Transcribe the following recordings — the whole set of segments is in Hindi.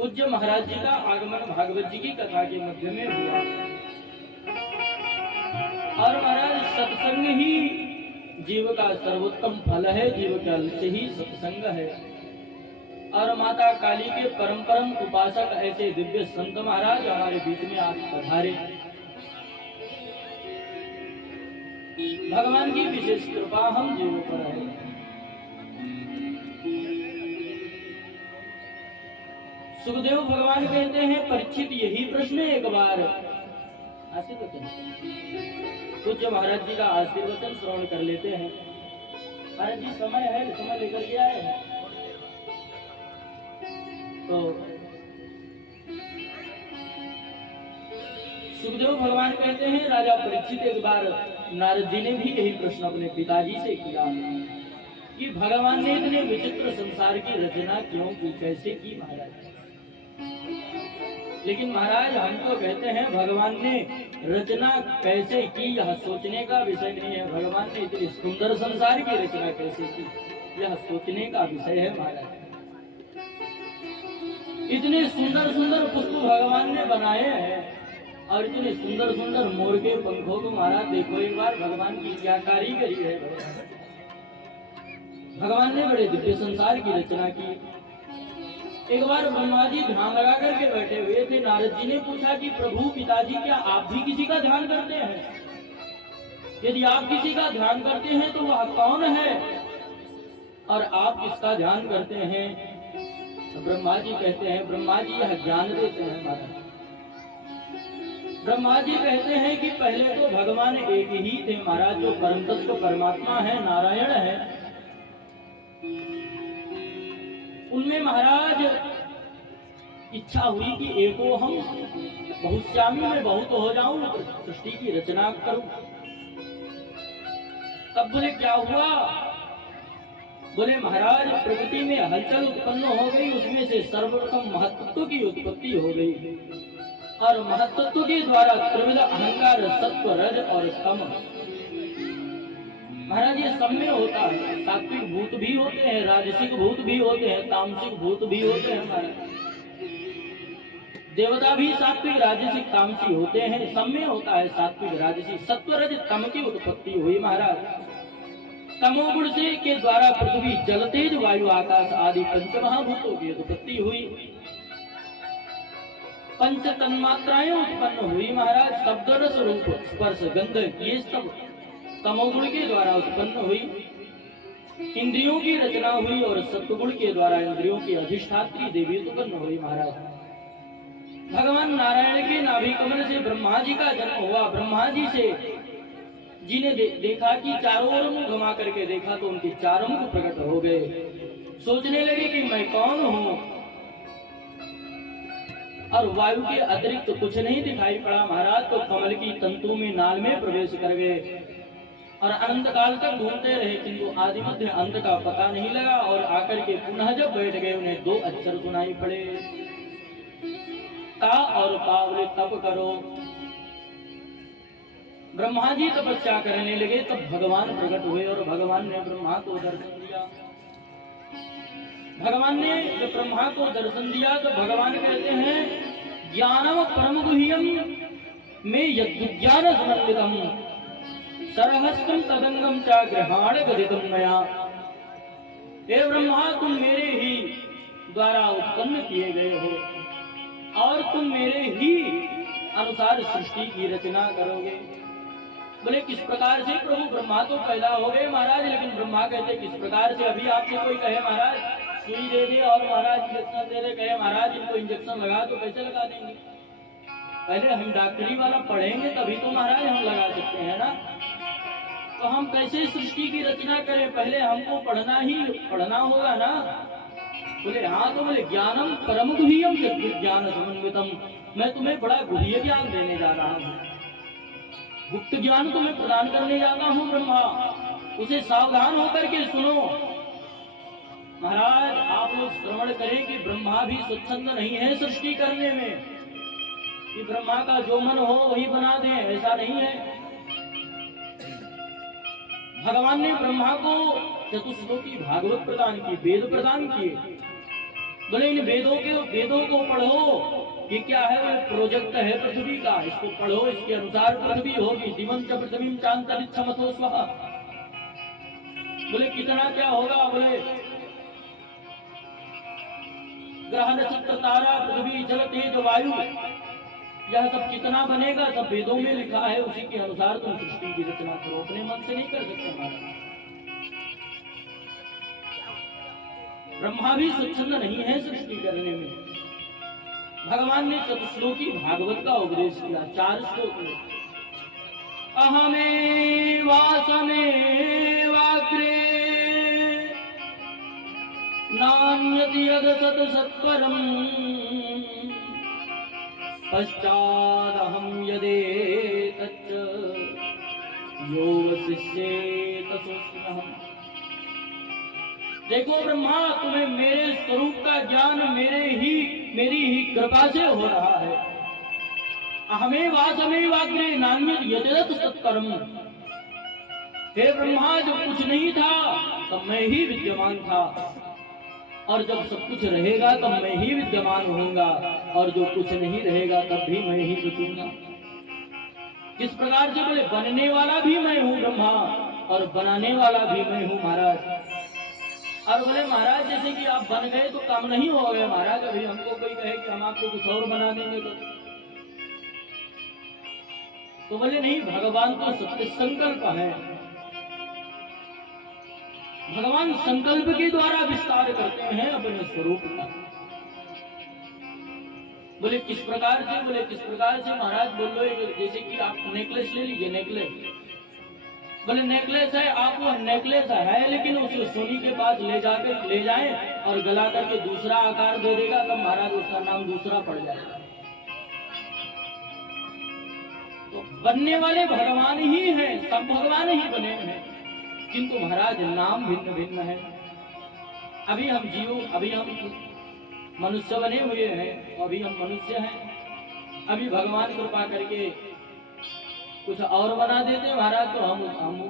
पूज्य महाराज जी का आगमन भागवत जी की कथा के मध्य में हुआ और महाराज सत्संग ही जीव का सर्वोत्तम फल है, जीव का लक्ष्य ही सत्संग है। और माता काली के परम परम उपासक ऐसे दिव्य संत महाराज हमारे बीच में आज पधारे। भगवान की विशेष कृपा हम जीवों पर है। सुखदेव भगवान कहते हैं, परीक्षित यही प्रश्न एक बार आशीर्वचन पूज्य महाराज जी का आशीर्वचन श्रवण कर लेते हैं। महाराज जी समय है, समय लेकर के आए हैं। तो सुखदेव भगवान कहते हैं, राजा परीक्षित एक बार नारद जी ने भी यही प्रश्न अपने पिताजी से किया कि भगवान ने इतने विचित्र संसार की रचना क्यों की, कैसे की महाराज। लेकिन महाराज हम तो कहते हैं भगवान ने रचना कैसे की यह सोचने का विषय नहीं है। भगवान ने इतनी सुंदर संसार की रचना कैसे की यह सोचने का विषय है महाराज। इतने सुंदर सुंदर पुष्प भगवान ने बनाए हैं और इतने सुंदर सुंदर मोर के पंखों को महाराज देखो एक बार, भगवान की क्या कारीगरी है। भगवान ने बड़े दिव्य संसार की रचना की। एक बार ब्रह्मा जी ध्यान लगा करके बैठे हुए थे। नारद जी ने पूछा कि प्रभु पिताजी, क्या आप भी किसी का ध्यान करते हैं? यदि आप किसी का ध्यान करते हैं तो वह कौन है और आप किसका ध्यान करते हैं? तो ब्रह्मा जी कहते हैं, ब्रह्मा जी यह ज्ञान देते हैं महाराज। ब्रह्मा जी कहते हैं कि पहले तो भगवान एक ही थे महाराज, जो परम तत्व परमात्मा है, नारायण है। उनमें महाराज इच्छा हुई कि एको हम बहुश्यामी में बहुत हो जाऊं, सृष्टि की रचना करूं। तब बोले क्या हुआ? बोले महाराज प्रकृति में हलचल उत्पन्न हो गई, उसमें से सर्वप्रथम महत्त्व की उत्पत्ति हो गई और महत्त्व के द्वारा त्रिविध अहंकार, सत्व, रज और तम। महाराज ये सब में होता है। सात्विक भूत भी होते हैं, राजसिक भूत भी होते हैं, तामसिक भूत भी होते हैं महाराज। देवता भी सात्विक, राजसिक, तामसी होते हैं। सब में होता है सात्विक, राजसिक, सत्व, रज, तम की उत्पत्ति हुई महाराज। तमोगुण से के द्वारा पृथ्वी, जल, तेज, वायु, आकाश आदि पंचमहाभूतों की उत्पत्ति हुई। पंच तन्मात्राएं उत्पन्न हुई महाराज। शब्द, रस, रूप, स्पर्श, गंध ये सब तमोगुण के द्वारा उत्पन्न हुई। इंद्रियों की रचना हुई और सत्वगुण के द्वारा इंद्रियों की अधिष्ठात्री देवी उत्पन्न हुई महाराज। भगवान नारायण के नाभि कमल से ब्रह्मा जी का जन्म हुआ। ब्रह्मा जी से जी ने देखा कि चारों ओर मुंह घुमा करके देखा तो उनके चारों मुख प्रकट हो गए। सोचने लगे कि मैं कौन हूं और वायु के अतिरिक्त तो कुछ नहीं दिखाई पड़ा महाराज। तो कमल की तंतु में नाल में प्रवेश कर गए और अनंत काल तक घूमते रहे, किंतु आदि मध्य अंत का पता नहीं लगा। और आकर के पुनः जब बैठ गए उन्हें दो अक्षर सुनाई पड़े, ता और पा। बोले तप करो। ब्रह्मा जी तपस्या करने लगे तब भगवान प्रकट हुए और भगवान ने ब्रह्मा को दर्शन दिया। भगवान ने जब ब्रह्मा को दर्शन दिया तो भगवान कहते हैं, ज्ञानम परम गुह्यम में यज्ञान समन्वितम सरहस्तम तदंगम चा ग्रहाण गदितम मया। हे ब्रह्मा, तुम मेरे ही द्वारा उत्पन्न किए गए हो और तुम मेरे ही अनुसार सृष्टि की रचना करोगे। बोले किस प्रकार से? प्रभु ब्रह्मा तो पैदा हो गए महाराज, लेकिन ब्रह्मा कहते किस प्रकार से? अभी आपसे कोई कहे महाराज सुई दे दे और महाराज इंजेक्शन दे दे, कहे महाराज इनको इंजेक्शन लगा, तो कैसे लगा देंगे? पहले हम डॉक्टरी वाला पढ़ेंगे तभी तो महाराज हम लगा सकते हैं ना। तो हम कैसे सृष्टि की रचना करें? पहले हमको पढ़ना होगा ना। बोले हाँ। तो बोले ज्ञानम परम गुह्यम ज्ञान समन्वितम, मैं तुम्हें बड़ा गुह्य ज्ञान देने जा रहा हूँ, गुप्त ज्ञान तुम्हें प्रदान करने जाता हूँ ब्रह्मा, उसे सावधान होकर के सुनो। महाराज आप लोग श्रवण करें कि ब्रह्मा भी स्वच्छंद नहीं है सृष्टि करने में, कि ब्रह्मा का जो मन हो वही बना दे, ऐसा नहीं है। भगवान ने ब्रह्मा को चतुश्लोकी भागवत प्रदान की, वेद प्रदान किए। बोले इन वेदों को पढ़ो। ये क्या है? वो प्रोजेक्ट है पृथ्वी का, इसको पढ़ो, इसके अनुसार पृथ्वी होगी। दिवं च पृथ्वीं चांतरिक्षमतो स्वः। बोले कितना क्या होगा? बोले ग्रह नक्षत्र तारा पृथ्वी जल तेज वायु, यह सब कितना बनेगा सब वेदों में लिखा है। उसी के अनुसार तुम सृष्टि की रचना करो, अपने मन से नहीं कर सकते। हमारा ब्रह्मा भी स्वच्छंद नहीं है सृष्टि करने में। भगवान ने चतुश्लोकी भागवत का उपदेश किया 4 श्लोक में। अहमे वासमे वाग्रे नान्यति यद सत सत्वरम पश्चादहं यदेतच्च यो वसिष्येत सोऽस्म्यहम्। देखो ब्रह्मा, तुम्हें मेरे स्वरूप का ज्ञान मेरी ही कृपा से हो रहा है। अहमे वासमे वाग्रे नान्यत् यदेतत् सत्कर्म। हे ब्रह्मा, जब कुछ नहीं था तब मैं ही विद्यमान था, और जब सब कुछ रहेगा तब मैं ही विद्यमान होऊंगा, और जो कुछ नहीं रहेगा तब भी मैं ही बचूंगा। किस प्रकार से? बोले बनने वाला भी मैं हूँ ब्रह्मा, और बनाने वाला भी मैं हूँ महाराज। और बोले महाराज, जैसे कि आप बन गए तो काम नहीं हो गए महाराज। अभी हमको कोई कहे कि हम आपको कुछ और बना देंगे तो बोले नहीं, भगवान का सत्य संकल्प है। भगवान संकल्प के द्वारा विस्तार करते हैं अपने स्वरूप का। बोले किस प्रकार से? बोले किस प्रकार से महाराज? बोलो जैसे कि आप नेकलेस ले लीजिए, नेकलेस। बोले नेकलेस है, आप वो नेकलेस है, लेकिन उसे सोनी के पास ले जाएं और गला करके दूसरा आकार दे देगा, तब महाराज उसका नाम दूसरा पड़ जाएगा। तो बनने वाले भगवान ही हैं, सब भगवान ही बने हैं, किंतु महाराज नाम भिन्न भिन्न है। अभी हम मनुष्य बने हुए हैं, अभी हम मनुष्य हैं। अभी भगवान कृपा करके कुछ और बना देते महाराज तो हम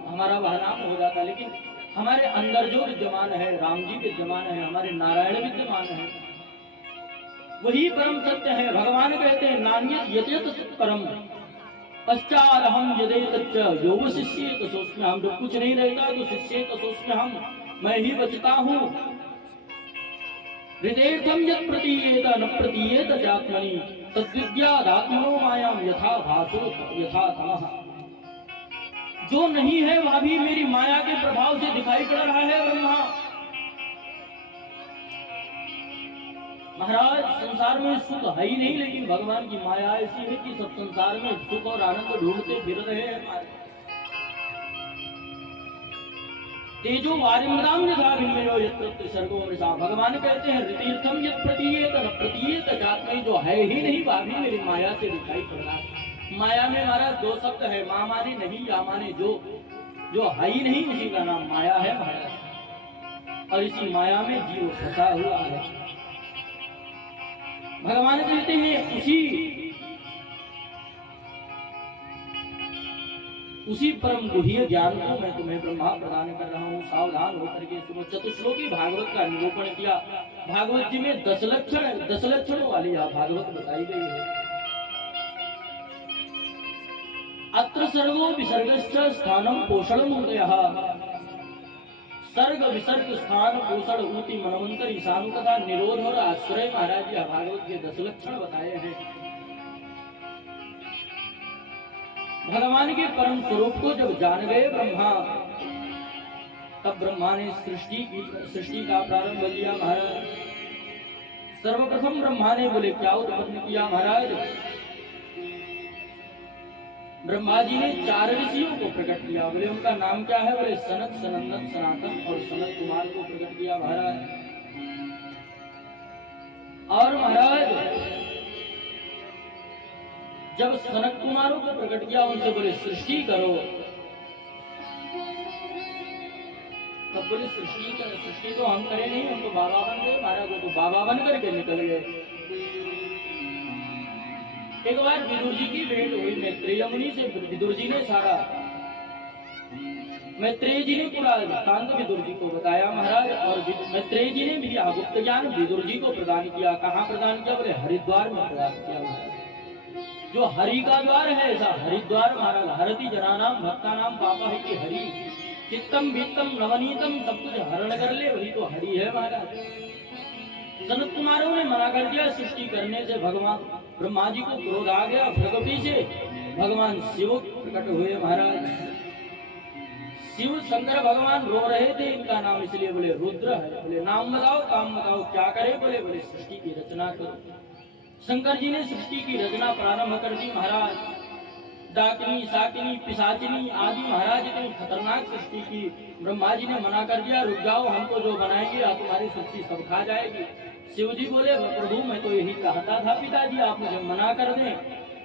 हमारा वह नाम हो जाता। लेकिन हमारे अंदर जो विद्यमान है, राम जी विद्यमान है, हमारे नारायण विद्यमान है, वही परम सत्य है। भगवान कहते हैं नान्यत् यदेतत् परम पश्चात हम यदेतच्च यो वसिष्येत सोऽस्म्यहम्। जब कुछ नहीं रहेगा तो शिष्येत सोऽस्म्यहम्, मैं ही बचता हूँ। हृदयर्थम यत् प्रतीयेत न प्रतीयेत चात्मनि तद्विद्यादात्मनो मायाम यथा भासो यथा तमः। जो नहीं है वह भी मेरी माया के प्रभाव से दिखाई पड़ रहा है ब्रह्मा। महाराज संसार में सुख है ही नहीं, लेकिन भगवान की माया ऐसी है कि सब संसार में सुख और आनंद ढूंढते फिर रहे हैं हमारे। तेजो वारिमृतां यथा विनिमयो यत्र सर्गो मृषा। भगवान कहते हैं ऋतीर्थम यत् प्रतीयेत न प्रतीयेत चात्मनि। जो है ही नहीं वह भी मेरी माया से दिखाई पड़ रहा है। माया में हमारा 2 शब्द है, माँ माने नहीं, या माने जो है ही नहीं उसी का नाम माया है, माया। और इसी माया में जीव फंसा हुआ है। भगवान कहते हैं उसी परम गुह्य ज्ञान को मैं तुम्हें ब्रह्मा प्रदान कर रहा हूँ। सावधान होकर के सुनो। चतुश्लोकी भागवत का निरूपण किया। भागवत जी में 10 लक्षणों वाली यह भागवत बताई गई है। अत्र सर्गो विसर्गश्च स्थानम पोषणम उदयः। सर्ग विसर्ग स्थान पोषण ऊति मनवंतर ईशान तथा निरोध और आश्रय महाराज यह भागवत के 10 लक्षण बताए हैं। भगवान के परम स्वरूप को जब जान गए ब्रह्मा, तब ब्रह्मा ने सृष्टि का प्रारंभ किया महाराज। सर्वप्रथम ब्रह्मा ने बोले क्या उत्पन्न किया महाराज? ब्रह्मा जी ने 4 ऋषियों को प्रकट किया। बोले उनका नाम क्या है? बोले सनत, सनंदन, सनातन और सनत कुमार को प्रकट किया महाराज। और महाराज जब सनत कुमारों को प्रकट किया, उनसे बोले सृष्टि करो। तब बोले सृष्टि तो हम करें नहीं, हम तो बाबा बन गए महाराज। तो बाबा बन करके निकल गए। एक बार विदुर जी की भेंट हुई मैत्रेय मुनि से। विदुर जी ने सारा मैत्रेय जी ने पूरा वृत्तांत विदुर जी को बताया महाराज, और मैत्रेय जी ने भी गुप्त ज्ञान विदुर जी को प्रदान किया। कहाँ प्रदान किया? बोले हरिद्वार में प्रदान किया महाराज। जो हरि का द्वार है ऐसा हरिद्वार महाराज। हरति जनानाम भक्तानाम पापा है कि हरि, चित्तम भीतम नवनीतम, सब कुछ हरण कर ले, वही तो हरि है महाराज। सनत कुमारों ने मना कर दिया सृष्टि करने से। भगवान ब्रह्मा जी को क्रोध आ गया, प्रकृति से भगवान शिव प्रकट हुए महाराज। शिव शंकर भगवान रो रहे थे, इनका नाम इसलिए बोले रुद्र है। बोले नाम बताओ, काम बताओ, क्या करे? बोले सृष्टि की रचना करो। शंकर जी ने सृष्टि की रचना प्रारंभ कर दी महाराज। डाकिनी, साकिनी, पिशाचिनी आदि महाराज इतनी खतरनाक सृष्टि की। ब्रह्मा जी ने मना कर दिया, रुक जाओ, हमको जो बनाएंगे आप तुम्हारी सृष्टि सब खा जाएगी। शिव जी बोले प्रभु मैं तो यही कहता था पिताजी, आप मुझे मना कर दें,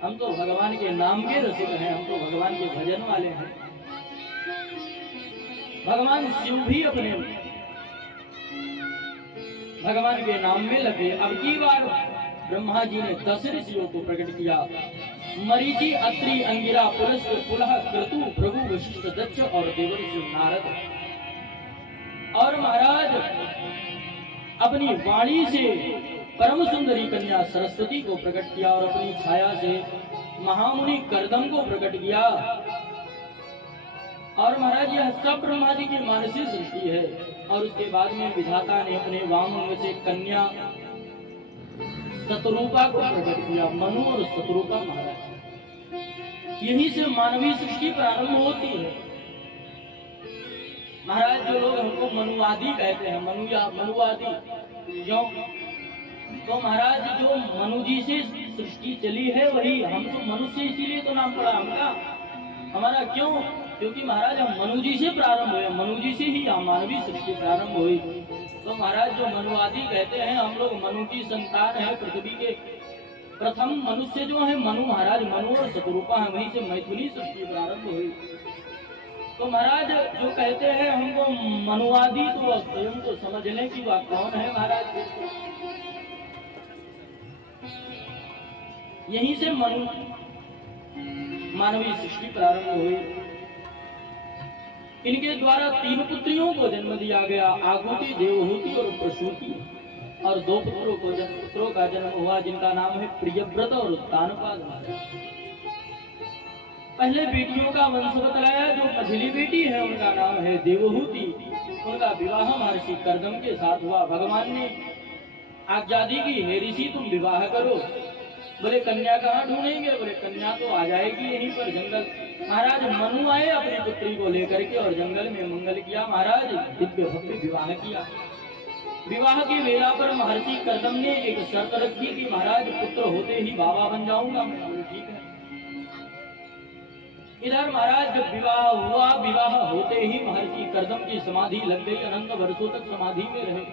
हम तो भगवान के नाम के रसिक हैं, हम तो भगवान के भजन वाले हैं। भगवान शिव भी अपने भगवान के नाम में लगे। अब की बार ब्रह्मा जी ने 10 ऋषियों को प्रकट किया। मरीचि, अत्रि, अंगिरा, पुलस्त्य, पुलह, क्रतु, भृगु, वशिष्ठ, दक्ष और देवर्षि नारद। और महाराज अपनी वाणी से परम सुंदरी कन्या सरस्वती को प्रकट किया और अपनी छाया से महामुनि कर्दम को प्रकट किया। और महाराज यह सब ब्रह्मा जी की मानसिक सृष्टि है। और उसके बाद में विधाता ने अपने वाम अंग से कन्या शतरूपा को प्रकट किया, मनु और शतरूपा महाराज। यही से मानवीय सृष्टि प्रारंभ होती है महाराज। जो लोग हमको मनुवादी कहते हैं, मनु या मनुवादी क्यों? तो महाराज जो मनु जी से सृष्टि चली है वही हम तो मनुष्य, इसीलिए तो नाम पड़ा हमका हमारा। क्यों? क्योंकि महाराज हम मनु जी से प्रारंभ हुए, मनु जी से ही मानवीय सृष्टि प्रारंभ हुई। तो महाराज जो मनुवादी कहते हैं, हम लोग मनु की संतान है। पृथ्वी के प्रथम मनुष्य जो है मनु महाराज, मनु और शतरूपा है, वहीं से मैथिली सृष्टि प्रारंभ हुई। तो महाराज जो कहते हैं हमको मनुवादी, तो स्वयं तो समझने की बात कौन है महाराज। यहीं से मनु मानवीय सृष्टि प्रारंभ हुई। इनके द्वारा 3 पुत्रियों को जन्म दिया गया, आगुति, देवहूति और प्रसूति। और 2 पुत्रों का जन्म हुआ जिनका नाम है प्रियव्रत और तानपाद। पहले बेटियों का वंश बतलाया। जो मझली बेटी है उनका नाम है देवहूति। उनका विवाह महर्षि कर्दम के साथ हुआ। भगवान ने आज्ञा दी कि हे ऋषि तुम विवाह करो। बोले कन्या कहाँ ढूंढेंगे? बोले कन्या तो आ जाएगी यहीं पर जंगल। महाराज मनु आए अपनी पुत्री को लेकर के और जंगल में मंगल किया। महाराज दिव्य भव्य विवाह किया। विवाह की वेला पर महर्षि कर्दम ने एक शर्त रखी कि महाराज पुत्र होते ही बाबा बन जाऊंगा मैं। ठीक है। इधर महाराज जब विवाह हुआ, विवाह होते ही महर्षि कर्दम की समाधि लग गई, अनंत वर्षों तक समाधि में रहे।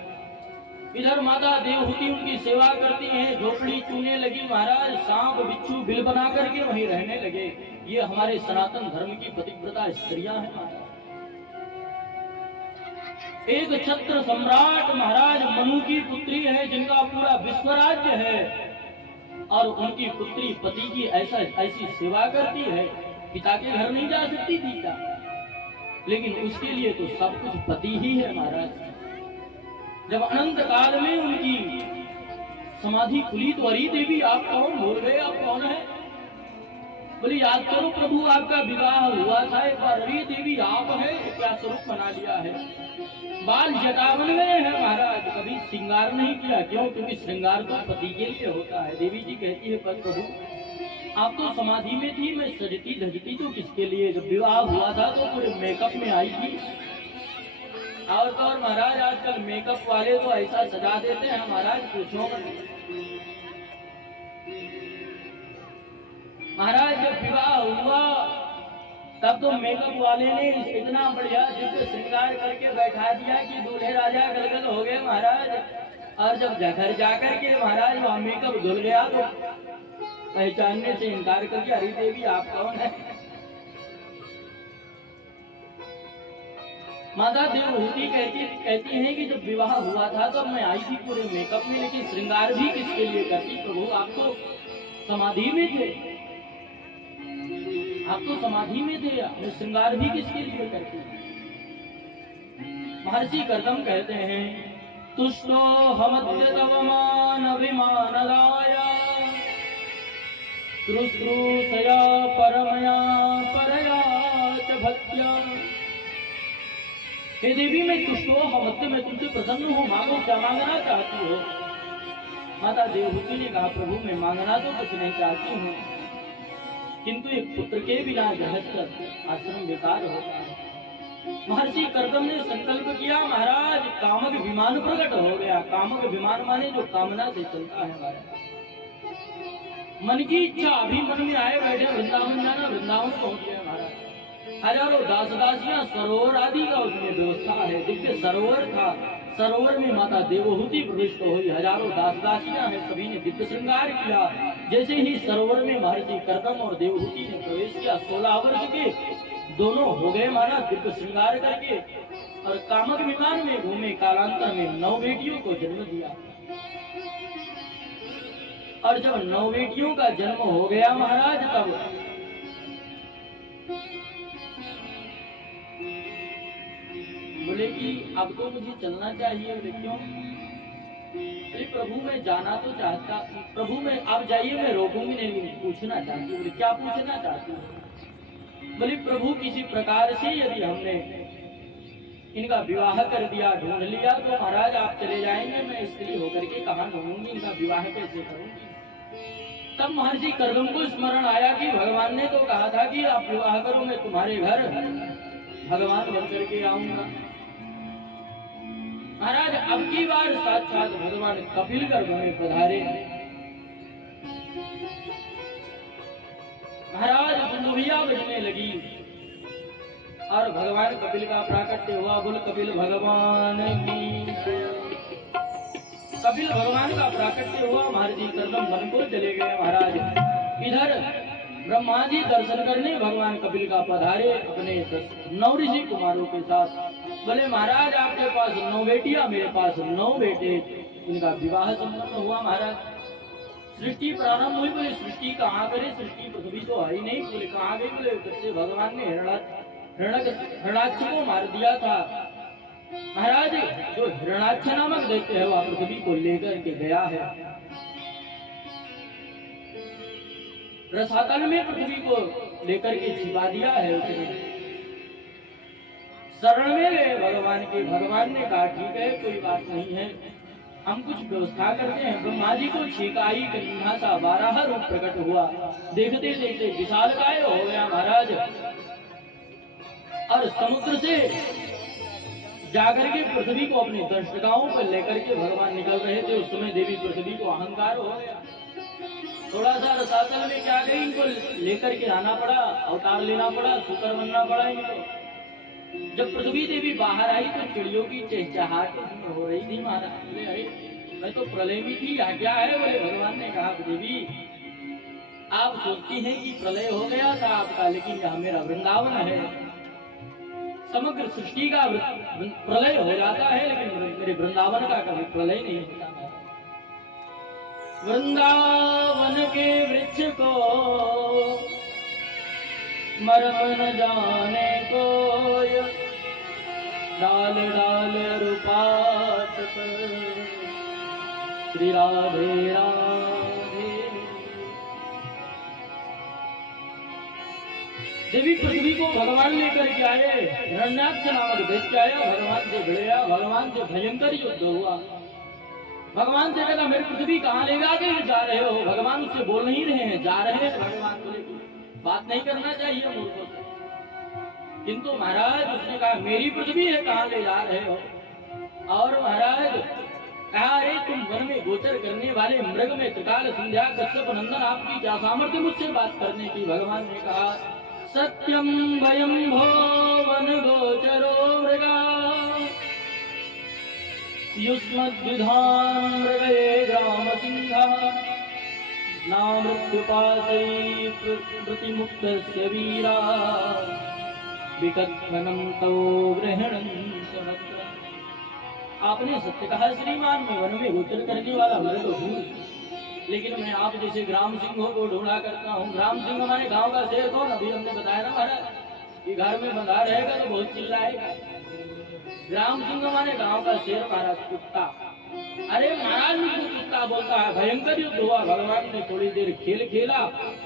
इधर माता देवहूति उनकी सेवा करती हैं, झोपड़ी चूने लगी। महाराज सांप बिच्छू बिल बना करके वहीं रहने लगे। ये हमारे सनातन धर्म की पतिव्रता स्त्रियां हैं महाराज। एक छत्र सम्राट महाराज मनु की पुत्री है जिनका पूरा विश्व राज्य है, और उनकी पुत्री पति की ऐसी सेवा करती है। पिता के घर नहीं जा सकती थी क्या? लेकिन उसके लिए तो सब कुछ पति ही है महाराज। जब अनंत काल में उनकी समाधि खुली तो अरे देवी आप कौन? भूल गए आप कौन है? बोले याद करो प्रभु आपका विवाह हुआ था एक बार। अरे देवी आप है, क्या स्वरूप बना लिया है? बाल जटा बन गए हैं महाराज, कभी श्रृंगार नहीं किया। क्यों? क्योंकि श्रृंगार तो पति के लिए होता है। देवी जी कहती है पर प्रभु आप तो समाधि में थी, मैं सजती धजती तो किसके लिए? जब विवाह हुआ था तो पूरे मेकअप में आई थी। और तो और महाराज आजकल मेकअप वाले तो ऐसा सजा देते हैं महाराज पूछो मत। महाराज जब विवाह हुआ तब तो मेकअप वाले ने इतना बढ़िया दिव्य श्रृंगार करके बैठा दिया कि दूल्हे राजा गलगल हो गए महाराज। और जब घर जाकर के महाराज वहाँ मेकअप धुल गया तो पहचानने से इनकार कर दिया। अरे देवी आप कौन है? माता देवहूति कहती हैं कि जब विवाह हुआ था तो मैं आई थी पूरे मेकअप में, लेकिन श्रृंगार भी किसके लिए करती? प्रभु आप तो समाधि में थे, आप तो समाधि में थे, श्रृंगार भी किसके लिए करती? महर्षि कर्दम कहते हैं तुष्टो हमद्य तव मान अभिमानदाय शुश्रूषया परमया परया च भक्त्या। हे देवी मैं तुष्ट हो हमद्य, मैं तुमसे प्रसन्न हूँ, मांगो क्या मांगना चाहती हो। माता देवहूति ने कहा प्रभु मैं मांगना तो कुछ नहीं चाहती हूँ, किंतु एक पुत्र के बिना गृहस्थ आश्रम बेकार होता है। महर्षि कर्दम ने संकल्प किया महाराज कामक विमान प्रकट हो गया। कामक विमान माने जो कामना से चलता है महाराज। मन की इच्छा अभी मन में आए बैठे वृंदावन जाना, वृंदावन पहुंच गया महाराज। हजारों दास दासियां सरोवर आदि का उसमें व्यवस्था है, दिव्य सरोवर था। सरोवर में माता देवहूति प्रविष्ट हुई, हजारों दास दासियां हैं, सभी ने दिव्य श्रृंगार किया। जैसे ही सरोवर में महर्षि कर्दम और देवहूति ने प्रवेश किया 16 वर्ष के दोनों हो गए महाराज दिव्य श्रृंगार करके और कामक विमान में घूमे। कालांतर में 9 बेटियों को जन्म दिया और जब 9 बेटियों का जन्म हो गया महाराज तब बोले कि अब तो मुझे चलना चाहिए। बोले क्यों? बोले प्रभु मैं जाना तो चाहता, प्रभु मैं आप जाइए मैं रोकूंगी नहीं, पूछना चाहती। बोले क्या पूछना चाहती हूँ? बोले प्रभु किसी प्रकार से यदि हमने इनका विवाह कर दिया, ढूंढ लिया तो महाराज आप चले जाएंगे, मैं स्त्री होकर के कहाँ ढूंढूंगी, इनका विवाह कैसे करूंगी। तब महर्षि कर्दम को स्मरण आया कि भगवान ने तो कहा था कि आप विवाह करो, मैं तुम्हारे घर भगवान बन करके आऊंगा। महाराज अब की बार साक्षात भगवान कपिल गर्भ में पधारे। महाराज दुंदुभिया बजने लगी और भगवान कपिल का प्राकट्य हुआ। बोल कपिल भगवान की। कपिल भगवान का प्राकट्य हुआ। महर्षि कर्दम वन को चले गए महाराज। इधर ब्रह्मा जी दर्शन करने भगवान कपिल का पधारे अपने 9 ऋषि कुमारों के साथ। बोले महाराज आपके पास 9 बेटियां, मेरे पास 9 बेटे, इनका विवाह संपन्न हुआ। महाराज सृष्टि प्रारंभ हुई। बोले सृष्टि कहाँ करे, सृष्टि पृथ्वी तो है ही नहीं। बोले कहाँ गई? बोले सबसे भगवान ने हिरणाक्ष को मार दिया था। महाराज जो हिरणाक्ष नामक दैत्य है वह पृथ्वी को लेकर के गया है। रसातल में पृथ्वी को लेकर के छिपा दिया है उसने। शरण में गए भगवान के। भगवान ने कहा ठीक है कोई बात नहीं है, हम कुछ व्यवस्था करते हैं। ब्रह्मा जी को छीकाई कन्हा सा 12 रूप प्रकट हुआ। देखते देखते विशालकाय हो गया महाराज और समुद्र से जाकर के पृथ्वी को अपने दर्शकाओं पर लेकर के भगवान निकल रहे थे। उस समय देवी पृथ्वी को अहंकार हो गया। थोड़ा सा रसातल में क्या गई, इनको लेकर के आना पड़ा, अवतार लेना पड़ा, शुकर बनना पड़ा इनको। जब पृथ्वी देवी बाहर आई तो चिड़ियों की चहचहाहट हो रही थी। महाराज बोले अरे मैं तो प्रलय में थी, यहाँ क्या है? बोले भगवान ने कहा देवी आप सोचती हैं कि प्रलय हो गया था आपका, लेकिन यह मेरा वृंदावन है। समग्र सृष्टि का प्रलय हो जाता है लेकिन मेरे वृंदावन का कभी प्रलय नहीं होता। वृंदावन के वृक्ष को मरम न जाने कोय, डाल डाल रूपात श्री राधे राधे। देवी पृथ्वी को भगवान लेकर के आए। हिरण्याक्ष नामक दैत्य आया, भगवान से भिड़या, भगवान से भयंकर युद्ध हुआ। भगवान से कहता मेरी पृथ्वी कहाँ ले जाके जा रहे हो? भगवान उससे बोल नहीं रहे हैं, जा रहे हैं। भगवान बोले बात नहीं करना चाहिए मूर्खों से, किंतु महाराज उसने कहा मेरी पृथ्वी है, कहाँ ले जा रहे हो? और महाराज कहा अरे तुम वन में गोचर करने वाले मृग में त्रिकाल संध्या कश्यप नंदन आपकी क्या सामर्थ्य मुझसे बात करने की? भगवान ने कहा सत्यम वयम भो वन गोचरो मृगा युष्मद्विधान मृगये ग्राम सिंहः नामृत्युपाशै प्रतिमुक्तस्य वीरा विकथनं तौ गृहणं समत्र। आपने सत्य कहा श्रीमान, मैं वन में गोचर करने वाला मृग हूँ, लेकिन मैं आप जैसे ग्राम सिंहों को ढूंढा करता हूँ। ग्राम सिंह हमारे गांव का शेर कौन? अभी हमने बताया ना महाराज कि घर में बंधा रहेगा तो बहुत चिल्लाएगा, ग्राम सिंह माने गांव का शेर, महाराज कुत्ता। अरे महाराज को कुत्ता बोलता है। भयंकर युद्ध हुआ। भगवान ने थोड़ी देर खेल खेला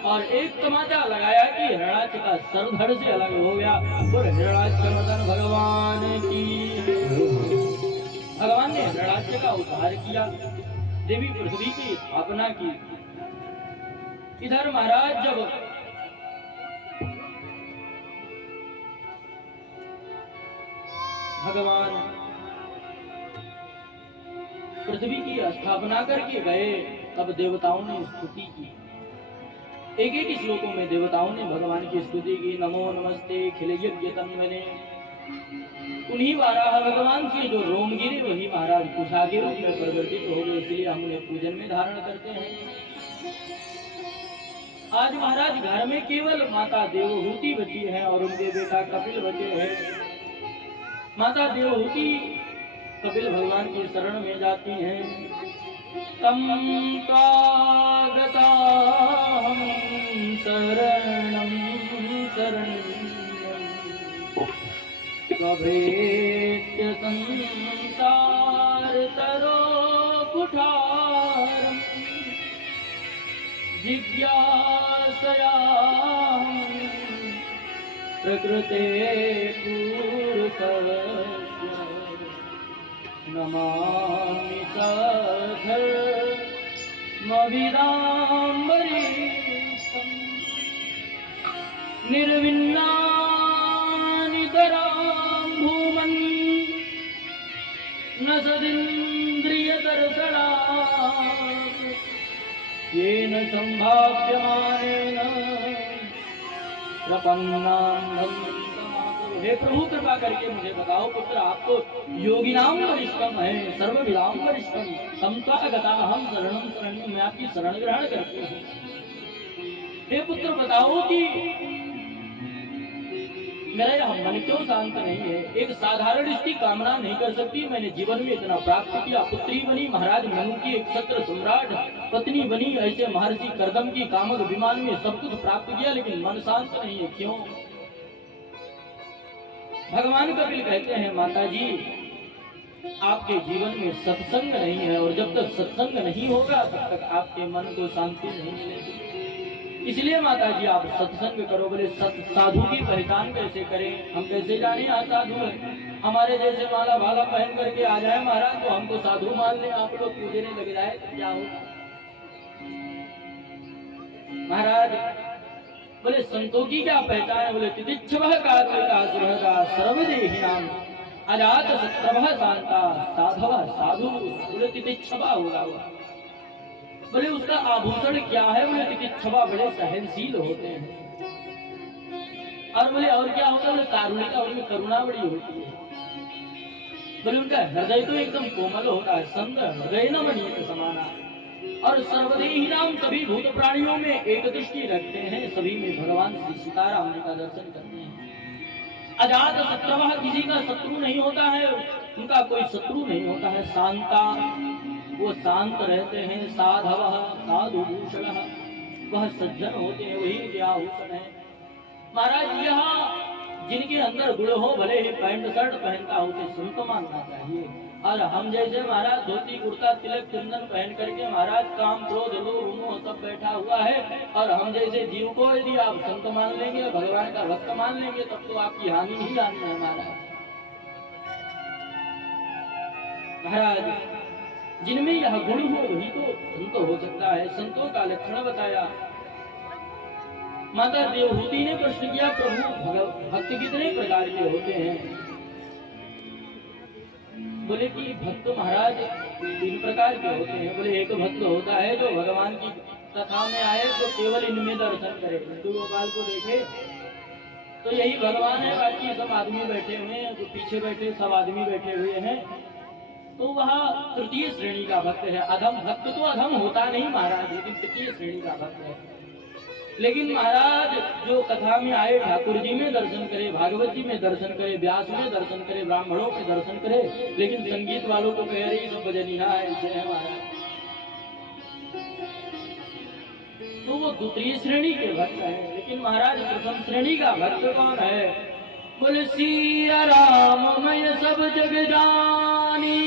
और एक तमाचा लगाया कि हिरणाक्ष का सर धड़ से अलग हो गया। और हिरणाक्ष मदन भगवान की, भगवान ने हिरणाक्ष का उद्धार किया, देवी पृथ्वी की स्थापना की। इधर महाराज जब भगवान पृथ्वी की स्थापना करके गए, तब देवताओं ने स्तुति की। एक एक श्लोकों में देवताओं ने भगवान की स्तुति की। नमो नमस्ते खिलयज्ञ तन्वने। उन्हीं बारह भगवान से जो रोम गिरे वही महाराज कुशा के रूप में परिवर्तित हो गए, इसलिए हम उन्हें पूजन में धारण करते हैं। आज महाराज घर में केवल माता देवहूति बची है और उनके बेटा कपिल बचे हैं। माता देवहूति कपिल भगवान की शरण में जाती हैं। तम कागता हम शरणम शरणं कवेत्य संसार तरो कुठारम् जिज्ञासया प्रकृते पुरुषस्य नमामि सधर्मविदाम्बरीशम् निर्विन्नानितरां भूमन् न सदिन्द्रियदर्शनात् येन सम्भाव्यमानेन प्रपन्नां। हे प्रभु कृपा करके मुझे बताओ पुत्र, आपको योगिनाम वरिष्ठम है, सर्वविदाम वरिष्ठम समत्वागता हम शरणम शरणं, मैं आपकी शरण ग्रहण करती हूँ। हे पुत्र बताओ कि मेरा यह मन क्यों शांत नहीं है। एक साधारण स्त्री कामना नहीं कर सकती। मैंने जीवन में इतना प्राप्त किया, पुत्री बनी, महाराज मनु की एक क्षत्र सम्राट पत्नी बनी, ऐसे महर्षि कर्दम की कामक विमान में सब कुछ प्राप्त किया, लेकिन मन शांत नहीं है, क्यों? भगवान कपिल कहते हैं, माता जी आपके जीवन में सत्संग नहीं है, और जब तक सत्संग नहीं होगा तब तक आपके मन को शांति नहीं मिलेगी। इसलिए माता जी आप सत्संग करो। बोले साधु की पहचान कैसे करें, हम कैसे जाने यहाँ साधु है? हमारे जैसे माला भाला पहन करके आ जाए महाराज तो हमको साधु मान ले, आप लोग पूजने लग जाए तो क्या होगा? महाराज बोले संतों की क्या पहचान है? बोले तितिच्छवः कार्तिकासुरः सर्वदेहिनां अजात शत्रवः शांता साधवः साधु। बोले तितिच्छवा होगा। बोले उसका आभूषण क्या है? बोले तितिच्छवा बड़े सहनशील होते हैं। और बोले और क्या होता है? बोले कारुणिका, उनमें करुणा बड़ी होती है। बोले उनका हृदय तो एकदम कोमल होता है, संत हृदय न मणि समाना। और सर्वदेही नाम सभी भूत प्राणियों में एक दृष्टि रखते हैं, सभी में भगवान श्री सीताराम जी का दर्शन करते हैं। अजात शत्रवः, किसी का शत्रु नहीं होता है, उनका कोई शत्रु नहीं होता है। शांता, वो शांत रहते हैं। साधवः, साधु भूषणः, वह सज्जन होते हैं, वही क्या भूषण है। महाराज यहाँ जिनके अंदर गुण हो, भले ही पैंट शर्ट पहनता हो, उसे संत मानना चाहिए। और हम जैसे महाराज धोती कुर्ता तिलक चंदन पहन करके महाराज काम क्रोध लोभ मोह सब बैठा हुआ है, और हम जैसे जीव को यदि आप संत मान लेंगे, भगवान का भक्त मान लेंगे, तब तो आपकी हानि ही हानि है। महाराज जिनमें यह गुण हो वही तो संत हो सकता है। संतों का लक्षण बताया। माता देवहूति ने प्रश्न किया, प्रभु भक्त कितने प्रकार के होते हैं? बोले कि भक्त महाराज 3 प्रकार के होते हैं। बोले एक भक्त होता है जो भगवान की कथा में आए तो केवल इनमें दर्शन करे, हिंदू गोपाल को देखे तो यही भगवान है, बाकी सब आदमी बैठे हुए हैं, जो पीछे बैठे सब आदमी बैठे हुए हैं, तो वह तृतीय श्रेणी का भक्त है। अधम भक्त तो अधम होता नहीं महाराज, लेकिन तृतीय श्रेणी का भक्त है। लेकिन महाराज जो कथा में आए ठाकुर जी में दर्शन करे, भागवत जी में दर्शन करे, व्यास में दर्शन करे, ब्राह्मणों के दर्शन करे, लेकिन संगीत वालों को कह रही सब भजनिया ऐसे है महाराज, तो वो दूसरी श्रेणी के भक्त है। लेकिन महाराज प्रथम श्रेणी का भक्त कौन है? बोले सिया राम मैं सब जग जानी,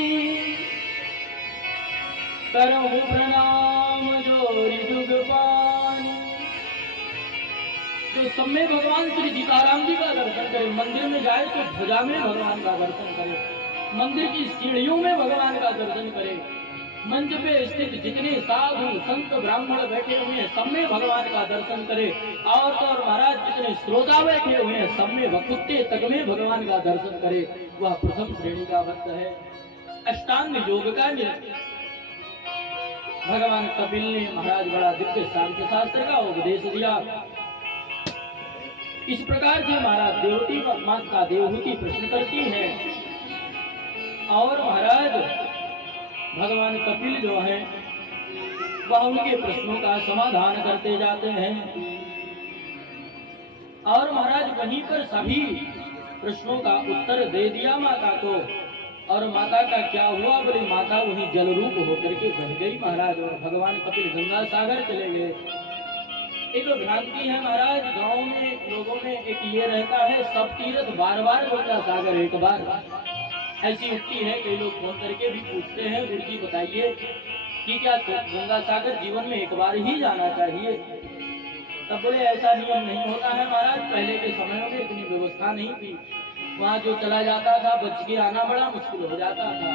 करहूं प्रणाम जोरी जुग पानी। तो सब में भगवान श्री सीताराम जी का दर्शन करे, मंदिर में जाए तो ध्वजा में भगवान का दर्शन करे, मंदिर की सीढ़ियों में भगवान का दर्शन करे, मंच पे स्थित जितने साधु संत ब्राह्मण बैठे हुए हैं सब में भगवान का दर्शन करे, और तो और महाराज जितने श्रोता बैठे हुए हैं सब में कुत्ते तक में भगवान का दर्शन करे, वह प्रथम श्रेणी का भक्त है। अष्टांग योग का भगवान कपिल ने महाराज बड़ा दिव्य सांख्य शास्त्र का उपदेश दिया। इस प्रकार से महाराज देवती माता देवहूति प्रश्न करती है, और महाराज भगवान कपिल जो है वह उनके प्रश्नों का समाधान करते जाते हैं, और महाराज वहीं पर सभी प्रश्नों का उत्तर दे दिया माता को। और माता का क्या हुआ, बोले माता वहीं जल रूप होकर के बह गई महाराज, और भगवान कपिल गंगा सागर चले गए। एक भ्रांति है महाराज, गांव में लोगों में एक ये रहता है सब तीर्थ बार बार गंगा सागर एक बार, ऐसी युक्ति है। कई लोग फोन करके भी पूछते हैं, गुरुजी बताइए कि क्या गंगा सागर जीवन में एक बार ही जाना चाहिए? तब बोले ऐसा नियम नहीं होता है महाराज, पहले के समयों में इतनी व्यवस्था नहीं थी, वहाँ जो चला जाता था बच के आना बड़ा मुश्किल हो जाता था,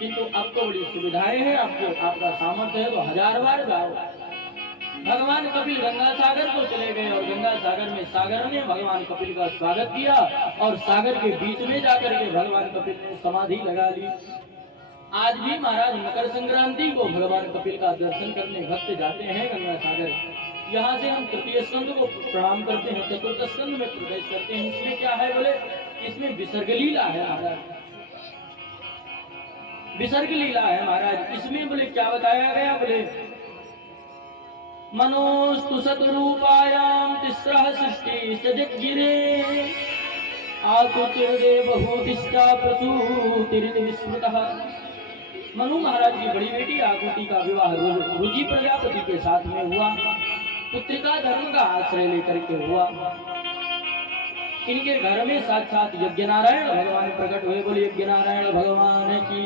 किंतु अब तो बड़ी सुविधाएं हैं, आपका सामर्थ्य है तो 1000 बार जाओ। भगवान कपिल गंगा सागर को चले गए, और गंगा सागर में सागर ने भगवान कपिल का स्वागत किया, और सागर के बीच में जाकर के भगवान कपिल ने समाधि लगा ली। आज भी महाराज मकर संक्रांति को भगवान कपिल का दर्शन करने भक्त जाते हैं गंगा सागर। यहाँ से हम तृतीय स्कंद को प्रणाम करते हैं, चतुर्थ स्कंद में प्रवेश करते हैं। इसमें क्या है बोले, इसमें विसर्ग लीला है महाराज, विसर्ग लीला है महाराज। इसमें बोले क्या बताया गया, बोले मनोस्तु सतरूपायाम तिस्रः सृष्टि सजगिरे आकुतिर्देवहूतिश्चा प्रसूतिर्विस्मृतः। मनु महाराज की बड़ी बेटी आकुति का विवाह रुचि प्रजापति के साथ में हुआ, पुत्रिका धर्म का आश्रय लेकर के हुआ। इनके घर में साक्षात यज्ञ नारायण भगवान प्रकट हुए, बोले यज्ञ नारायण भगवान की।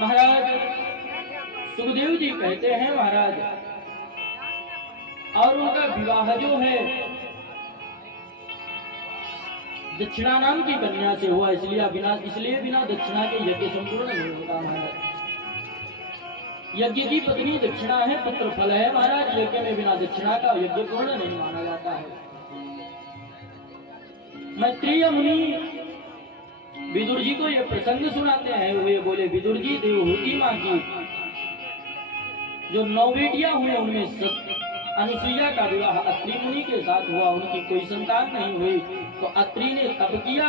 महाराज सुखदेव जी कहते हैं महाराज, और उनका विवाह जो है दक्षिणा नाम की कन्या से हुआ, इसलिए बिना दक्षिणा के यज्ञ संपूर्ण नहीं होता महाराज। यज्ञ की पत्नी दक्षिणा है, पुत्र फल है महाराज, यज्ञ में बिना दक्षिणा का यज्ञ पूर्ण नहीं माना जाता है। मैत्रेय मुनि विदुर जी को यह प्रसंग सुनाते हैं, वे बोले विदुर जी देवहूति माँ की जो 9 बेटियां हुए उनमें अनुसुईया का विवाह अत्रि मुनि के साथ हुआ, उनकी कोई संतान नहीं हुई, तो अत्रि ने तप किया,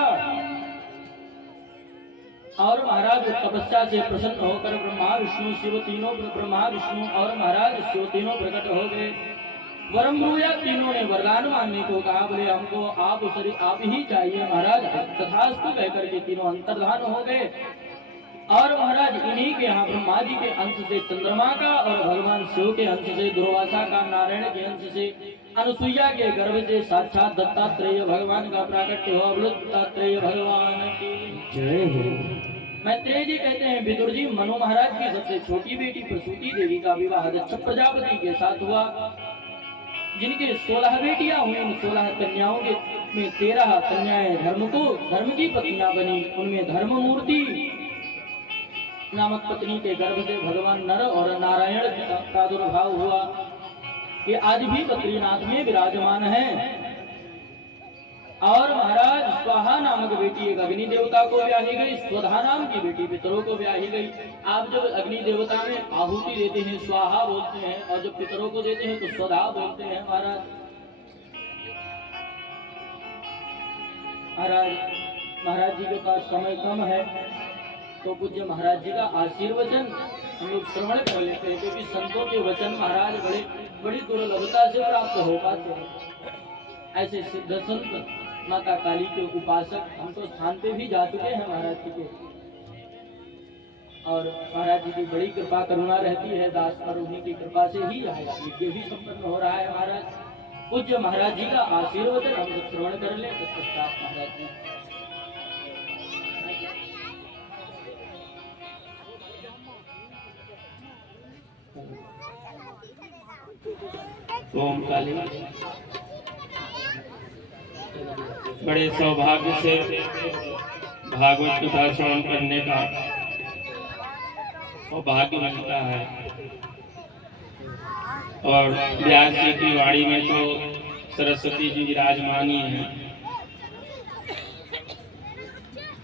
और महाराज तपस्या से प्रसन्न होकर ब्रह्मा विष्णु शिव तीनों और महाराज शिव तीनों प्रकट हो गए। वरम भूया, तीनों ने वरदान मांगने को कहा, बोले हमको आप ही चाहिए महाराज। तथास्तु कहकर के तीनों अंतर्धान हो गए, और महाराज इन्हीं के यहाँ ब्रह्मा जी के अंश से चंद्रमा का, और भगवान शिव के अंश से दुर्वासा का, नारायण के अंश से अनुसुईया के गर्भ से साक्षात दत्तात्रेय भगवान का प्राकट्य हुआ। दत्तात्रेय भगवान की जय हो। मैत्रेय जी कहते हैं विदुर जी मनु महाराज की सबसे छोटी बेटी प्रसूति देवी का विवाह दक्ष प्रजापति के साथ हुआ, जिनके 16 बेटियां हुई। उन 16 कन्याओं के में 13 कन्याएं धर्म की पत्नियां बनी। उनमें धर्म मूर्ति नामक पत्नी के गर्भ से भगवान नर और नारायण का प्रादुर्भाव हुआ। ये आज भी बद्रीनाथ में विराजमान है। और महाराज स्वाहा नामक बेटी एक अग्नि देवता को ब्याही गई, स्वधा नाम की बेटी पितरों को ब्याही गई। आप जब अग्नि देवता में आहुति देते हैं स्वाहा बोलते हैं, और जब पितरों को देते हैं तो स्वधा बोलते हैं महाराज। महाराज जी के पास समय कम है, तो पूज्य महाराज जी का आशीर्वचन हम लोग श्रवण कर लेते हैं, क्योंकि संतों के वचन महाराज बड़ी दुर्लभता से प्राप्त हो पाते हैं। ऐसे सिद्ध संत माता काली के उपासक हम तो स्थान पे भी जा चुके हैं महाराज जी के, और महाराज जी की बड़ी कृपा करुणा रहती है दास पर, उन्हीं की कृपा से ही यज्ञ भी संपन्न हो रहा है महाराज। पूज्य महाराज जी का आशीर्वाद हम सब श्रवण कर ले। तत्पश्चात महाराज जी ओम काली। बड़े सौभाग्य से भागवत कथा श्रवण करने का सौभाग्य मिलता है और व्यास जी की वाणी में तो सरस्वती जी विराजमान ही है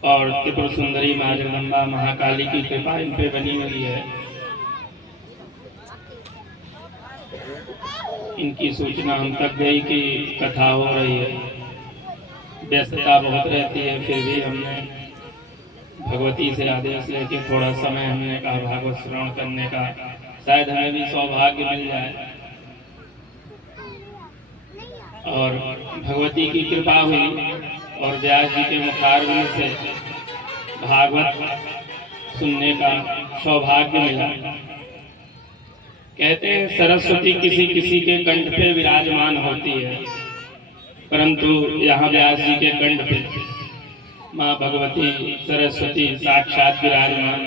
और त्रिपुर सुंदरी माँ जगदम्बा महाकाली की कृपा इन पे बनी हुई है। इनकी सूचना हम तक गई कि कथा हो रही है। व्यस्तता बहुत रहती है, फिर भी हमने भगवती से आदेश लेके थोड़ा समय हमने कहा भागवत श्रवण करने का, शायद हमें भी सौभाग्य मिल जाए। और भगवती की कृपा हुई और व्यास जी के मुखारविंद से भागवत सुनने का सौभाग्य मिला। कहते हैं सरस्वती किसी किसी के कंठ पे विराजमान होती है, परंतु यहाँ व्यास जी के कंठ पे माँ भगवती सरस्वती साक्षात विराजमान,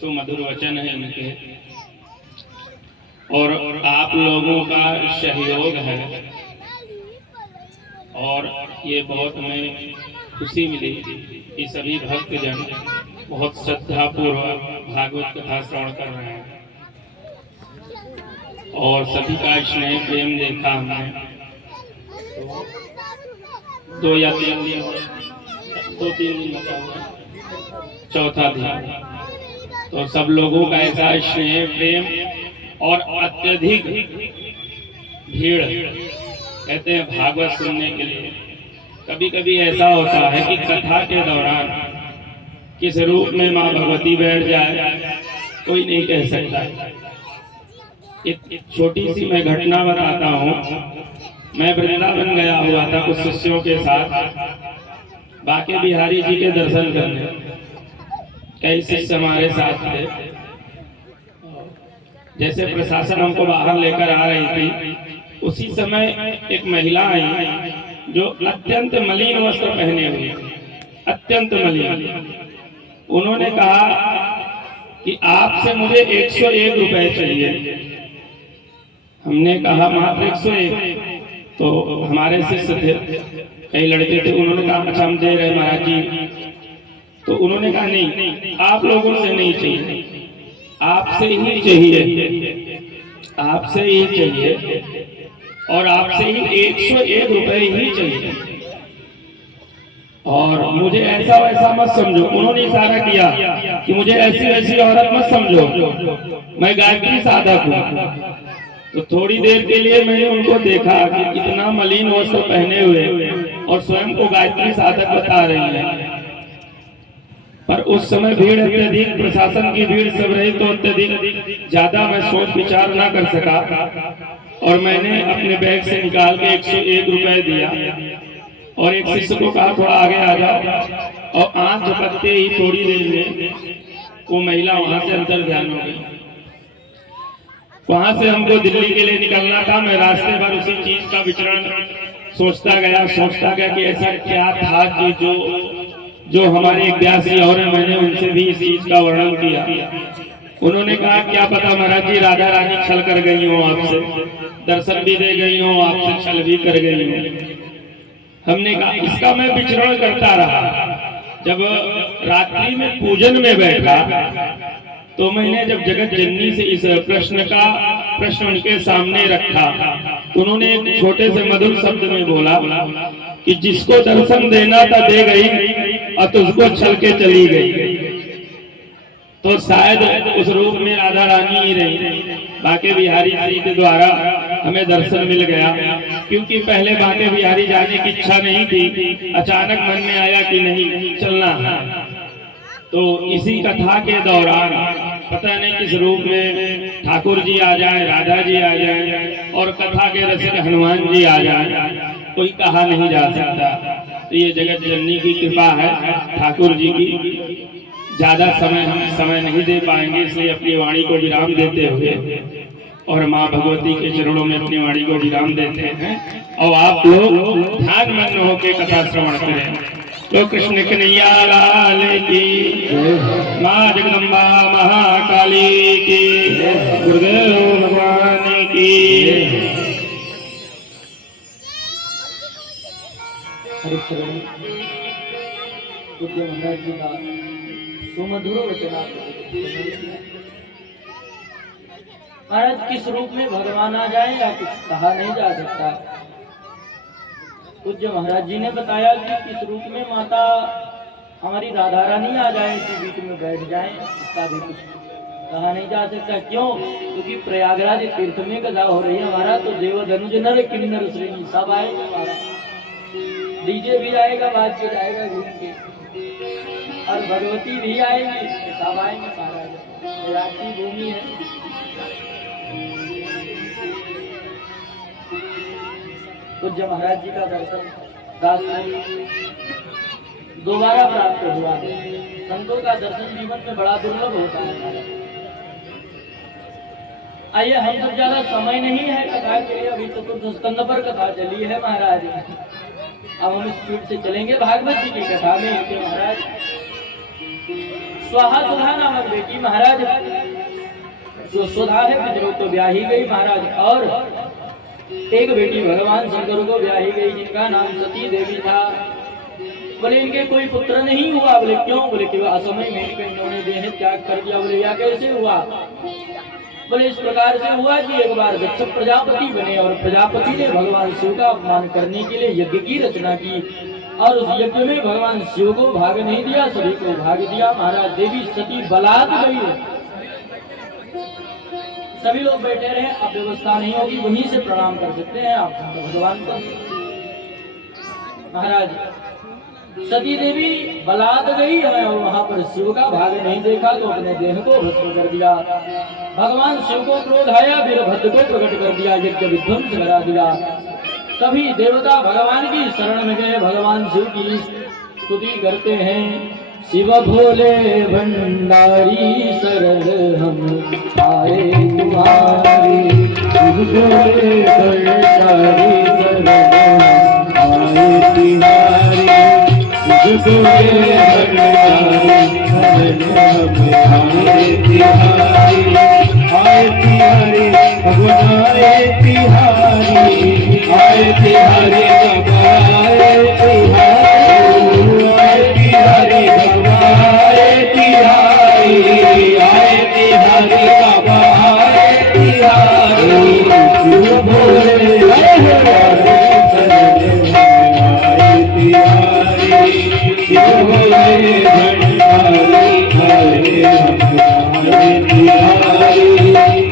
सुमधुर वचन है इनके और आप लोगों का सहयोग है और ये बहुत हमें खुशी मिली कि सभी भक्तजन बहुत श्रद्धापूर्वक भागवत कथा श्रवण कर रहे हैं और सभी का स्नेह प्रेम देखा हमने। दो या तीन दिन, 2-3 दिन बचा हुआ, चौथा दिन, तो सब लोगों का ऐसा स्नेह प्रेम और अत्यधिक भीड़ कहते हैं भागवत सुनने के लिए। कभी कभी ऐसा होता है कि कथा के दौरान किस रूप में माँ भगवती बैठ जाए कोई नहीं कह सकता। एक छोटी सी मैं घटना बताता हूँ। मैं वृंदावन गया हुआ था कुछ शिष्यों के साथ बाके बिहारी जी के दर्शन करने। कई शिष्य हमारे साथ थे। जैसे प्रशासन हमको बाहर लेकर आ रही थी, उसी समय एक महिला आई जो अत्यंत मलिन वस्त्र पहने हुए, अत्यंत मलिन। उन्होंने कहा कि आपसे मुझे 101 रुपए चाहिए। हमने कहा मात्र 101। तो हमारे शिष्य थे, कई लड़के थे, उन्होंने कहा अच्छा हम दे रहे महाराज जी। तो उन्होंने कहा नहीं, आप लोगों से नहीं चाहिए, आपसे ही चाहिए, आपसे ही चाहिए और आपसे ही 101 रुपए ही चाहिए और मुझे ऐसा वैसा मत समझो। उन्होंने इशारा किया कि मुझे ऐसी वैसी औरत मत समझो, मैं गायत्री साधक हूँ। तो थोड़ी देर के लिए मैंने उनको देखा कि इतना मलिन वस्त्र पहने हुए और स्वयं को गायत्री साधक बता रही है। पर उस समय भीड़ अत्यधिक, प्रशासन की भीड़ सब रही, तो अत्यधिक ज्यादा मैं सोच विचार ना कर सका और मैंने अपने बैग से निकाल के 101 रुपए दिया और एक शिष्य को कहा थोड़ा आगे आ जाओ और आंख झपकते ही थोड़ी देर में वो महिला वहां से अंतर ध्यान हो गई। वहां से हमको दिल्ली के लिए निकलना था। मैं रास्ते भर उसी चीज का विचरण सोचता गया कि ऐसा क्या था कि जो हमारे एक व्यासी और मैंने उनसे भी इस चीज का वर्णन किया। उन्होंने कहा क्या पता महाराज जी राधा रानी छल कर गई हो आपसे, दर्शन भी दे गई हो, आपसे छल भी कर गई हो। हमने कहा इसका मैं विचरण करता रहा। जब रात्रि में पूजन में बैठा तो मैंने जब जगत जननी से इस प्रश्न उनके सामने रखा, उन्होंने एक छोटे से मधुर शब्द में बोला कि जिसको दर्शन देना था दे गई और तुझको छल के चली गई। तो शायद उस रूप में राधा रानी ही रही। बाके बिहारी जी के द्वारा हमें दर्शन मिल गया, क्योंकि पहले बाके बिहारी जाने की इच्छा नहीं थी, अचानक मन में आया कि नहीं चलना है। तो इसी कथा के दौरान पता नहीं किस रूप में ठाकुर जी आ जाए, राधा जी आ जाए और कथा के रसिक हनुमान जी आ जाए, कोई कहा नहीं जा सकता। तो ये जगत जननी की कृपा है, ठाकुर जी की। ज्यादा समय हम नहीं दे पाएंगे, इसलिए अपनी वाणी को विराम देते हुए और माँ भगवती के चरणों में अपनी वाणी को विराम देते हैं और आप लोग ध्यान मग्न होकर कथा श्रवण करें। तो कृष्ण कन्हैया लाल की, माँ जगदम्बा महाकाली की, गुरुदेव भगवान की। पूज्य महाराज जी का सुमधुर वचन महाराज किस रूप में भगवान आ जाए या कुछ कहा नहीं जा सकता। पूज्य महाराज जी ने बताया कि किस रूप में माता हमारी राधा रानी आ जाए, इसी बीच में बैठ जाए, इसका भी कुछ कहा नहीं जा सकता। क्यों? क्योंकि प्रयागराज तीर्थ में कथा हो रही है हमारा, तो देव धनुज नर किन्नर श्रेणी सब आएगा हमारा, डीजे भी आएगा, बाज के जाएगा घूम के, और भगवती भी आएगी, सब आएंगे महाराज। प्रयाग की भूमि है। पूज्य महाराज जी का दर्शन दास दोबारा प्राप्त हुआ। संतों का दर्शन जीवन में बड़ा दुर्लभ होता है। आइए, हम सब ज्यादा समय नहीं है कथा के लिए, अभी चतुर्थ स्कंद पर कथा चली है महाराज। अब हम स्पीड से चलेंगे भागवत जी की कथा में कि महाराज स्वाहा सुधा नामक बेटी महाराज जो सुधा है पितरों को ब्याही गई महाराज, और एक बेटी भगवान शंकर को ब्याही गई जिनका नाम सती देवी था। बोले इनके कोई पुत्र नहीं हुआ। बोले क्यों? बोले कि असमय में इन्होंने देह त्याग कर दिया। बोले या कैसे हुआ? बोले इस प्रकार से हुआ कि एक बार दक्ष प्रजापति बने और प्रजापति ने भगवान शिव का अपमान करने के लिए यज्ञ की रचना की, और उस यज्ञ में भगवान शिव को भाग नहीं दिया, सभी को भाग दिया महाराज। देवी सती बलात् गई। सभी लोग बैठे रहे, अब व्यवस्था नहीं होगी, वहीं से प्रणाम कर सकते हैं आप भगवान को। महाराज सती देवी बलात् गई है और वहां पर शिव का भाग नहीं देखा तो अपने देह को भस्म कर दिया। भगवान शिव को क्रोध आया, वीरभद्र को प्रकट कर दिया, यज्ञ विध्वंस करा दिया। सभी देवता भगवान की शरण में गए, भगवान शिव की स्तुति करते हैं। शिव भोले भंडारी शरण हम आए तुम्हारी, शिव भोले भंडारी शरण हम आए तुम्हारी, शिव भोले भंडारी शरण हम आए तिहारी, आए तिहारी भगवान आए तिहारी, आए तिहारी बाबा आए तिहारी, आए तिहारी भगवान आए तिहारी, आए तिहारी बाबा आए तिहारी, शिव भोले भंडारी शरण हम आए तिहारी, शिव भोले भंडारी शरण हम आए तिहारी,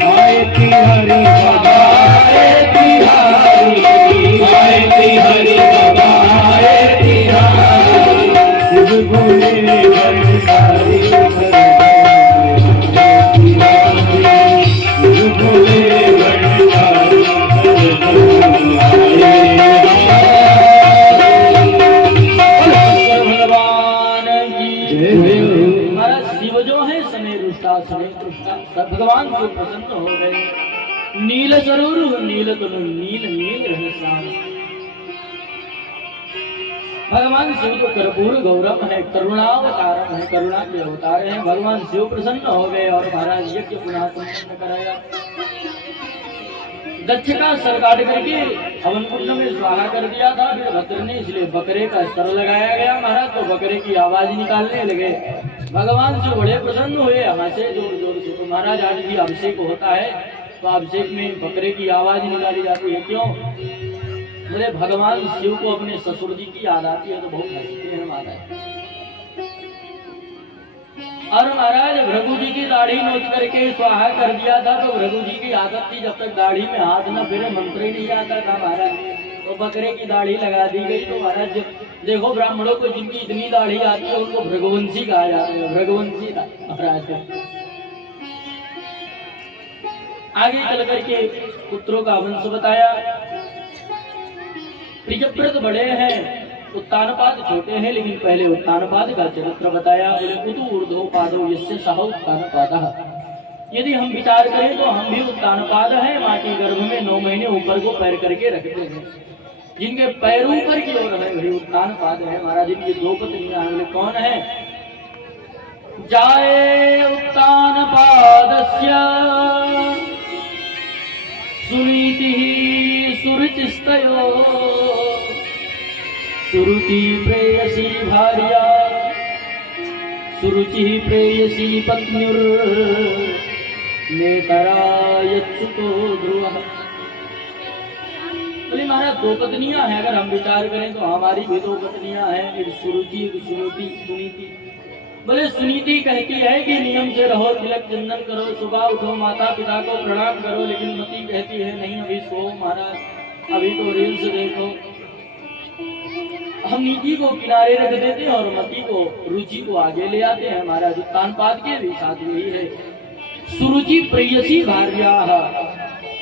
आए तिहारी बाबा आए तिहारी, आए तिहारी बाबा आए तिहारी, शिव भोले भंडारी शरण शिव भोले भंडारी भगवान की। महाराज शिव जो है समेरुष्टा भगवान को प्रसन्न हो गए। नील सरोवर नील तनु नील नील रहस्याम। भगवान शिव को कर्पूर गौरम है, करुणावतारम है, करुणा के अवतार है। भगवान शिव प्रसन्न हो गए और महाराज यज्ञ पुनः संपन्न कराया। दक्ष का सर काट करके हवन कुंड में स्वाहा कर दिया था वीरभद्र ने, इसलिए बकरे का सर लगाया गया महाराज। तो बकरे की आवाज निकालने लगे। भगवान शिव बड़े प्रसन्न हुए, हंसे जोर जोर से। तो महाराज आज भी अभिषेक होता है, तो अभिषेक में बकरे की आवाज निकाली जाती है। क्यों? बोले भगवान शिव को अपने ससुर जी की याद आती है तो बहुत हंसते हैं माता। और महाराज भृगु जी की दाढ़ी नोच करके स्वाहा कर दिया था। तो भृगु जी की आदत थी जब तक दाढ़ी में हाथ न फिरे मंत्र ही नहीं आता था महाराज। तो बकरे की दाढ़ी लगा दी गई। तो महाराज देखो ब्राह्मणों को जिनकी इतनी दाढ़ी आती है उनको भृगुवंशी कहा जाता है। भृगुवंशी महाराज आगे चल करके पुत्रों का वंश बताया। प्रियव्रत बड़े हैं, उत्तानपाद छोटे हैं, लेकिन पहले उत्तानपाद का चरित्र बताया। बोले कुतु ऊर्ध्वो पादो यस्य सह उत्तानपादः। यदि हम विचार करें तो हम भी उत्तानपाद है, माँ के गर्भ में 9 महीने ऊपर को पैर करके रखते हैं। जिनके पैर ऊपर की ओर है वही उत्तानपाद है महाराज। जिनकी 2 पत्नियां हैं कौन है? जाए उत्तानपादस्य सुनीति सुरुचिस्तयो सुरुचि प्रेयसी भार्या सुरुचि प्रेयसी पत्न्युर नेतरा यत्सुतो ध्रुवः। बोले महाराज 2 पत्नियां हैं, अगर हम विचार करें तो हमारी भी 2 पत्नियां हैं, एक सुरुचि एक सुनीति। बोले सुनीति कहती है कि नियम से रहो, तिलक चंदन करो, सुबह उठो, माता पिता को प्रणाम करो, लेकिन मती कहती है नहीं अभी सो महाराज, अभी तो रील्स देखो। हम नीति को किनारे रख देते हैं और मति को रुचि को आगे ले आते हैं महाराज। उत्तानपाद के भी साथ यही है। सुरुचि प्रेयसी भार्या,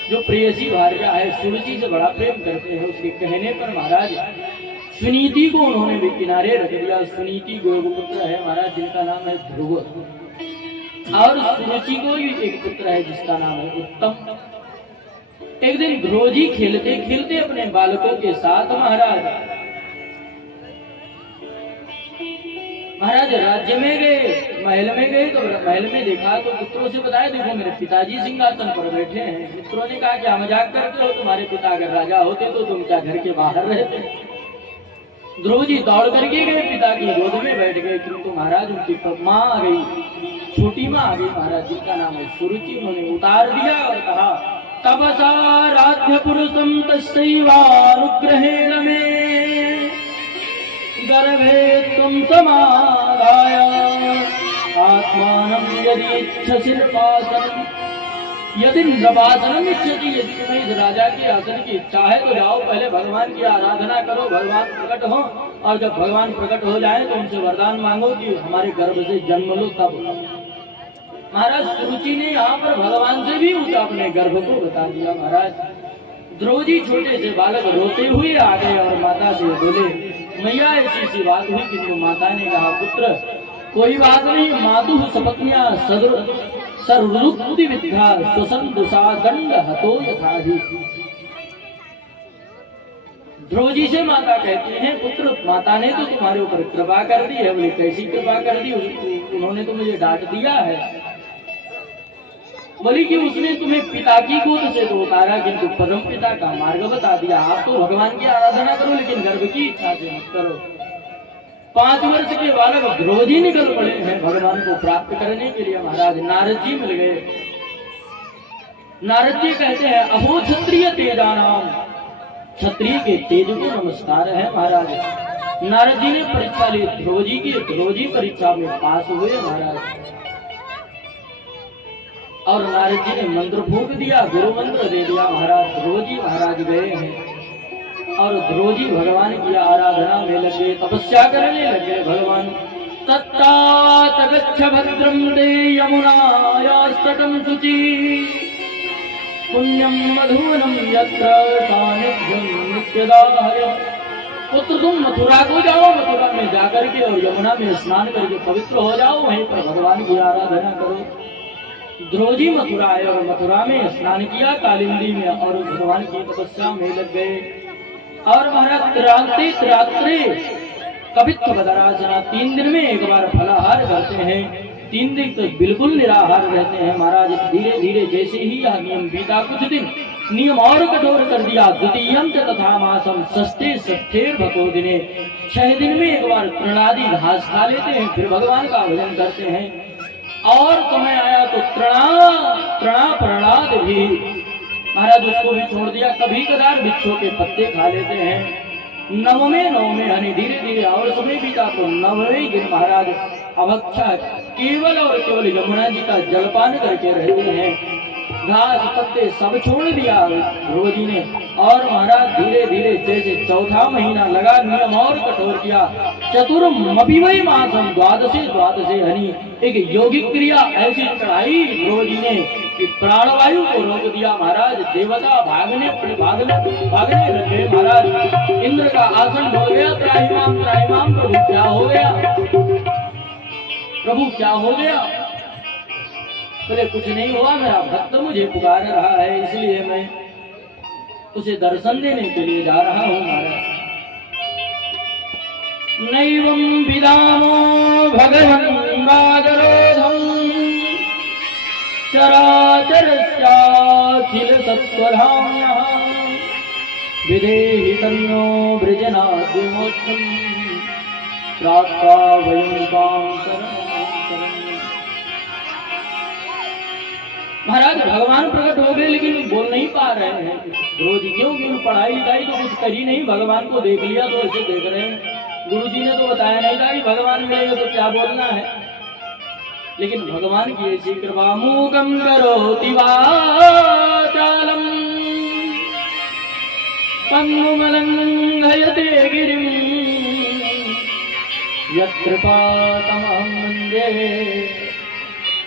जो प्रेयसी भार्या है सुरुचि से बड़ा प्रेम करते हैं, उसके कहने पर महाराज सुनीति को उन्होंने भी किनारे रख दिया। सुनीति गोपुत्र है महाराज, जिनका नाम है ध्रुव, और सुरुचि को भी एक पुत्र है जिसका नाम है उत्तम। एक दिन ध्रुवजी खेलते खेलते अपने बालकों के साथ महाराज राज्य में गए, महल में गए, तो महल में देखा तो मित्रों से बताया देखो मेरे पिताजी सिंहासन पर बैठे हैं। मित्रों ने कहा क्या मजाक करते हो, तुम्हारे पिता अगर राजा होते तो तुम क्या घर के बाहर रहते। ध्रुव जी दौड़ करके गए, पिता की गोद में बैठ गए, किंतु महाराज उनकी माँ आ गई, छोटी माँ आ गई महाराज, जिनका नाम है सुरुचि। उन्होंने उतार दिया और कहा तपसा राध्य पुरुषम तस्यैवानुग्रहेण मे गर्भे त्वं समादाय आत्मानं यदि इच्छसिर्वासनं यदि नवासनम इच्छति। यदि तुम्हें इस राजा की आसन की इच्छा है तो जाओ पहले भगवान की आराधना करो, भगवान प्रकट हो, और जब भगवान प्रकट हो जाए तो उनसे वरदान मांगो कि हमारे गर्भ से जन्म लो। तब महाराज सुरुचि ने यहाँ पर भगवान से भी ऊंचा अपने गर्भ को बता दिया महाराज। ध्रुव जी छोटे से बालक रोते हुए आ गए और माता से बोले मैया ऐसी सी बात हुई, किंतु माता ने कहा पुत्र कोई बात नहीं, मातु सपत्निया सर्वरुक्ति विद्या स्वसंदुषा दंड हतो यथाहि। ध्रुव जी से माता कहती हैं पुत्र माता ने तो तुम्हारे ऊपर कृपा कर दी है। बोले कैसी कृपा कर दी? उन्होंने तो मुझे डांट दिया है। बोली कि उसने तुम्हें पिता की गोद से तो उतारा, किंतु परम पिता का मार्ग बता दिया। आप तो भगवान की आराधना करो लेकिन गर्भ की इच्छा से मत करो। 5 वर्ष के बालक ध्रुव जी निकल पड़े हैं भगवान को प्राप्त करने के लिए। महाराज नारद जी मिल गए। नारद जी कहते हैं अहो क्षत्रिय तेजानाम, क्षत्रिय के तेज को नमस्कार है महाराज। नारद जी ने परीक्षा ली ध्रुव जी की, ध्रुव जी परीक्षा में पास हुए महाराज। और नारद जी ने मंत्र फूंक दिया, गुरु मंत्र दे दिया महाराज। ध्रुव जी महाराज गए हैं और ध्रुव जी भगवान की आराधना में लगे, तपस्या करने लगे। भगवान तत्तात गच्छ भद्रम ते यमुनायास्तटं शुचि पुण्यम मधुवनम यत्र सानिध्यं नित्यदाय। पुत्र तुम मथुरा को जाओ, मथुरा में जाकर के और यमुना में स्नान करके पवित्र हो जाओ, वहीं पर भगवान की आराधना करो। ध्रुव जी मथुरा आए और मथुरा में स्नान किया कालिंदी में और भगवान की तपस्या में लग गए। और महाराज त्रिरात्रि कवित्व बदरासना 3 दिन में एक बार फलाहार करते हैं, 3 दिन तक बिल्कुल निराहार रहते हैं महाराज। धीरे धीरे जैसे ही यह नियम बीता, कुछ दिन नियम और कठोर कर दिया। द्वितीयम च तथा मासम षष्ठे षष्ठेर भको दिने, 6 दिन में एक बार तृणादि घास खा लेते हैं, फिर भगवान का भजन करते हैं। और समय आया तो तृणा प्रणाद भी महाराज उसको भी छोड़ दिया। कभी कदार बिच्छू के पत्ते खा लेते हैं। नवमे यानी धीरे धीरे और समय बीता तो 9वें दिन महाराज अभक्षा केवल और केवल यमुना जी का जलपान करके रहते हैं। घास पत्ते सब छोड़ दिया ध्रुव जी ने। और महाराज धीरे धीरे जैसे 4था महीना लगा, नियम और कठोर किया। चतुर्मपि मासम द्वादशे हनी, एक यौगिक क्रिया ऐसी चढ़ाई ध्रुव जी ने कि प्राणवायु को रोक दिया महाराज। देवता भागने लगे महाराज। इंद्र का आसन हो गया, त्राहिमाम प्रभु क्या हो गया, प्रभु क्या हो गया। बोले कुछ नहीं हुआ, मेरा भक्त मुझे पुकार रहा है, इसलिए मैं उसे दर्शन देने के लिए जा रहा हूँ महाराज। नैवं विदामो भगवन्गाजरोधं चराचरस्याखिल सत्त्वधाम्नः विधेहि तन्नो वृजनाद् विमोक्षं प्राप्ता वयं त्वां शरणं। महाराज भगवान प्रकट हो गए लेकिन बोल नहीं पा रहे हैं। रोज क्योंकि पढ़ाई लिखाई तो कुछ करी नहीं, भगवान को देख लिया तो ऐसे देख रहे हैं। गुरु जी ने तो बताया नहीं था कि भगवान मिलेगा तो क्या बोलना है, लेकिन भगवान की ऐसी कृपा। मूकं करोति वाचालं पंगुमलंघयते गिरिं यत्कृपातमहं वन्दे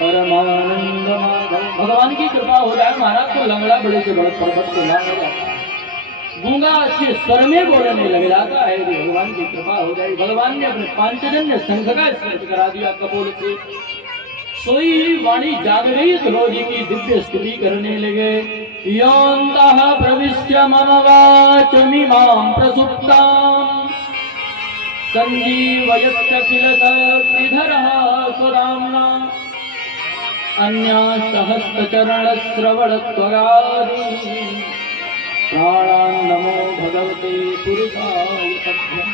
परमानंदमाधव। भगवान की कृपा हो जाए महाराज तो लंगड़ा बड़े से बड़े पर्वत को लांग जाता है, गूंगा अच्छे स्वर में बोलने लग जाता है। भगवान की कृपा हो जाए। भगवान ने अपने पांचजन्य संघ का स्मृत करा दिया कपोल से। सोई वाणी जाग गई तो रोजी की दिव्य स्तुति करने लगे। योऽन्तः प्रविश्य मम वाचमिमां प्रसुप्तां संजीवयत्यखिल शक्तिधरः स्वधाम्ना अन्यास्तहस्तचरणश्रवणत्वगादीन् प्राणान् नमो भगवते पुरुषाय तद्भक्।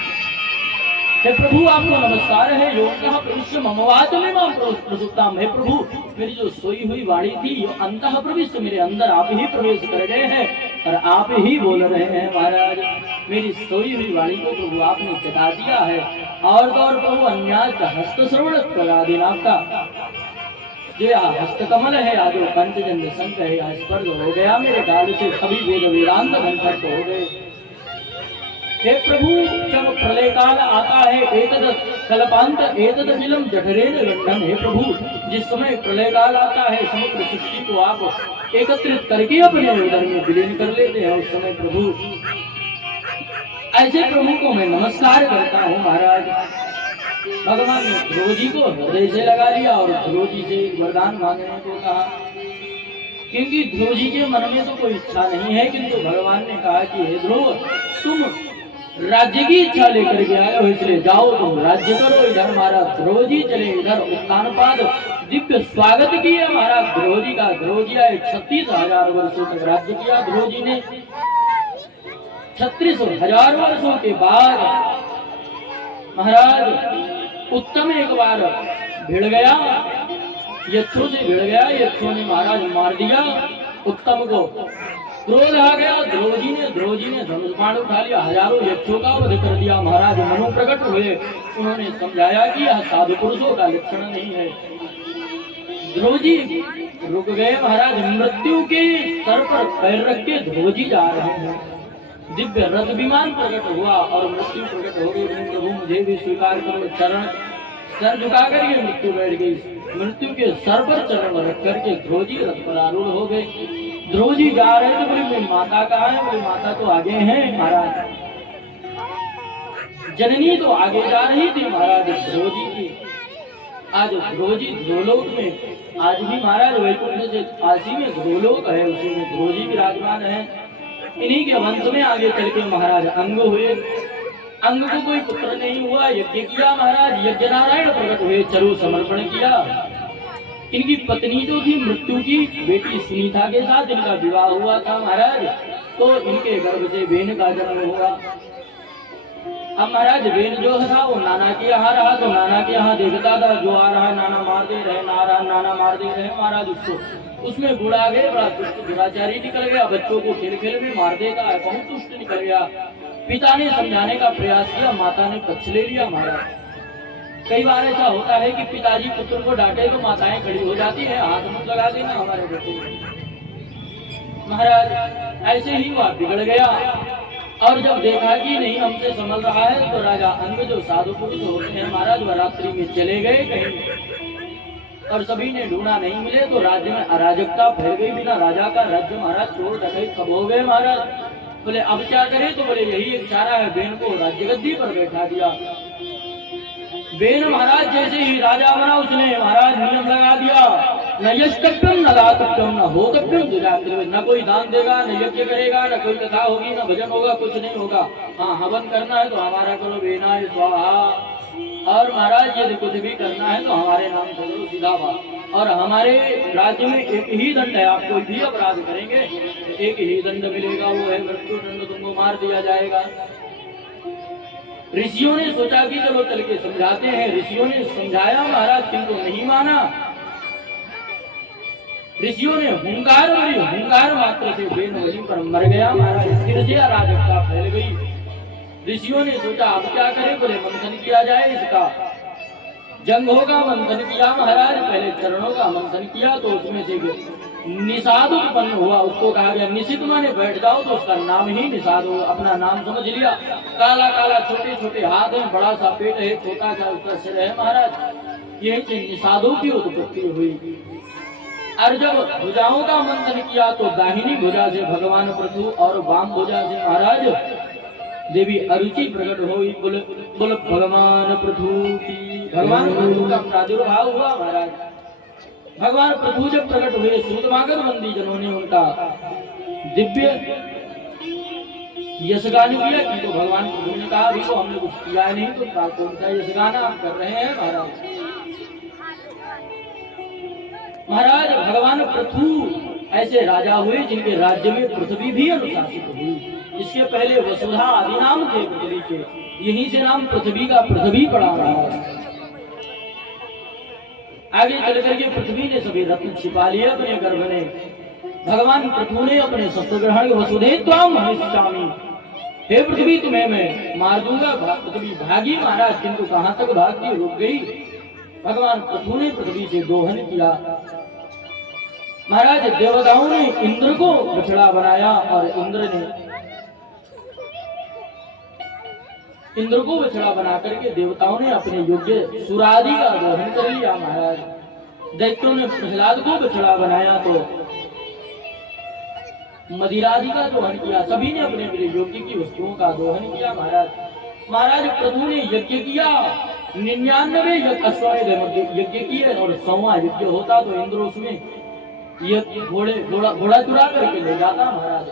हे प्रभु आपको नमस्कार है। योगः प्रविश्य मम वाचमिमां प्रसुप्तां। हे प्रभु मेरी जो सोई हुई वाणी थी यो अंतः प्रविश्य मेरे अंदर आप ही प्रवेश कर गए हैं और आप ही बोल रहे हैं महाराज। मेरी सोई हुई वाणी को प्रभु आपने जगा दिया है। और तो और प्रभु अन्यास्त हस्त श्रवणत्वगादीन् आपका जो हस्त कमल है, आज वो पंचजन्य संघ है, आज स्पर्श हो गया मेरे गाल से, सभी वेद वेदांत कंठस्थ हो गए। हे प्रभु जब प्रलय काल आता है एतद कल्पांत एतद अखिलम जठरेण गंढन। हे प्रभु जिस समय प्रलय काल आता है समग्र सृष्टि को आप एकत्रित करके अपने उदर में विलीन कर लेते हैं। उस समय प्रभु ऐसे प्रभु को मैं नमस्कार करता हूँ महाराज। भगवान ने ध्रुव जी को हृदय से लगा लिया और ध्रुव जी से वरदान मांगने को कहा, क्योंकि ध्रुव जी के मन में तो कोई इच्छा नहीं है, किंतु भगवान ने कहा कि हे ध्रुव तुम राज्य की इच्छा लेकर के आए हो, इसलिए जाओ तुम राज्य करो। इधर महाराज ध्रुव जी चले, इधर उत्तानपाद दिव्य स्वागत किया महाराज ध्रुव जी का। ध्रुव जी आए 36,000 वर्षों तक राज्य किया ध्रुव जी ने। 36,000 वर्षों के बाद महाराज उत्तम एक बार भिड़ गया, यक्षों से भिड़ गया। यक्षों ने महाराज मार दिया उत्तम को। क्रोध आ गया ध्रुव जी ने धनुष बाण उठा लिया, हजारों यक्षों का वध कर दिया। महाराज मनु प्रकट हुए, उन्होंने समझाया कि यह साधु पुरुषों का लक्षण नहीं है। ध्रुव जी रुक गए महाराज। मृत्यु के सर पर पैर रख के ध्रुव जी जा रहे हैं। दिव्य रथ विमान प्रकट हुआ और मृत्यु प्रकट हो गई। प्रभु मुझे भी स्वीकार करो। चरण सर झुका करके मृत्यु बैठ गई। मृत्यु के सर पर चरण रख करके ध्रुव जी रथ पर आरूढ़ हो गए। ध्रुव जी जा रहे थे, बोले मेरी माता कहाँ है? बोले माता तो आगे हैं महाराज। जननी तो आगे जा रही थी महाराज ध्रुव जी की। आज ध्रुव जी ध्रुवलोक में, आज भी महाराज वैकुंठ से काशी में ध्रुवलोक है, उसी में ध्रुव जी विराजमान है। इन्हीं के वंश में आगे चल के महाराज अंग हुए। अंग को कोई पुत्र नहीं हुआ, यज्ञ किया महाराज। यज्ञ नारायण प्रकट हुए, चरु समर्पण किया। इनकी पत्नी जो थी मृत्यु की बेटी सुनीता के साथ इनका विवाह हुआ था महाराज, तो इनके गर्भ से बेन का जन्म हुआ। अब महाराज बेन जो था वो नाना के यहाँ रहा, तो नाना के यहाँ देखता था जो आ रहा नाना मार दे रहे, नाना मार दे रहे महाराज उसको। उसमें बुढ़ा गए, बड़ा दुष्ट दुराचारी निकल गया, बच्चों को खेल खेल में मार देता है, बहुत दुष्ट निकल गया। पिता ने समझाने का प्रयास किया, माता ने पक्ष ले लिया महाराज। कई बार ऐसा होता है कि पिताजी पुत्र को डांटे तो माताएं खड़ी हो जाती है, हाथ मुंह लगा देना हमारे बेटे। महाराज ऐसे ही वह बिगड़ गया और जब देखा कि नहीं हमसे संभल रहा है, तो राजा अंग जो साधु पुरुष होते हैं महाराज वह रात्रि में चले गए कहीं, और सभी ने ढूंढा नहीं मिले, तो राज्य में अराजकता फैल गई। बिना राजा का राज्य महाराज चोर डकैत सब हो गए महाराज। बोले अब क्या करें? तो बोले यही एक चारा है, बेन को राज्य गद्दी पर बैठा दिया। बेन महाराज जैसे ही राजा बना, उसने महाराज नियम लगा दिया न यष्टव्यम न दातव्यम न होतव्यम दुराग्रह, न कोई दान देगा, न यज्ञ करेगा, न कोई कथा होगी, न भजन होगा, कुछ नहीं होगा। हाँ, हवन करना है तो हमारा करो, बेना स्वाहा। और महाराज यदि कुछ भी करना है तो हमारे नाम से करो, सीधा बात। और हमारे राज्य में एक ही दंड है, आप कोई भी अपराध करेंगे एक ही दंड मिलेगा, वो है मृत्यु दंड, तुमको मार दिया जाएगा। ऋषियों ने सोचा कि चलो चल के समझाते हैं। ऋषियों ने समझाया महाराज, किंतु नहीं माना। ऋषियों ने हुंकार मारी, हुंकार मात्र से बेन वहीं पर मर गया महाराज। फिर से अराजकता फैल गई। ऋषियों ने सोचा अब क्या करें, बोले मंथन किया जाए, इसका जंग होगा। मंथन किया महाराज, पहले चरणों का मंथन किया तो उसमें से निषाद उत्पन्न हुआ। उसको कहा गया निषिद्ध, माने बैठ जाओ, तो उसका नाम ही निषाद हो, अपना नाम समझ लिया। काला काला छोटे छोटे हाथ है, बड़ा सा पेट है, छोटा सा उसका सिर है महाराज। यही से निषादों की उत्पत्ति हुई। और जब भुजाओं का मंथन किया तो दाहिनी भुजा से भगवान पृथु और वाम भुजा से महाराज देवी अरुचि प्रकट हुई। बोल भगवान पृथु की। भगवान पृथु का प्रादुर्भाव हुआ महाराज। भगवान पृथु जब प्रकट हुए, सूतमागर बंदी जनों ने उनका दिव्य यशगान किया। कि तो भगवान पृथु ने कहा अभी तो हमने कुछ किया नहीं, तो कौन सा यशगान आप कर रहे हैं महाराज। महाराज भगवान पृथु ऐसे राजा हुए जिनके राज्य में पृथ्वी भी अनुशासित हुई। इसके पहले वसुधा आदि नाम थे पृथ्वी के, यहीं से नाम पृथ्वी का पृथ्वी पड़ा रहा है। आगे चल करके पृथ्वी ने सभी रत्न छिपा लिए अपने गर्भ ने। भगवान पृथु ने अपने शस्त्र ग्रहण, वसुधे त्वाम हनिष्यामि, हे पृथ्वी तुम्हें मैं मार दूंगा। पृथ्वी भागी महाराज, किंतु कहां तक भागती, रुक गई। भगवान पृथु ने पृथ्वी से दोहन किया महाराज। देवताओं ने इंद्र को बछड़ा बनाया और इंद्र को बछड़ा बना करके देवताओं ने अपने योग्य सुरादि का दोहन कर लिया महाराज। दैत्यों ने प्रहलाद को बछड़ा बनाया तो मदिरादि का दोहन किया। सभी ने अपने अपने योग्य की वस्तुओं का दोहन किया महाराज। महाराज पृथु ने यज्ञ किया, 99 अश्वमेध यज्ञ किए, और 100वां यज्ञ होता तो इंद्र उसमें घोड़ा चुरा करके ले जाता महाराज,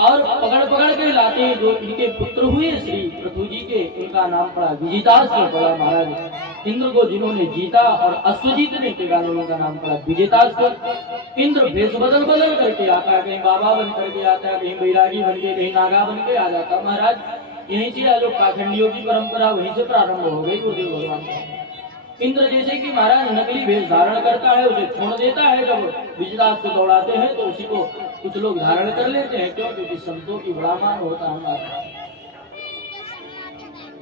और पकड़ पकड़ के लाते। जो इनके पुत्र हुए श्री पृथु जी के, उनका नाम पड़ा विजेताश्व पड़ा महाराज। इंद्र को जिन्होंने जीता और अश्व जीतने के कारण उनका नाम पड़ा विजेताश्व। इंद्र भेष बदल बदल करके आता, कहीं बाबा बन करके आता, कहीं बैरागी बन के, कहीं नागा बन के आ जाता महाराज। यहीं से जो पाखंडियों की परंपरा वहीं से प्रारंभ हो गई गुरुदेव भगवान। इंद्र जैसे कि महाराज नकली वेश धारण करता है, उसे छोड़ देता है। जब विजदास को दौड़ाते हैं तो उसी को कुछ लोग धारण कर लेते हैं, क्यों? क्योंकि शब्दों की बड़ा मान होता है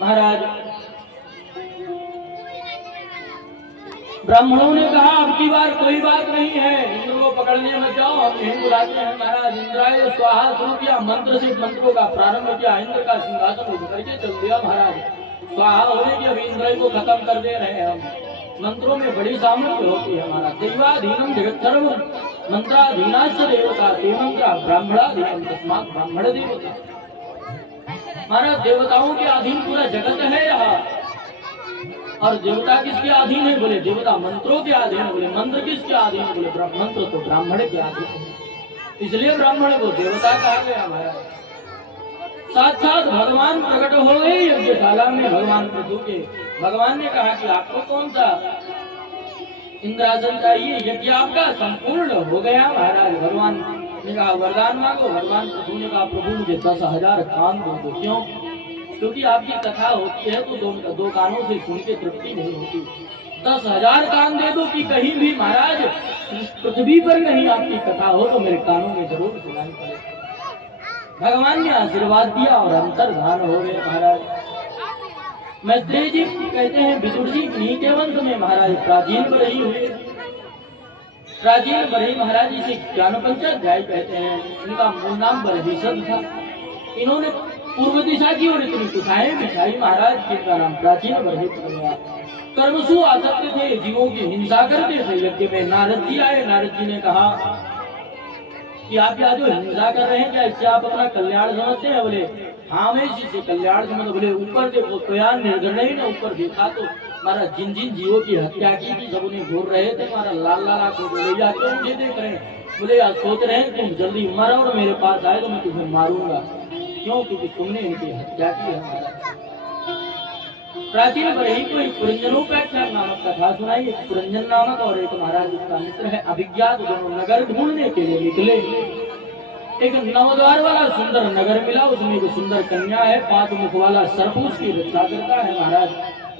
महाराज। ब्राह्मणों ने कहा अब की बार कोई बात नहीं है, इंद्र को पकड़ने मत जाओ, हम यहीं बुलाते हैं महाराज। इंद्राय स्वाहा शुरू किया, मंत्र से मंत्रों का प्रारंभ किया। इंद्र का सिंहासन उठ करके चल दिया महाराज। स्वाहा होने की अभी इंद्र को खत्म कर दे रहे हैं हम। मंत्रों में बड़ी सामर्थ्य होती है हमारा। दैवाधीनम जगत सर्व मंत्राधीनाच देवता, ते मंत्रा ब्राह्मणाधीनम तस्मात् ब्राह्मण देवता। हमारा देवताओं के अधीन पूरा जगत है यहाँ। और देवता किसके अधीन है? बोले देवता मंत्रों के अधीन। बोले मंत्र किसके अधीन? बोले मंत्र तो ब्राह्मण के अधीन, इसलिए ब्राह्मण को देवता कहा गया हमारा। साक्षात भगवान प्रकट हो गए यज्ञशाला में भगवान पृथु के। भगवान ने कहा कि आपको कौन सा इंद्रासन चाहिए? यज्ञ आपका संपूर्ण हो गया महाराज। भगवान ने कहा वरदान मांगो। भगवान पृथु ने कहा प्रभु मुझे 10,000 कान दो। क्यों? क्योंकि आपकी कथा होती है तो दो कानों से सुन के तृप्ति नहीं होती। 10,000 कान दे दो कि कहीं भी महाराज पृथ्वी पर नहीं आपकी कथा हो तो मेरे कानों में जरूर सुनाई पड़े। भगवान ने आशीर्वाद दिया और अंतर्धान हो गए महाराज। मैत्रेय जी कहते हैं विदुर जी इन्हीं के वंश में महाराज प्राचीन बरही हुए। प्राचीन बरही महाराज जिसे ज्ञान पंचाध्याय कहते हैं, इनका मूल नाम बरहिषद था। इन्होंने पूर्व दिशा की और इतनी कुशाएं बिछाई महाराज कि इनका नाम प्राचीन बरही पड़ गया। कर्मसु आसक्त थे, जीवों की हिंसा करते थे। यज्ञ में नारद जी आए। नारद जी ने कहा कि आप यहाँ जो हिंसा कर रहे हैं क्या इससे आप अपना कल्याण समझते हैं? बोले हाँ मैं इसी से कल्याण समझ। बोले ऊपर देखो तो यार निर्णय ही ना ऊपर देखा तो हमारा जिन जिन जीवों की हत्या की थी सब उन्हें घूर रहे थे, हमारा लाल लाल आंखों को ले जाते मुझे देख रहे हैं। बोले यार सोच रहे हैं तुम जल्दी मरो और मेरे पास आए तो मैं तुम्हें मारूंगा। क्यों? क्योंकि तुमने इनकी हत्या की है। हमारा प्राचीन बरही को एक पुरंजनोपाख्यान नामक कथा सुनाई। एक पुरंजन नामक और एक महाराज उसका मित्र है अभिज्ञात, दोनों नगर ढूंढने के लिए निकले। एक नवद्वार वाला सुंदर नगर मिला, उसमें एक सुंदर कन्या है, 5 मुख वाला सर्प उसकी रक्षा करता है। महाराज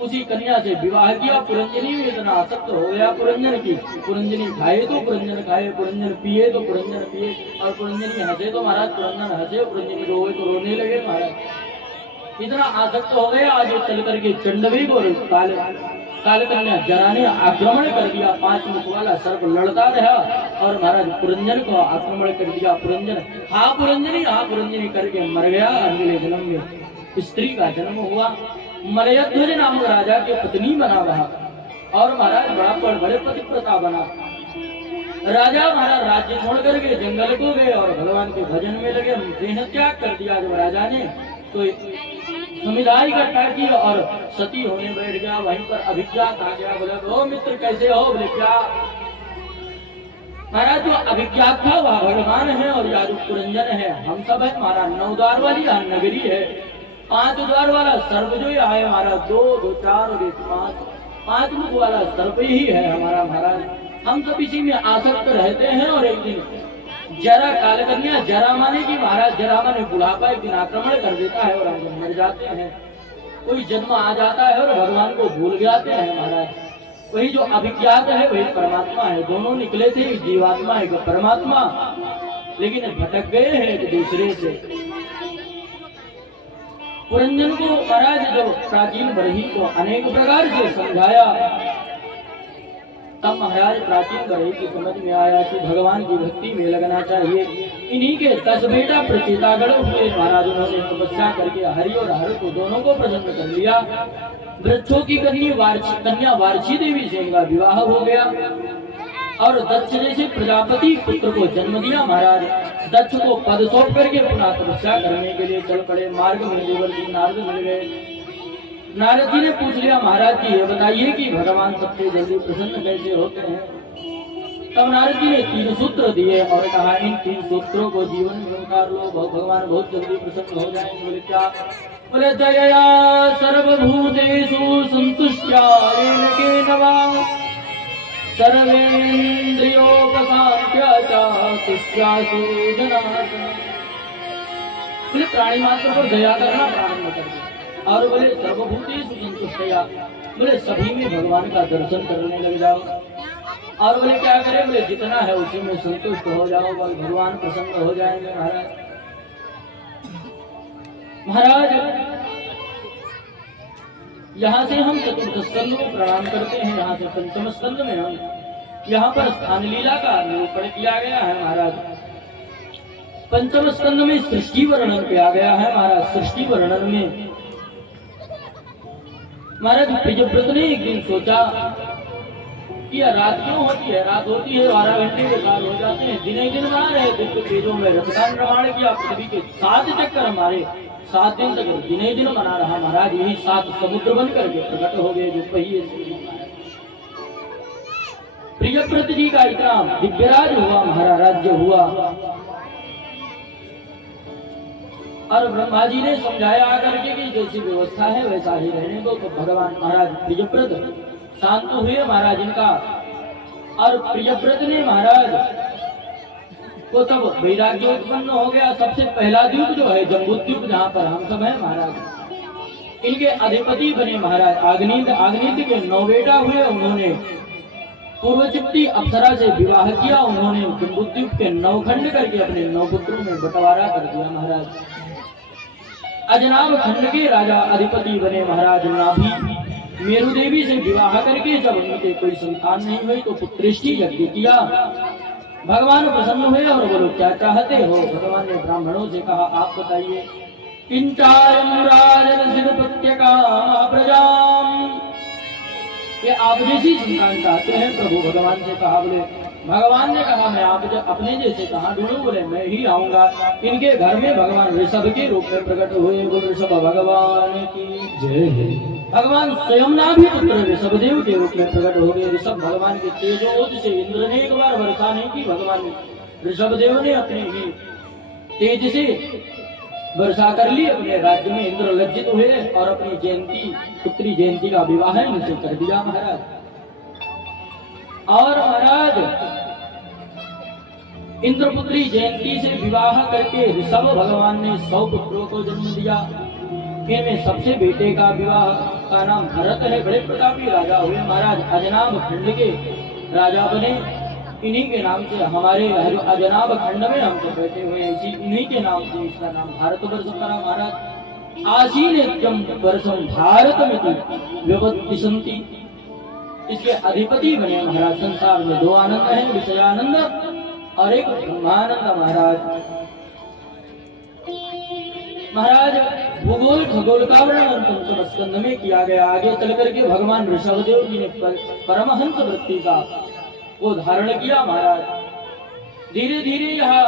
उसी कन्या से विवाह किया। पुरंजनी में इतना आसक्त हो गया पुरंजन की, पुरंजनी खाए तो पुरंजन खाए, पुरंजन पिए तो पुरंजन पिए, और पुरंजनी हंसे तो महाराज पुरंजन हंसे, पुरंजनी रोए तो रोने लगे। महाराज इतना आसक्त हो गया, आगे चल करके चंडवी और काल कन्या जरा ने आक्रमण कर दिया। 5 मुख वाला सर्प लड़ता रहा और महाराज पुरंजन को आक्रमण कर दिया। पुरंजन हाँ पुरंजनी करके मर गया। अगले जन्म में स्त्री का जन्म हुआ, मलयध्वज नामक राजा के पत्नी बना वहा, और महाराज बड़ा बड़े पतिव्रता बना। राजा महाराज राज्य छोड़ करके जंगल को गए और भगवान के भजन में लगे। देह त्याग कर दिया जब राजा ने तो समुदाय इकट्ठा किया और सती होने बैठ गया। वहीं पर अभिज्ञात आ गया। बोला ओ मित्र कैसे हो? बोले क्या? महाराज जो अभिज्ञात था वह भगवान है और या जो पुरंजन है हम सब है। महाराज 9 द्वार वाली यहाँ नगरी है, 5 द्वार वाला सर्प जो आए हमारा 2 2 4 और 1 5 मुख वाला सर्प ही है हमारा। महाराज हम सब इसी में आसक्त रहते हैं। और एक दिन जरा काल कन्या, जरा माने की महाराज जरा माने बुढ़ापा एक दिन आक्रमण कर देता है और हम मर जाते हैं। कोई जन्म आ जाता है और भगवान को भूल जाते हैं। महाराज वही जो अभिज्ञात है वही परमात्मा है। दोनों निकले थे, एक जीवात्मा एक परमात्मा, लेकिन भटक गए हैं एक दूसरे से। पुरंजन को महाराज जो प्राचीन बरही को अनेक प्रकार से समझाया, तब महाराज प्राचीन बरही की समझ में आया कि भगवान की भक्ति में लगना चाहिए। इन्हीं के 10 बेटा प्रचेतागढ़ हुए। महाराज उन्होंने तपस्या करके हरि और हर को दोनों को प्रसन्न कर लिया। वृक्षों की कन्या वार्षी देवी से उनका विवाह हो गया और दक्ष जैसे प्रजापति पुत्र को जन्म दिया। महाराज दक्ष को पद सौंप करके पुनः तपस्या करने के लिए चल पड़े। मार्ग में देवर्षि नारद मिल गए। नारद जी ने पूछ लिया महाराज जी ये बताइए कि भगवान सबसे जल्दी प्रसन्न कैसे होते हैं? तब नारद जी ने 3 सूत्र दिए और कहा इन 3 सूत्रों को जीवन में उतार लो, भगवान बहुत जल्दी प्रसन्न हो जाएंगे। बोले क्या? बोले दयया सर्वभूतेषु संतुष्ट्या येन केन वा सर्वेन्द्रियोपशांत्या च तुष्यासु जनार्दन। बोले प्राणी मात्र पर दया करना प्रारंभ कर दिया। और बोले सर्वभूतेषु संतुष्टया, बोले सभी में भगवान का दर्शन करने लग जाओ। और बोले क्या करें? बोले जितना है उसी में संतुष्ट हो जाओ, बस भगवान प्रसन्न हो जाएंगे। महाराज यहाँ से हम चतुर्थ स्कंद को प्रणाम करते हैं। यहाँ से पंचम स्कंद में हम यहाँ पर स्थान लीला का निरूपण किया गया है। महाराज पंचम स्कंद में सृष्टि वर्णन किया गया है। महाराज सृष्टि वर्णन में महाराज प्रियव्रत ने एक दिन सोचा कि रात क्यों होती है? रात होती है 12 घंटे के काल हो जाते हैं, दिन ही दिन बना रहे। दिन के तेजों में रथका निर्माण किया, पृथ्वी के 7 चक्कर हमारे 7 दिन तक दिन ही दिन बना रहा। महाराज यही 7 समुद्र बन करके प्रकट हो गए जो पहिए से। प्रियव्रत जी का इतना दिव्यराज हुआ, महाराज राज्य हुआ। और ब्रह्मा जी ने समझाया आकर के कि जैसी व्यवस्था है वैसा ही रहने दो। तो भगवान महाराज प्रियव्रत शांत हुए महाराज इनका। और प्रियव्रत ने महाराज को तब वैराग्य उत्पन्न हो गया। सबसे पहला द्वीप जो है जम्बूद्वीप, जहाँ पर हम सब हैं महाराज, इनके अधिपति बने महाराज आग्नेय के 9 बेटा हुए। उन्होंने पूर्वचित्ती अप्सरा से विवाह किया। उन्होंने जम्बूद्वीप के 9 खंड करके अपने 9 पुत्रों में बंटवारा कर दिया। महाराज अजनाब खंड के राजा अधिपति बने महाराज नाभि। मेरु देवी से विवाह करके जब उनके कोई संतान नहीं हुई तो पुत्रेष्टि यज्ञ किया। भगवान प्रसन्न हुए और बोलो क्या चाहते हो? भगवान ने ब्राह्मणों से कहा आप बताइए। किंचायम राजर्षिपत्यका प्रजाम, ये आप जैसी संतान चाहते हैं? प्रभु भगवान से कहा बोले भगवान ने कहा मैं आप अपने जैसे कहाँ ढूंढूं? बोले मैं ही आऊंगा। इनके घर में भगवान ऋषभ के रूप में प्रकट हुए। बोले ऋषभ भगवान की जय है। भगवान स्वयं नाभि पुत्र ऋषभदेव के रूप में प्रकट हो गए। ऋषभ भगवान के तेजोज से इंद्र ने एक बार वर्षा नहीं की, भगवान ऋषभदेव ने अपने ही तेज से वर्षा कर ली। अपने राज्य में इंद्र लज्जित हुए और अपनी जयंती पुत्री जयंती का विवाह इनसे कर दिया महाराज। और महाराज इंद्रपुत्री जयंती से विवाह करके ऋषभ भगवान ने 100 पुत्रों को जन्म दिया। इनमें सबसे बेटे का विवाह का नाम भरत है। बड़े प्रतापी राजा हुए महाराज, अजनाब खंड के राजा बने। इन्हीं के नाम से हमारे अजनाब खंड में हम सब बैठे हुए हैं, इसी इन्हीं के नाम से इसका नाम भारतवर्ष पड़ा महाराज। आसीन वर्षम भारत में विपत्ति संति, इसके अधिपति बने महाराज। संसार में 2 आनंद है, विषयानंद और एक ब्रह्मानंद महाराज। महाराज भूगोल खगोल का वर्णन पंचम स्कंध में किया गया। आगे चल करके भगवान ऋषभदेव जी ने परमहंस वृत्ति का वो धारण किया महाराज। धीरे धीरे यहाँ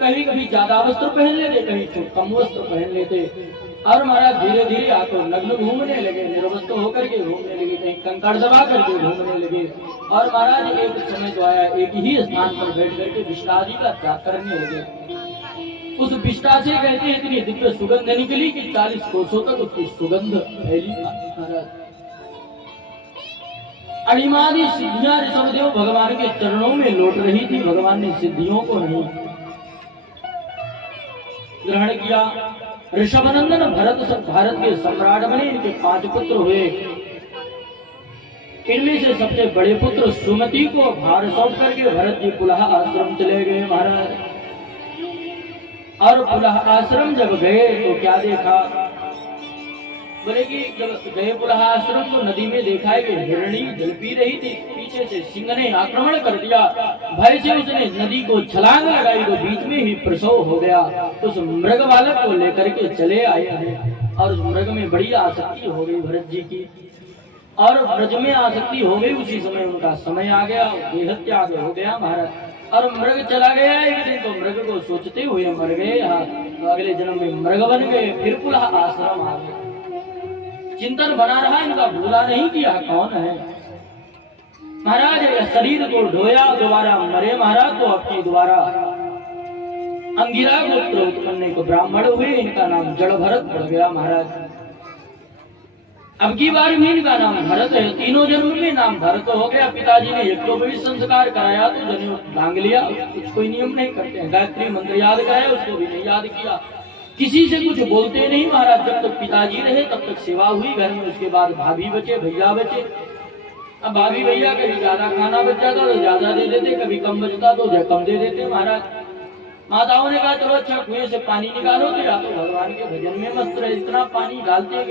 कहीं कभी ज्यादा वस्त्र पहन लेते, कहीं कम वस्त्र पहन लेते। और महाराज धीरे धीरे आकर नग्न घूमने लगे, निर्वस्त्र होकर के घूमने लगे, कहीं कंकड़ दबा करके घूमने लगे। और महाराज एक समय तो आया, एक ही स्थान पर बैठ करके विष्टादि का त्याग करने लगे। उस विष्टा से कहते हैं इतनी दिव्य सुगंध निकली कि 40 कोसों तक उसकी सुगंध फैली महाराज। अणिमादि सिद्धियां ऋषभदेव भगवान के चरणों में लौट रही थी। भगवान ने सिद्धियों को नहीं ग्रहण किया। ऋषभनंदन भारत के सम्राट बने। इनके 5 पुत्र हुए। इनमें से सबसे बड़े पुत्र सुमति को भार सौंप करके भरत जी पुलह आश्रम चले गए महाराज। और पुलह आश्रम जब गए तो क्या देखा? बोले कि जब गए पुलह आश्रम तो नदी में देखा है कि हिरणी जल पी रही थी। पीछे से सिंह ने आक्रमण कर दिया। भय से उसने नदी को छलांग लगाई तो बीच में ही प्रसव हो गया। उस मृग बालक को लेकर के चले आए हैं। और उस मृग में बड़ी आसक्ति हो गई भरत जी की, और ब्रज में आसक्ति हो गई। उसी समय उनका समय आ गया, बेहद त्याग हो गया महाराज। और मृग चला गया एक दिन, तो मृग को सोचते हुए मर गए। तो अगले जन्म में मृग बन गए, फिर पुनः आश्रम आ गए। चिंतन बना रहा, इनका भूला नहीं किया कौन है महाराज। शरीर को ढोया, दोबारा मरे महाराज। तो अपनी दोबारा अंगिरा गोत्र उत्पन्न को ब्राह्मण हुए। इनका नाम जड़ भरत पड़ गया महाराज। अब की बार भी इनका नाम भरत है। तीनों जन्म में नाम भरत हो गया। पिताजी ने यज्ञोपवीत संस्कार कराया तो जनेऊ भांग लिया, कुछ कोई नियम नहीं करते हैं। गायत्री मंत्र याद कराया, उसको भी नहीं याद किया। किसी से कुछ बोलते नहीं महाराज। जब तक पिताजी रहे तब तक सेवा हुई घर में। उसके बाद भाभी बचे, भैया बचे। अब भाभी भैया कभी ज्यादा खाना बच जाता तो ज्यादा दे देते, कभी कम बचता तो कम दे देते महाराज। माताओं ने कहा चलो अच्छा कुएं से पानी निकालो, तो या तो भगवान के भजन में मस्त रहे। इतना पानी डालते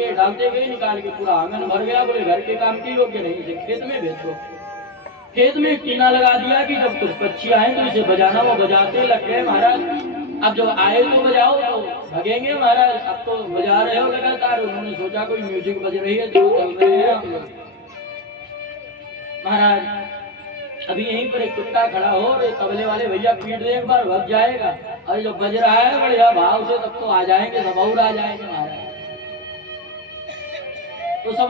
गए निकाल के पूरा आंगन भर गया। बोले घर के काम के योग्य नहीं, इसे खेत में बेचो। खेत में टीना लगा दिया कि जब कुछ पक्षी आए तो इसे बजाना, वो बजाते लग गए महाराज। अब जब आए तो बजाओ तो भगेंगे महाराज। अब तो बजा रहे हो लगातार। उन्होंने सोचा कोई म्यूजिक बज रही है जो चल रहे हैं आप लोग महाराज। अभी यहीं पर एक कुत्ता खड़ा हो और तबले वाले भैया पीट दे एक बार, भग जाएगा। और जब बज रहा है बढ़िया भाव से, तब तो आ जाएंगे, सब और आ जाएंगे महाराज। तो सब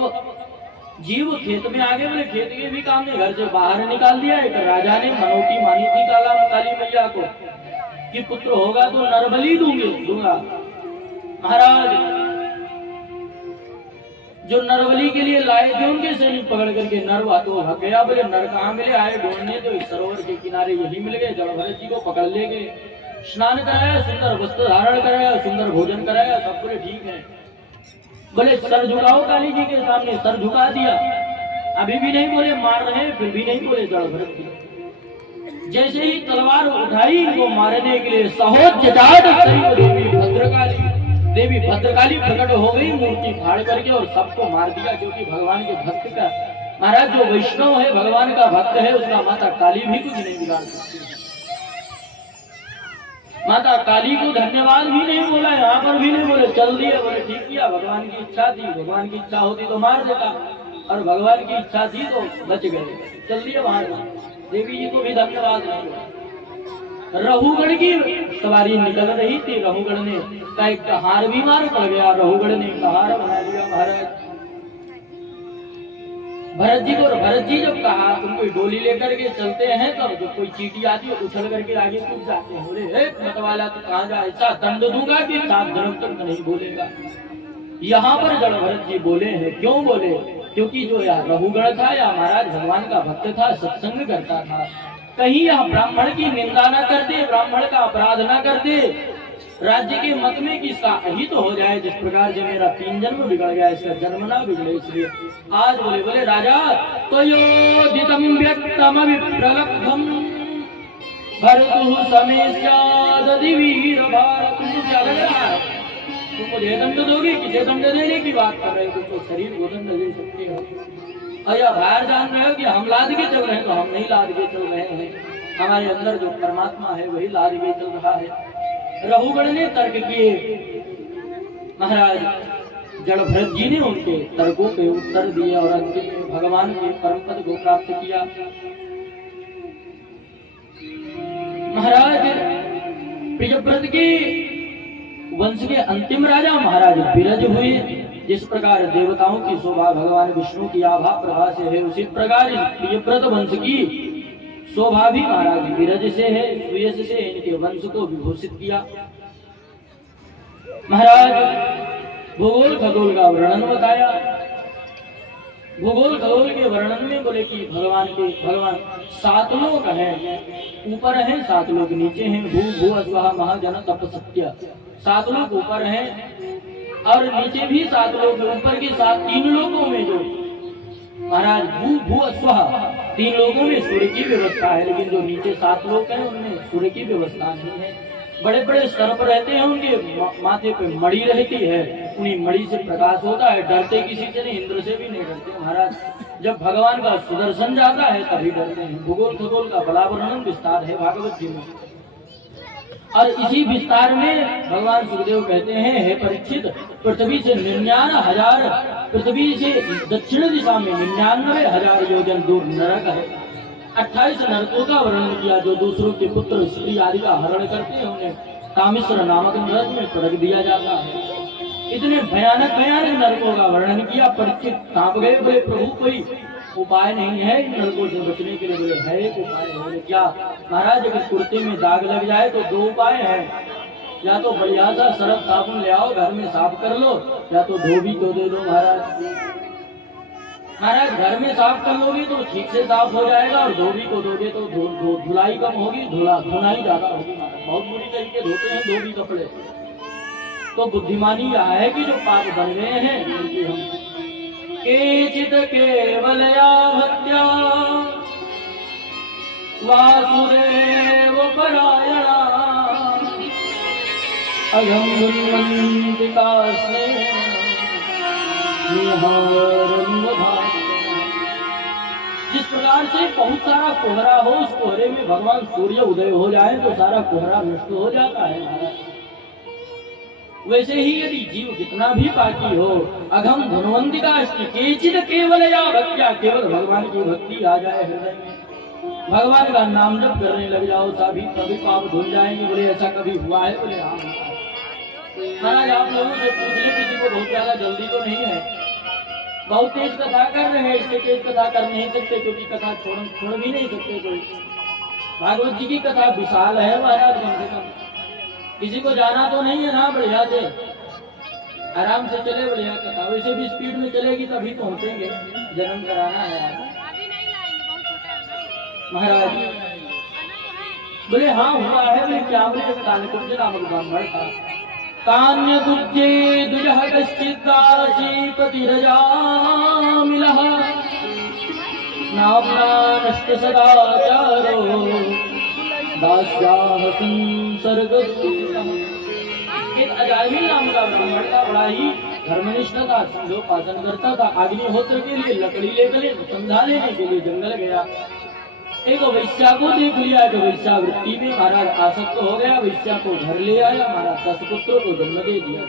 जीव खेत में आगे। बोले खेत के भी काम नहीं, घर से बाहर निकाल दिया। एक राजा ने मनौती मानी थी काली मैया को कि पुत्र होगा तो नरबली दूंगा महाराज। जो नरबली के लिए लाए थे उनके सैनिक पकड़ करके नर तो भाग गया। बोले नर कहाँ मिले? आए ढूंढने तो इस सरोवर के किनारे यही मिल गए। जड़ भरत जी को पकड़ ले गए, स्नान कराया, सुंदर वस्त्र धारण कराया, सुंदर भोजन कराया, सब बोले ठीक है। बोले सर झुकाओ काली जी के सामने, सर झुका दिया। अभी भी नहीं बोले, मार रहे फिर भी नहीं बोले जड़ भरत जी। जैसे ही तलवार उठाई इनको मारने के लिए, सहोज जाट देवी भद्रकाली प्रकट हो गई मूर्ति फाड़ करके और सबको मार दिया। क्योंकि भगवान के भक्त का महाराज जो वैष्णव है, भगवान का भक्त है, उसका माता काली भी कुछ नहीं बिगाड़ सकती। माता काली को धन्यवाद भी नहीं बोला, यहाँ पर भी नहीं बोले, चल दिए। बोले ठीक किया, भगवान की इच्छा थी। भगवान की इच्छा होती तो मार देता, और भगवान की इच्छा थी तो बच गए, चल दिए वहां। देवी जी को भी धन्यवाद नहीं। रहुगढ़ की सवारी निकल रही थी, रहुगढ़ ने का एक हार बीमार पड़ गया, रहुगढ़ ने एक हार बना लिया महाराज भरत जी को। भरत जी जब कहा तुम कोई डोली लेकर के चलते हैं तब जब कोई चींटी आती है उछल करके आगे कूद जाते हैं। बोले मतवाला तू कहाँ जा, ऐसा दंड दूंगा कि 7 जन्म तक नहीं बोलेगा। यहाँ पर जड़ भरत जी बोले हैं, क्यों बोले? क्योंकि जो यह रहुगढ़ था या महाराज भगवान का भक्त था, सत्संग करता था, कहीं यह ब्राह्मण की निंदा न करते, ब्राह्मण का अपराध न करते, राज्य के मत में किसका अहित हो जाए। जिस प्रकार से मेरा 3 जन्म बिगड़ गया, इसका जन्म ना बिगड़े, इसलिए आज बोले राजा त्वयोदितं व्यक्तम विप्रलब्धम भरतुः समेस्यादधि वीर भारत। तुमको क्या लग रहा है तुम मुझे दंड दोगे? किसे दंड देने की बात कर रहे हो? तुम तो शरीर को दंड दे सकते हो। अरे बाहर जान रहे हो कि हम लाद के चल रहे हैं, तो हम नहीं लाद के चल रहे हैं, हमारे अंदर जो परमात्मा है वही लाद के चल रहा है। रहुगढ़ ने तर्क किए, महाराज जड़ भरत जी ने उनके तर्कों के उत्तर दिए और अंतिम में भगवान के परम पद को प्राप्त किया। महाराज प्रियव्रत के वंश के अंतिम राजा महाराज विरज हुए। जिस प्रकार देवताओं की शोभा भगवान विष्णु की आभा प्रभा से है, उसी प्रकार प्रियव्रत वंश की शोभा भी महाराज विरज से है। सुयश से इनके वंश को विभूषित किया। महाराज भूगोल खगोल का वर्णन बताया। भूगोल खगोल के वर्णन में बोले कि भगवान 7 लोक हैं, ऊपर हैं 7 लोक नीचे हैं। भू भू अस्वाहा महाजन तप सत्य, 7 लोक ऊपर हैं और नीचे भी 7 लोक। ऊपर के 3 लोकों में जो महाराज भू भू अस्वाहा 3 लोकों में सूर्य की व्यवस्था है, लेकिन जो नीचे 7 लोक हैं उनमें सूर्य की व्यवस्था नहीं है। बड़े बड़े सर्प रहते हैं, उनके माथे पे मणि रहती है, उन्हीं मणि से प्रकाश होता है। डरते किसी से नहीं, इंद्र से भी नहीं डरते महाराज। जब भगवान का सुदर्शन जाता है तभी डरते हैं। भूगोल खगोल का बड़ा वर्णन विस्तार है भागवत जी में। और इसी विस्तार में भगवान सुखदेव कहते हैं, हे परीक्षित, पृथ्वी से 99,000 पृथ्वी से दक्षिण दिशा में 99,000 योजन दूर नरक है। 28 नरकों का वर्णन किया, जो दूसरों के पुत्र स्त्री आदि का हरण करते हैं, उन्हें कामेश्वर नामक नरक में पटक दिया जाता है। इतने भयानक भयानक नरकों का वर्णन किया। परीक्षित कांप गए, बोले प्रभु कोई उपाय नहीं है इन नरकों से बचने के लिए? बोले है एक उपाय है। बोले क्या? महाराज अगर कुर्ते में दाग लग जाए तो 2 उपाय है, या तो बढ़िया सा सरफ साबुन ले आओ, घर में साफ कर लो, या तो धोबी को दे दो महाराज। महाराज घर में साफ कर लोगे तो ठीक से साफ हो जाएगा, और धोबी को दोगे तो धुलाई कम होगी, धुलाई ज्यादा होगी। बहुत बुरी तरीके धोते हैं धोबी कपड़े। तो बुद्धिमानी यह है कि जो पाप बन गए हैं उनकी हम केचित केवलया भक्त्या वासुदेव परायणा अयं गुणवन्तिकास्मे जिस प्रकार से बहुत सारा कोहरा हो, उस कोहरे में भगवान सूर्य उदय हो जाए तो सारा कोहरा नष्ट हो जाता है। वैसे ही यदि जीव कितना भी पापी हो, अघम धनवंतिका केचित केवल या भक्त्या, केवल भगवान की भक्ति आ जाए हृदय में, भगवान का नाम जप करने लग जाओ, तभी पाप धुल जाएंगे। बोले ऐसा कभी हुआ है? बोले हाँ। महाराज आप लोगों से पूछ ले, किसी को बहुत ज्यादा जल्दी तो नहीं है, बहुत तेज कथा कर रहे हैं, इससे तेज कथा कर नहीं सकते, क्योंकि कथा छोड़ भी नहीं सकते कोई। भागवत जी की कथा विशाल है महाराज, कम से कम किसी को जाना तो नहीं है ना, बढ़िया से आराम से चले बढ़िया कथा। वैसे भी स्पीड में चलेगी तभी पहुंचेंगे, जन्म कराना है महाराज। बोले हाँ हुआ है। बोले क्या? बोले कालकुब्ज नामक ब्राह्मण था, कान्य दुज्जे दुजह कश्चिदासी पतिरजामिलः नाम्ना नष्ट सदाचारो दास्याह संसर्गतु। एक अजामिल नाम का ब्राह्मण था, बड़ा ही धर्मनिष्ठ था, संध्योपासन करता था। अग्निहोत्र के लिए लकड़ी लेकर संधा लेने के लिए जंगल गया, एक वैश्या को देख लिया, जो वैश्या वृत्ति में महाराज आसक्त हो गया, वैश्या को घर ले आया, महाराज 10 पुत्रों को जन्म दे दिया।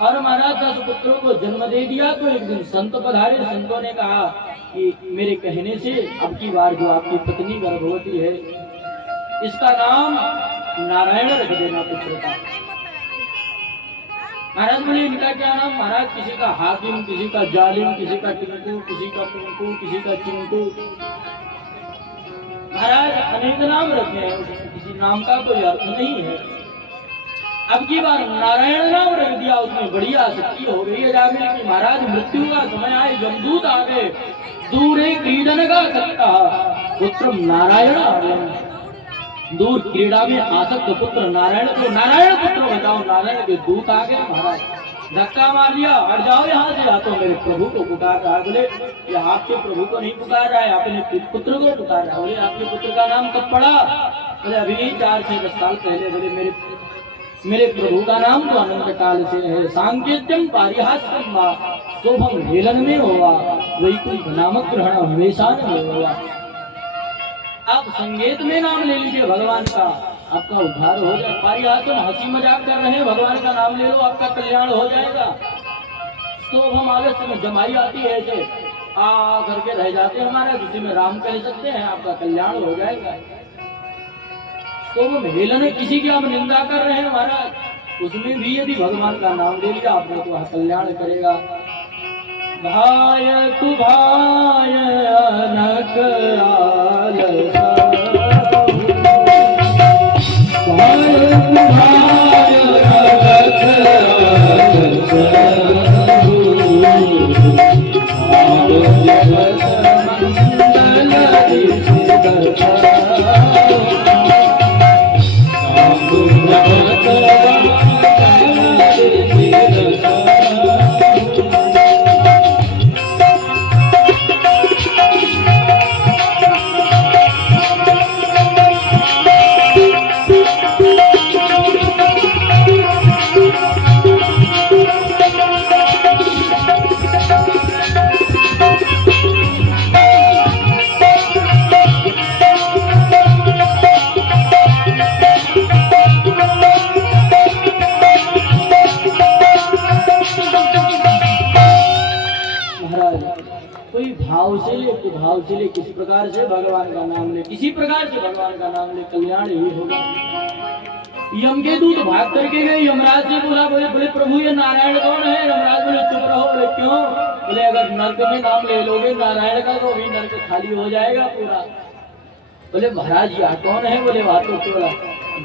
और महाराज 10 पुत्रों को जन्म दे दिया तो एक दिन संत पधारे, संतों ने कहा कि मेरे कहने से अब की बार जो आपकी पत्नी गर्भवती है इसका नाम नारायण रख देना पुत्र का। महाराज बोले इनका क्या नाम? महाराज किसी का हाकिम, किसी का जालिम, किसी का टिंकू, किसी का पिंकू, किसी का चिंटू, महाराज अनेक नाम रखे हैं, किसी नाम का कोई अर्थ नहीं है। अब की बार नारायण नाम रख दिया, उसमें बड़ी आसक्ति हो गई है जामिल की महाराज मृत्यु का समय आए, जमदूत आ गए, दूरे क्रीडन का सकता पुत्र नारायण आ गए। दूर क्रीड़ा में आसक्त पुत्र नारायण को नारायण पुत्र बचाओ, नारायण के दूत आ गए। महाराज धक्का मार दिया, हट जाओ यहाँ से, या तो मेरे प्रभु को पुकार रहा है। बोले ये आपके प्रभु को नहीं पुकार रहा है, अपने पुत्र को पुकार रहा है। बोले आपके पुत्र का नाम कब पड़ा? बोले अभी 4 से 10 साल पहले। बोले मेरे प्रभु का नाम तो अनंत काल से है। सांकेत्यम पारिहास्यम वा शोभम हेलन में होगा, वैकुंठ नामक ग्रहण हमेशान में होगा। आप संगीत में नाम ले लीजिए भगवान का, आपका उद्धार हो जाए। पारिहास्यम हंसी मजाक कर रहे हैं, भगवान का नाम ले लो, आपका कल्याण हो जाएगा। शोभम आलस्य में जमाई आती है, ऐसे आ करके रह जाते हैं हमारा, जिसी में राम कह सकते हैं, आपका कल्याण हो जाएगा। तो वो हेलन किसी की आप निंदा कर रहे हैं महाराज, उसमें भी यदि भगवान का नाम ले लिया आपने तो कल्याण करेगा। भाय तु भाय अनक आलसा, भाय तु भाय अनक भाव से ले, किसी प्रकार से भगवान का नाम ले, किसी प्रकार से भगवान का नाम ले, कल्याण ही होगा। यम के दूत भाग करके गए, यमराज से बोला, बोले प्रभु ये नारायण कौन है? यमराज बोले चुप रहो। बोले क्यों? बोले अगर नर्क में नाम ले लोगे नारायण का तो भी नर्क खाली हो जाएगा पूरा। बोले महाराज यह कौन है? बोले वह तो केवल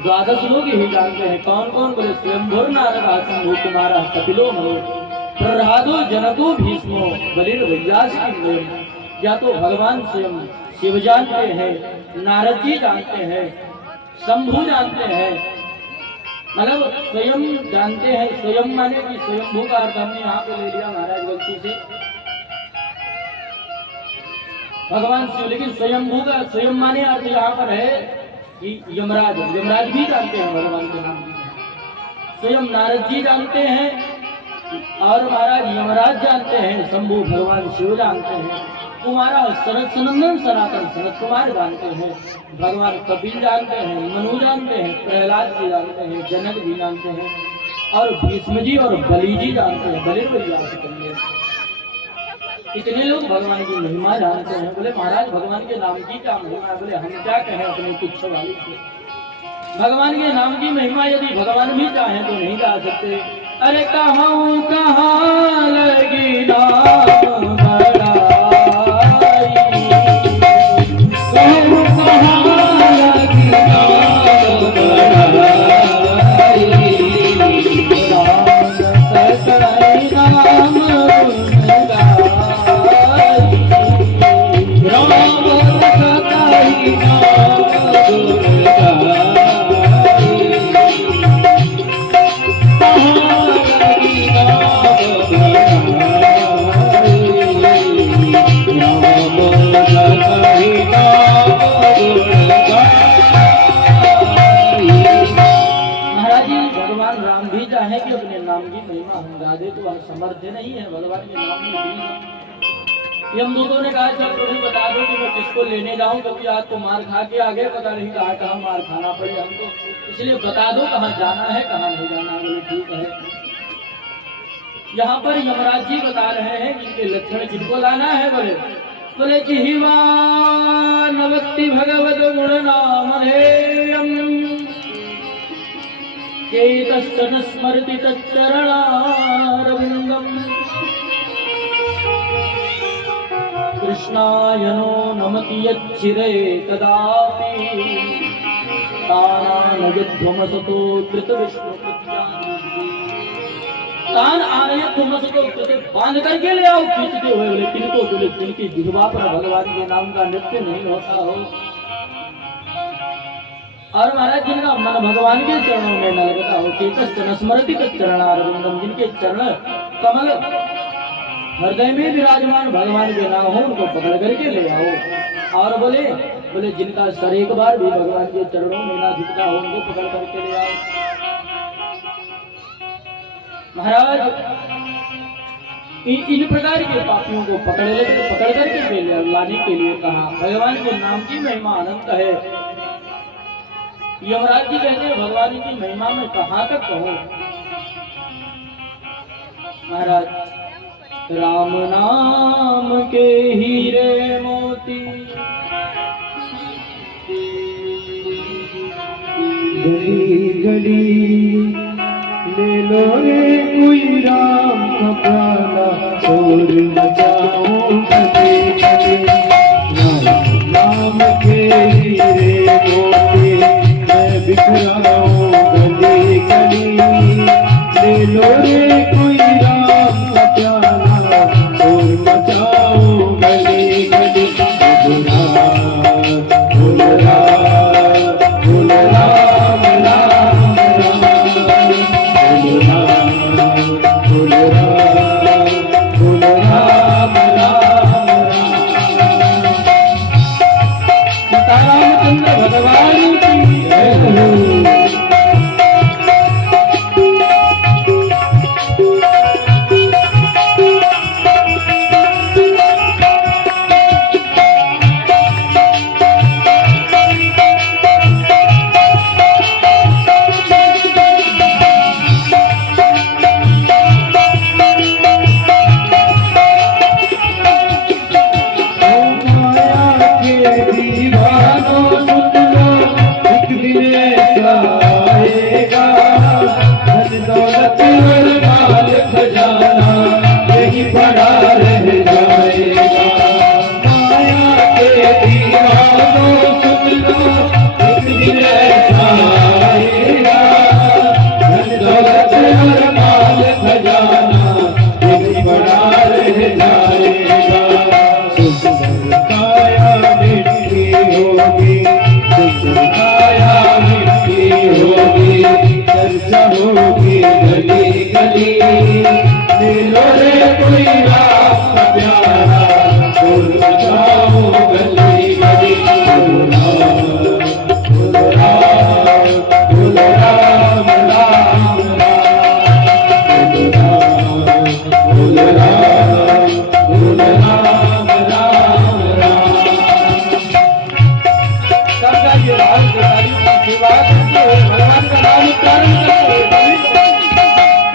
12 लोग ही जानते हैं। कौन कौन? बोले स्वयंभुर नारद शंभु कुमार कपिलो मनो प्रहलादो जनको भीष्मो बलिर्व्यास की। या तो भगवान स्वयं शिव जानते हैं, नारद जी जानते हैं, शंभु जानते हैं, मतलब स्वयं जानते हैं। स्वयं माने कि स्वयंभू का अर्थ हमने यहाँ पे ले लिया महाराज गलती से, भगवान शिव, लेकिन स्वयंभू का स्वयं माने अर्थ यहाँ पर है कि यमराज, यमराज भी जानते हैं भगवान के नाम। स्वयं नारद जी जानते हैं और महाराज यमराज जानते हैं, शंभु भगवान शिव जानते हैं, तुम्हारा सनत सनंदन सनातन सनत कुमार जानते हैं, भगवान कपिल जानते हैं, मनु जानते हैं, प्रहलाद जी जानते हैं, जनक जी जानते हैं, और भीष्म जी और बलि जी जानते हैं, बलिर्व्यास कन्या। इतने लोग भगवान की महिमा जानते हैं। बोले महाराज भगवान के नाम की क्या महिमा है? बोले हम क्या कहें अपने तुच्छ वाली से। भगवान के नाम की महिमा यदि भगवान भी चाहें तो नहीं गा सकते। अरे कहाँ लगी नाम बड़ा, समर्थ नहीं है भगवान के नाम में। यमदूतों ने कहा चल प्रभु बता दो कि मैं किसको लेने जाऊं, क्योंकि आज तो मार खा के आगे पता नहीं कहाँ मार खाना पड़े हमको, इसलिए बता दो कहाँ जाना है कहाँ नहीं जाना। बोले ठीक है। यहाँ पर यमराज जी बता रहे हैं कि इनके लक्षण किनको लाना है। बोले बोले जिह्वा नवक्ति भगवद गुण नाम धेयम् चेतश्च न स्मरति तच्चरणारविन्दम् कृष्णाय नो नमति यच्चिरे कदापि तानानयध्वमसतो कृतविष्णुकृत्यानि तान आनयध्वमसतो कृते बांध करके ले आओ खींचते हुए बोले किनको बोले जिनकी जिह्वा पर भगवान के नाम का नृत्य नहीं होता हो और महाराज जिनका मन भगवान के चरणों में न लगता हो चेतश्च न स्मरति तच्चरणारविन्दम् जिनके चरण कमल हृदय में विराजमान भगवान के नाम हो उनको पकड़ करके ले आओ और बोले बोले जिनका सर एक बार भी भगवान के चरणों में ना झुकता हो उनको पकड़ करके ले आओ। महाराज इन प्रकार के पापियों को पकड़ करके ले लाने के लिए कहा। भगवान के नाम की महिमा अनंत है। यमराज जी कहते हैं भगवान की महिमा में कहाँ तक कहूँ। महाराज राम नाम के हीरे मोती गली गली ले लो रे कोई राम का प्याला शोर मचाओ गली गली राम नाम के हीरे मोती मैं बिखराऊं गली गली ले लो रे कोई राम का प्याला शोर मचाओ गली गली भोला भोला भोला राम राम राम भोला भोला भोला राम राम राम। सीतारामचंद्र भगवान की जय हो। भगवान का नाम उच्चारण करते हुए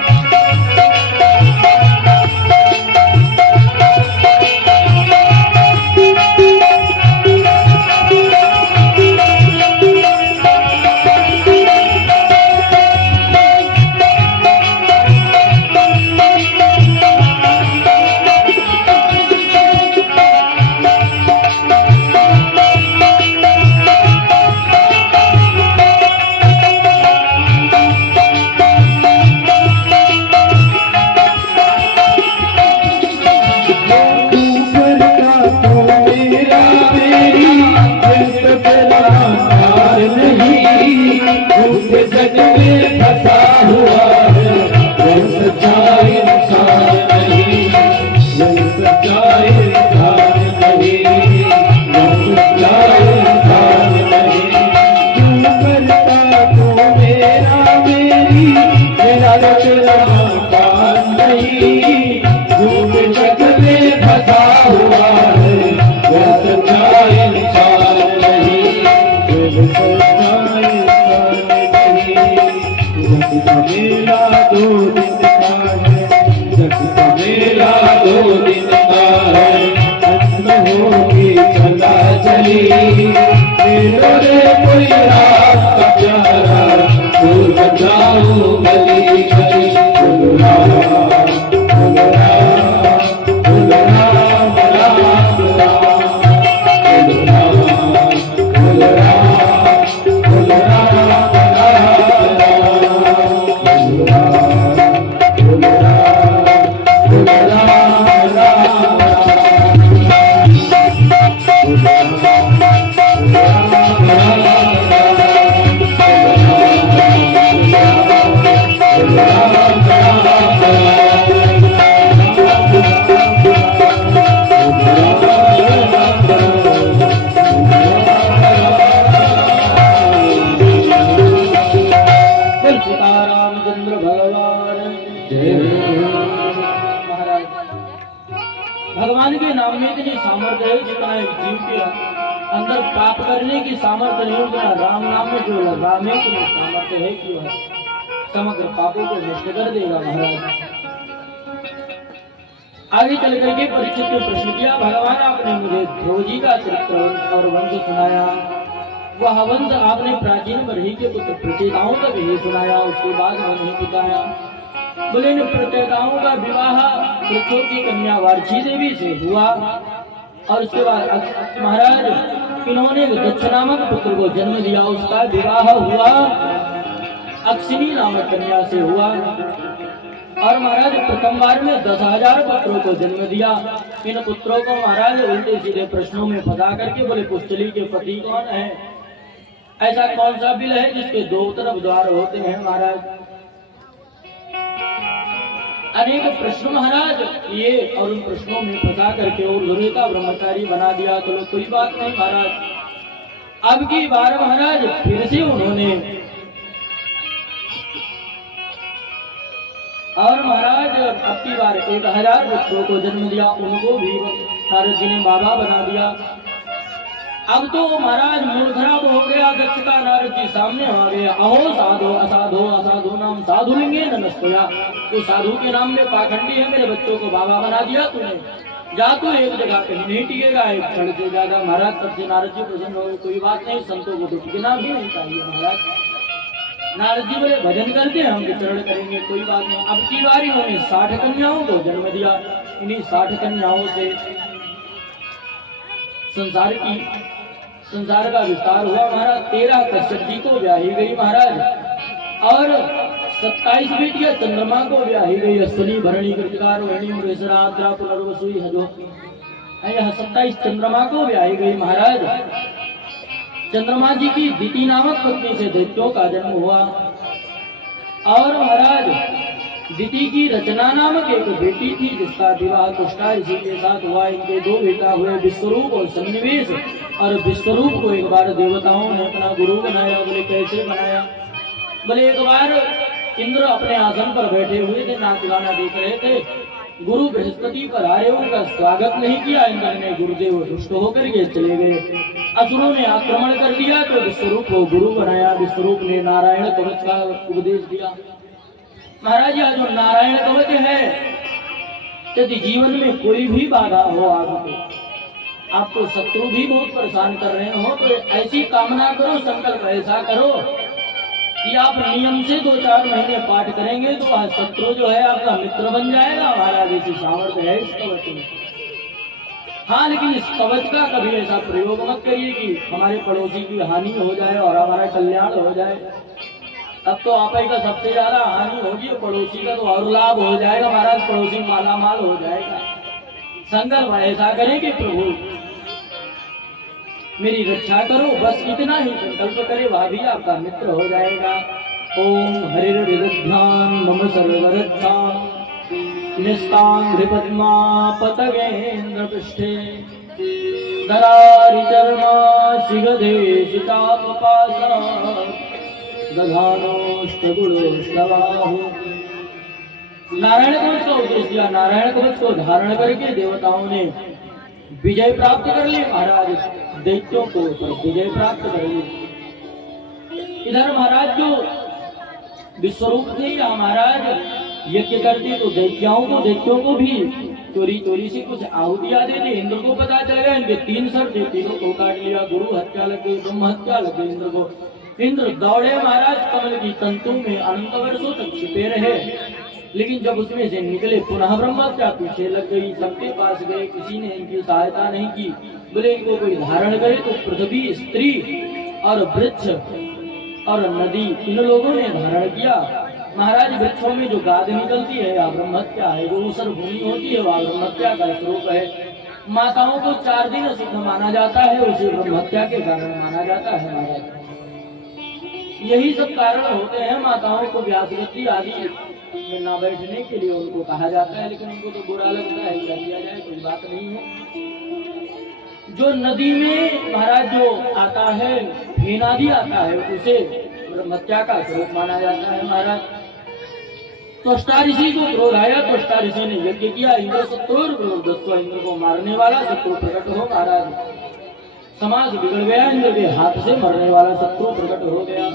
लो रे कोई रास्ता प्यारा, फूल बचाओ गली गली। बोलो राम बोलो राम राम राम, बोलो राम बोलो राम बोलो राम रामचंद्र भगवान महाराज। भगवान के नाम में इतनी सामर्थ्य है जितना एक जीव के अंदर पाप करने की सामर्थ्य नहीं, उतना राम नाम में जो राम है उतनी सामर्थ्य है कि वह समग्र पापों को नष्ट कर देगा। महाराज आगे चल करके परीक्षित ने प्रश्न किया, भगवान आपने मुझे ध्रुव जी का चरित्र और वंश सुनाया, वह वंश आपने प्राचीन बरही के पुत्र प्रचेताओं का भी सुनाया, उसके बाद वह नहीं बताया। बोले इन प्रचेताओं का विवाह वृक्षों की कन्या वार्ची देवी से हुआ और उसके बाद महाराज इन्होंने दक्ष नामक पुत्र को जन्म दिया, उसका विवाह हुआ अक्षिणी नामक कन्या से हुआ। और महाराज प्रथम बार में 10,000 पुत्रों को जन्म दिया। इन पुत्रों को महाराज उल्टे सीधे प्रश्नों में फंसा करके बोले पुष्टली के पति कौन है, ऐसा कौन सा बिल है जिसके दो तरफ द्वार होते हैं। महाराज अनेक प्रश्न महाराज ये और उन प्रश्नों में फंसा करके और लोहे का ब्रह्मचारी बना दिया। चलो कोई बात नहीं महाराज, अब की बार महाराज फिर से उन्होंने और महाराज अब की बार 1,000 पुत्रों को जन्म दिया, उनको भी नारद जी ने बाबा बना दिया। अब तो महाराज मूड खराब हो गया दक्ष का, नारद जी सामने आ गए, अहो साधो असाधो असाधु नाम साधु लिंगे नमस्तया, तो साधु के नाम में पाखंडी है, मेरे बच्चों को बाबा बना दिया तूने, जा तू एक जगह कहीं नहीं टिकेगा एक क्षण से ज्यादा। महाराज तब से नारद जी प्रसन्न हो, कोई बात नहीं, संतों को तो टिकना भी नहीं चाहिए। महाराज नारद जी बोले भजन करते हम विचरण करेंगे, कोई बात नहीं। अब की बार इन्होंने 60 कन्याओं को जन्म दिया, इन्हीं 60 कन्याओं से संसार का विस्तार हुआ। महाराज 13 कश्यप जी को ब्याही गई महाराज, और 27 बेटियां चंद्रमा को ब्याही गई, अश्विनी भरणी कृतिका रोहिणी मृगशिरा आद्रा पुनर्वसु हजो, यह 27 चंद्रमा को ब्याही गई। महाराज चंद्रमा जी की दिति नामक पत्नी से दैत्यों का जन्म हुआ, और महाराज दिति की रचना नामक एक बेटी थी जिसका विवाह तुष्टा ऋषि के साथ हुआ। इनके 2 बेटा हुए, विश्वरूप और सन्निवेश। और विश्वरूप को एक बार देवताओं ने अपना गुरु बनाया। बोले कैसे बनाया, बोले एक बार इंद्र अपने आसन पर बैठे हुए थे, नाच गाना देख रहे थे, गुरु बृहस्पति पर आए, उनका स्वागत नहीं किया इंद्र ने, गुरुदेव रुष्ट होकर के चले गए। असुरों ने आक्रमण कर दिया तो विश्वरूप को गुरु बनाया। विश्वरूप ने नारायण कवच का उपदेश दिया। महाराज यह जो नारायण कवच है, यदि जीवन में कोई भी बाधा हो, आपको शत्रु भी बहुत परेशान कर रहे हो, तो ऐसी कामना करो, संकल्प ऐसा करो कि आप नियम से 2-4 महीने पाठ करेंगे तो वह शत्रु जो है आपका मित्र बन जाएगा। महाराज ऐसी सामर्थ्य है इस कवच में। हाँ, लेकिन इस कवच का कभी ऐसा प्रयोग मत करिए कि हमारे पड़ोसी की हानि हो जाए और हमारा कल्याण हो जाए, तब तो आप ही का सबसे ज्यादा हानि होगी, पड़ोसी का तो और लाभ हो जाएगा। महाराज पड़ोसी माला माल हो जाएगा। संकल्प ऐसा करें कि प्रभु मेरी रक्षा करो, बस इतना ही संकल्प करे, वह भी आपका मित्र हो जाएगा। ओम हरिर्हृदध्यान मम सर्वरक्षा निष्कांघ्रिपद्मा पतगेन्द्र पृष्ठे दरारि चर्मा शिगधे शितापपासा दधानोष्टगुणोष्टबाहु। नारायण कवच का उपदेश दिया। नारायण कवच को धारण करके देवताओं ने विजय प्राप्त कर ली। महाराज दैत्यों को विजय प्राप्त कर ली। इधर महाराज जो विश्वरूप थे या महाराज यज्ञ करते तो दैत्यों को भी चोरी चोरी से कुछ आहुतियां दे दी। इंद्र को पता चल गया, इनके 3 सर थे, तीनों को काट लिया। गुरु हत्या लग गई, ब्रह्म हत्या लग गई इंद्र को। इंद्र दौड़े महाराज कमल की तंतु में अनंत वर्षों तक छिपे रहे, लेकिन जब उसमें से निकले पुनः ब्रह्म हत्या पीछे लग गई। सबके पास गए, किसी ने इनकी सहायता नहीं की। बोले इनको कोई धारण करे तो पृथ्वी, स्त्री और वृक्ष और नदी, इन लोगों ने धारण किया। महाराज वृक्षों में जो गाद निकलती है या ब्रह्म हत्या है, जो ऊसर भूमि होती है वह ब्रह्म हत्या का स्वरूप है। माताओं को 4 दिन अशुद्ध माना जाता है, उसे ब्रह्म हत्या के कारण माना जाता है। महाराज यही सब कारण होते हैं माताओं को व्यासगति आदि में ना बैठने के लिए उनको कहा जाता है, लेकिन उनको तो बुरा लगता है, कर दिया जाए, कोई बात नहीं है। जो नदी में महाराज जो आता है, फेनादि आता है, उसे ब्रह्म हत्या का स्वरूप माना जाता है। महाराज त्वष्टा ऋषि को क्रोध आया, त्वष्टा ऋषि ने यज्ञ किया, इंद्र शत्रु क्रोधस्व, इंद्र को मारने वाला शत्रु प्रकट हो। महाराज समाज बिगड़ गया, इंद्र के हाथ से मरने वाला शत्रु प्रकट हो गया।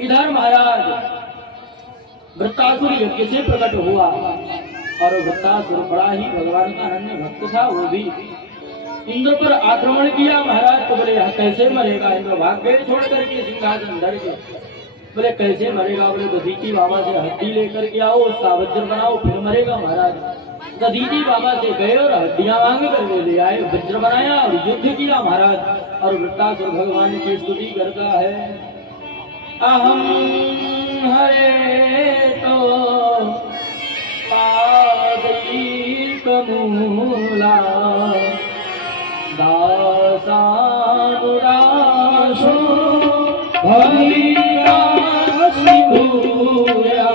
इधर महाराज वृत्तासुर यज्ञ से प्रकट हुआ, और वृत्तासुर बड़ा ही भगवान का अनन्य भक्त था। वो भी इंद्र पर आक्रमण किया। महाराज तो बोले कैसे मरेगा? इंद्र भाग गए छोड़ करके सिंहासन धर के। बोले कैसे मरेगा? बोले दधीची बाबा से हड्डी लेकर के आओ, उसका वज्र बनाओ, फिर मरेगा। महाराज दधीची बाबा से गए और हड्डियां मांग करके ले आए, वज्र बनाया और युद्ध किया। महाराज और वृत्तासुर भगवान की स्तुति करता है, अहम हरे तो पादैक मूला दासानुदासो भविरासि भूया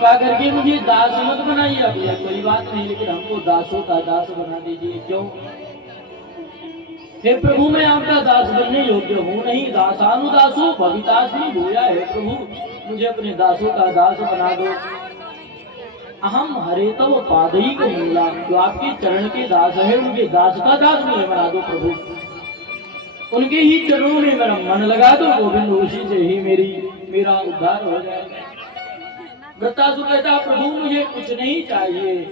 कृपा करके मुझे दास मत बनाइए। भैया कोई बात नहीं, लेकिन हमको दासों का दास बना दीजिए। क्यों? हे प्रभु मैं आपका दास बनने योग्य हूँ नहीं। दासानुदासो भवितास्मि भूया। हे प्रभु मुझे अपने दासों का दास बना दो। अहम हरे तव पादैक मूला, जो आपके चरण के दास है उनके दास का दास मुझे बना दो प्रभु। उनके ही चरणों में मेरा मन लगा दो गोविंद, उसी से ही मेरा उद्धार हो जाए। वृत्तासुर कहता प्रभु मुझे कुछ नहीं चाहिए,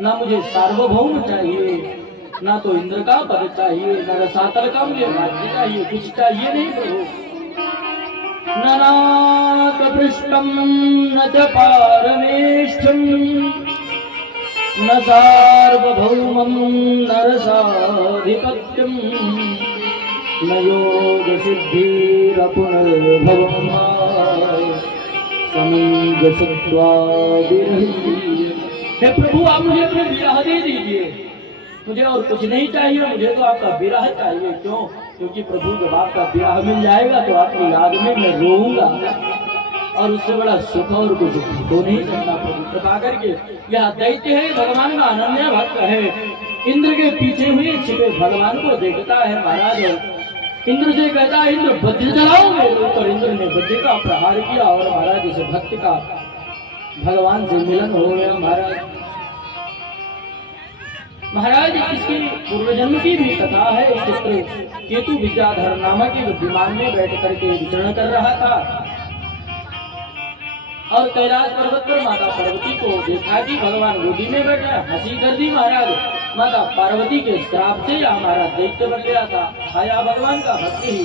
ना मुझे सार्वभौम चाहिए, ना तो इंद्र का पद चाहिए, ना रसातल का मुझे राज्य चाहिए, कुछ चाहिए नहीं प्रभु। न नाकपृष्ठम न च पारमेष्ठम न सार्वभौमं न रसाधिपत्यम न योग सिद्धिरपुनर्भवम् हे प्रभु आप मुझे अपने विरह दे दीजिए, मुझे और कुछ नहीं चाहिए, मुझे तो आपका विरह चाहिए। क्यों? क्योंकि प्रभु जब आपका विरह मिल जाएगा तो आपकी याद में मैं रोऊंगा, और उससे बड़ा सुख और कुछ हो नहीं सकता। प्रभु कृपा करके, यह दैत्य है भगवान का अनन्य भक्त है, इंद्र के पीछे हुए छिपे भगवान को देखता है महाराज। इंद्र से कहता है इंद्र वज्र चलाओ मेरे ऊपर। इंद्र ने वज्र का प्रहार किया और महाराज इस भक्त का भगवान से मिलन हो गया। महाराज इसकी पूर्वजन्म की भी कथा है। चित्र केतु विद्याधर नामक एक विमान में बैठ करके विचरण कर रहा था और कैलाश पर्वत पर माता पार्वती को देखा कि भगवान गोदी में बैठा है। हंसी कर दी महाराज। माता पार्वती के श्राप से हमारा दैत्य बन गया था। छाया भगवान का भक्त ही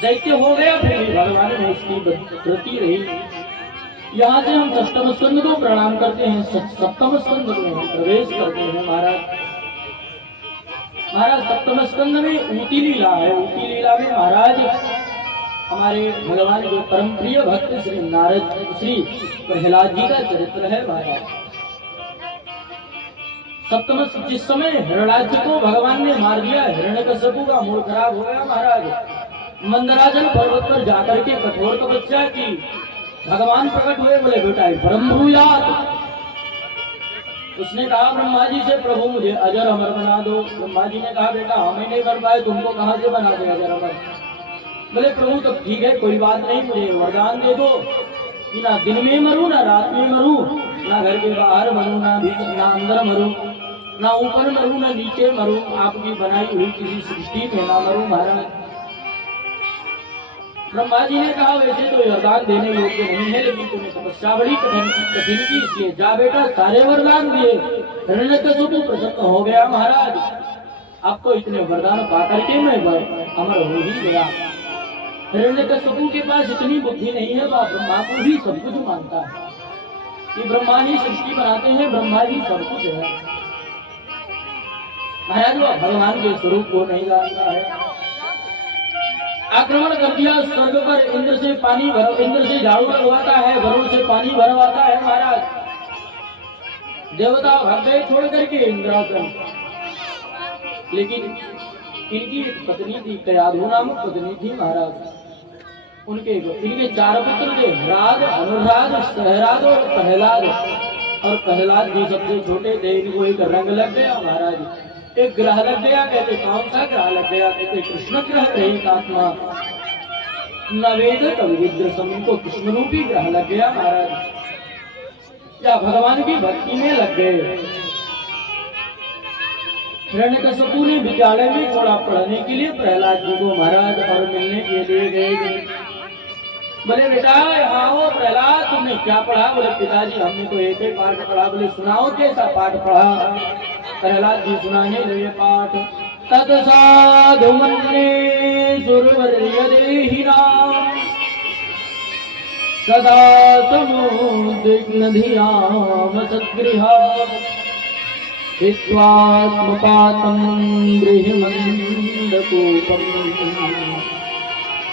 दैत्य हो गया। फिर भी भगवान ने इसकी प्रति रही। यहाँ से हम सप्तम स्कंद को प्रणाम करते हैं। सप्तम स्कंद में हम प्रवेश करते हैं। महाराज सप्तम स्कंद में ऊती लीला है। ऊती लीला में महाराज हमारे भगवान के परम प्रिय भक्त श्री प्रहलाद जी का चरित्र है। महाराज सप्तम जिस समय हिरण्याक्ष को भगवान ने मार दिया, हिरण्यकश्यपु का मूड खराब हो गया। महाराज मंदराचल पर्वत पर जाकर के कठोर तपस्या की। भगवान प्रकट हुए, बोले बेटा परम ब्रूयात। उसने कहा ब्रह्मा जी से, प्रभु मुझे अजर अमर बना दो। ब्रह्मा जी ने कहा बेटा हमें नहीं कर पाए, तुमको कहां से बना दे अजर अमर। बोले प्रभु तो ठीक है कोई बात नहीं, मुझे वरदान दे दो कि ना दिन में मरूं ना रात में मरूं, ना घर के बाहर मरूं ना अंदर मरूं, ना ऊपर मरूं ना नीचे मरूं, आपकी बनाई हुई किसी सृष्टि में ना मरूं। महाराज ब्रह्मा जी ने कहा वैसे तो वरदान देने योग्य नहीं है, लेकिन तुम्हें तपस्या बड़ी कठिन की, इसलिए जा बेटा सारे वरदान दिए। हिरण्यकश्यपु प्रसन्न हो गया। महाराज आपको इतने वरदान पा करके मैं अमर हो ही गया। हिरण्यकश्यपु के पास इतनी बुद्धि नहीं है, तो ब्रह्मा को ही सब कुछ मानता है कि ब्रह्मा ही सृष्टि बनाते हैं, ब्रह्मा ही सब कुछ है। महाराज वो भगवान के स्वरूप को नहीं जानता है। आक्रमण कर दिया स्वर्ग पर। इंद्र से पानी भर, इंद्र से झाड़ू लगवाता है, वरुण से पानी भरवाता है। महाराज देवता भाग गए छोड़ करके इंद्रासन। लेकिन इनकी एक पत्नी थी, कयाधु नामक पत्नी थी। महाराज इनके 4 पुत्र थे, राज, अनुराग, सहराज और प्रहलाद। और प्रहलाद जी सबसे छोटे थे। इनको एक रंग लग गया। महाराज एक ग्रह लग गया। कहते कौन सा ग्रह लग गया? कहते कृष्ण ग्रह रही आत्मा नवेद कविद्र समय को कृष्ण रूपी ग्रह लग गया। महाराज या भगवान की भक्ति में लग गए। हिरण्यकश्यपु ने विद्यालय में छोड़ा पढ़ने के लिए प्रहलाद जी को। महाराज और मिलने के लिए गए। बोले बेटा आओ प्रहलाद तुमने क्या पढ़ा? बोले पिताजी हमने तो एक ही पाठ पढ़ा। बोले सुनाओ कैसा पाठ पढ़ा? प्रहलाद जी सुनाने लगे पाठ। तत् साधु मन्ये सुरवर्य देहिनां सदा समुद्विग्न धियाम सद्गृहा हित्वात्मपातं गृहमन्दकूपम्